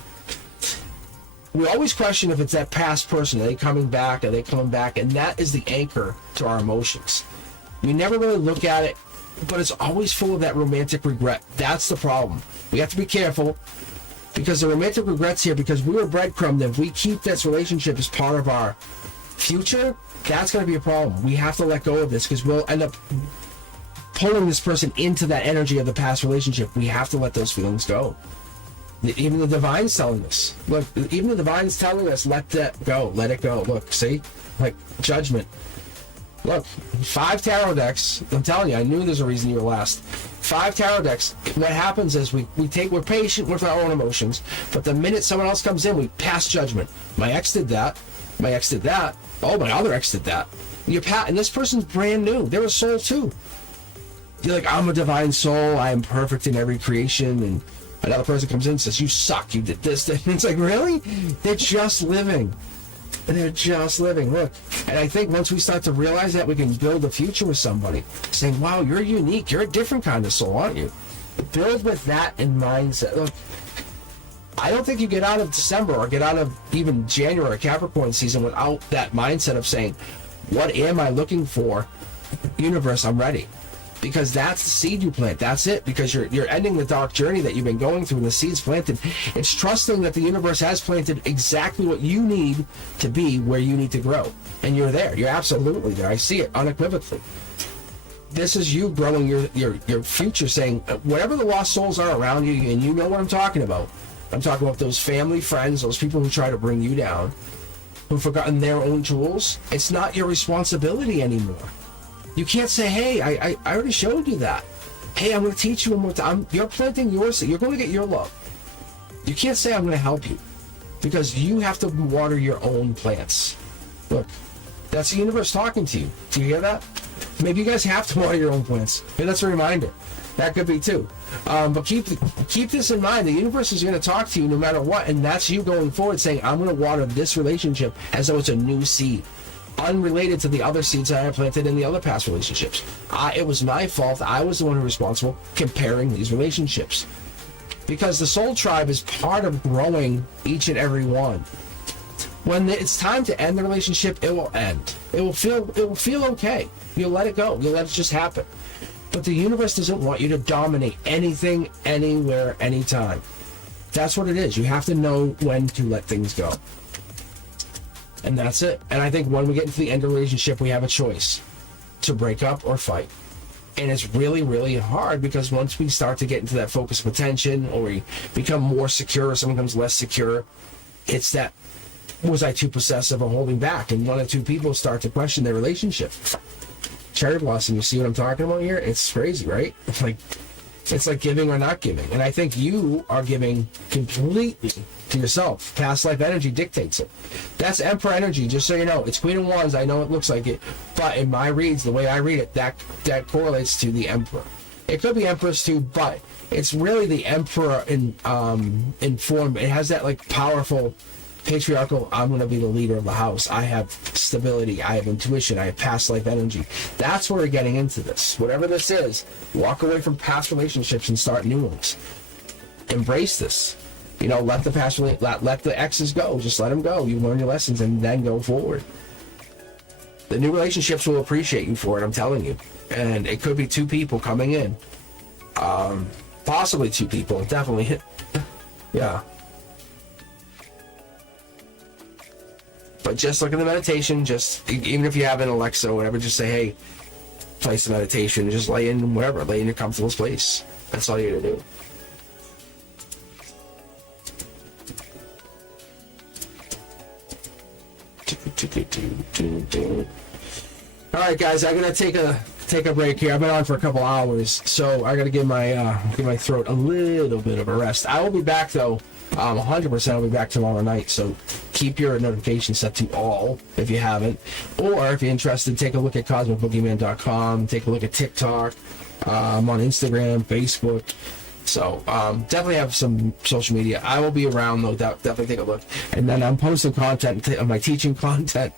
We always question if it's that past person. Are they coming back? Are they coming back? And that is the anchor to our emotions. We never really look at it, but it's always full of that romantic regret. That's the problem. We have to be careful because the romantic regret's here because we were breadcrumbed. If we keep this relationship as part of our future, that's going to be a problem. We have to let go of this because we'll end up pulling this person into that energy of the past relationship. We have to let those feelings go. Even the divine's telling us. Look, even the divine's telling us, let that go. Let it go. Look, see? Like, judgment. Look, 5 tarot decks. I'm telling you, I knew there's a reason you were last. 5 tarot decks. What happens is we're patient with our own emotions, but the minute someone else comes in, we pass judgment. My ex did that. My ex did that. Oh, my other ex did that. And this person's brand new. They're a soul too. You're like, I'm a divine soul. I am perfect in every creation. And another person comes in and says, you suck. You did this. And it's like, really? They're just living. They're just living. Look. And I think once we start to realize that, we can build a future with somebody. Saying, wow, you're unique. You're a different kind of soul, aren't you? Build with that in mindset. Look, I don't think you get out of December or get out of even January, Capricorn season without that mindset of saying, what am I looking for? Universe, I'm ready. Because that's the seed you plant. That's it. Because you're ending the dark journey that you've been going through and the seed's planted. It's trusting that the universe has planted exactly what you need to be where you need to grow. And you're there. You're absolutely there. I see it unequivocally. This is you growing your future, saying, whatever the lost souls are around you, and you know what I'm talking about. I'm talking about those family, friends, those people who try to bring you down. who've forgotten their own tools, it's not your responsibility anymore. You can't say, hey, I already showed you that. Hey, I'm going to teach you one more time. You're planting your seed. You're going to get your love. You can't say I'm going to help you, because you have to water your own plants. Look, that's the universe talking to you. Do you hear that? Maybe you guys have to water your own plants. Maybe that's a reminder. That could be too. But keep this in mind. The universe is going to talk to you no matter what, and that's you going forward saying, I'm going to water this relationship as though it's a new seed, unrelated to the other seeds that I planted in the other past relationships. It was my fault. I was the one who was responsible comparing these relationships. Because the soul tribe is part of growing each and every one. When it's time to end the relationship, it will end. It will feel okay. You'll let it go. You'll let it just happen. But the universe doesn't want you to dominate anything, anywhere, anytime. That's what it is. You have to know when to let things go. And that's it. And I think when we get into the end of the relationship, we have a choice to break up or fight. And it's really, really hard, because once we start to get into that focus of attention, or we become more secure, or someone becomes less secure, it's that, was I too possessive or holding back? And one or two people start to question their relationship. Cherry blossom, you see what I'm talking about here? It's crazy, right? It's like giving or not giving. And I think you are giving completely to yourself. Past life energy dictates it. That's Emperor energy, just so you know. It's Queen of Wands. I know it looks like it, but in my reads, the way I read it, that correlates to the Emperor. It could be Empress too, but it's really the Emperor in form. It has that like powerful patriarchal, I'm going to be the leader of the house. I have stability. I have intuition. I have past life energy. That's where we're getting into this. Whatever this is, walk away from past relationships and start new ones. Embrace this. You know, let the past, let the exes go. Just let them go. You learn your lessons and then go forward. The new relationships will appreciate you for it, I'm telling you. And it could be two people coming in. Possibly two people. Definitely. Yeah. But just look at the meditation. Just, even if you have an Alexa or whatever, just say, hey, play some meditation. Just lay in wherever. Lay in your comfortable place. That's all you're going to do. All right, guys, I'm gonna take a break here. I've been on for a couple hours, so I gotta give my throat a little bit of a rest. I will be back though. 100% I'll be back tomorrow night, so keep your notifications set to all if you haven't. Or if you're interested, take a look at cosmicboogeyman.com. Take a look at TikTok. I'm on Instagram, Facebook. So definitely have some social media. I will be around though. Definitely take a look. And then I'm posting content of my teaching content.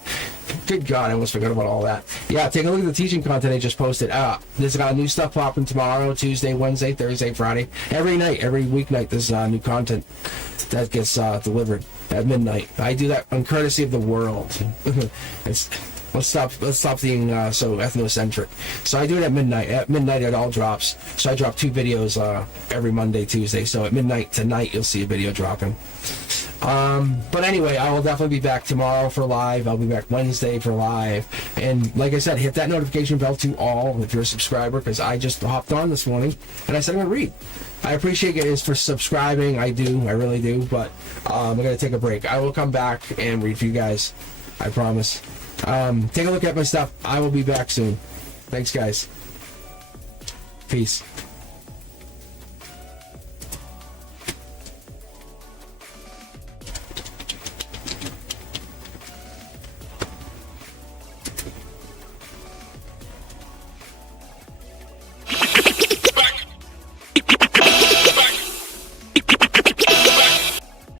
Good God, I almost forgot about all that. Yeah, take a look at the teaching content I just posted. There's new stuff popping tomorrow, Tuesday, Wednesday, Thursday, Friday. Every night, every weeknight, there's new content that gets delivered at midnight. I do that on courtesy of the world. Let's stop being so ethnocentric. So I do it at midnight. At midnight it all drops. So I drop 2 videos every Monday, Tuesday. So at midnight tonight you'll see a video dropping. But anyway, I will definitely be back tomorrow for live. I'll be back Wednesday for live. And like I said, hit that notification bell to all if you're a subscriber, because I just hopped on this morning and I said I'm going to read. I appreciate you guys for subscribing. I do. I really do. But I'm going to take a break. I will come back and read for you guys. I promise. Take a look at my stuff. I will be back soon. Thanks, guys. Peace.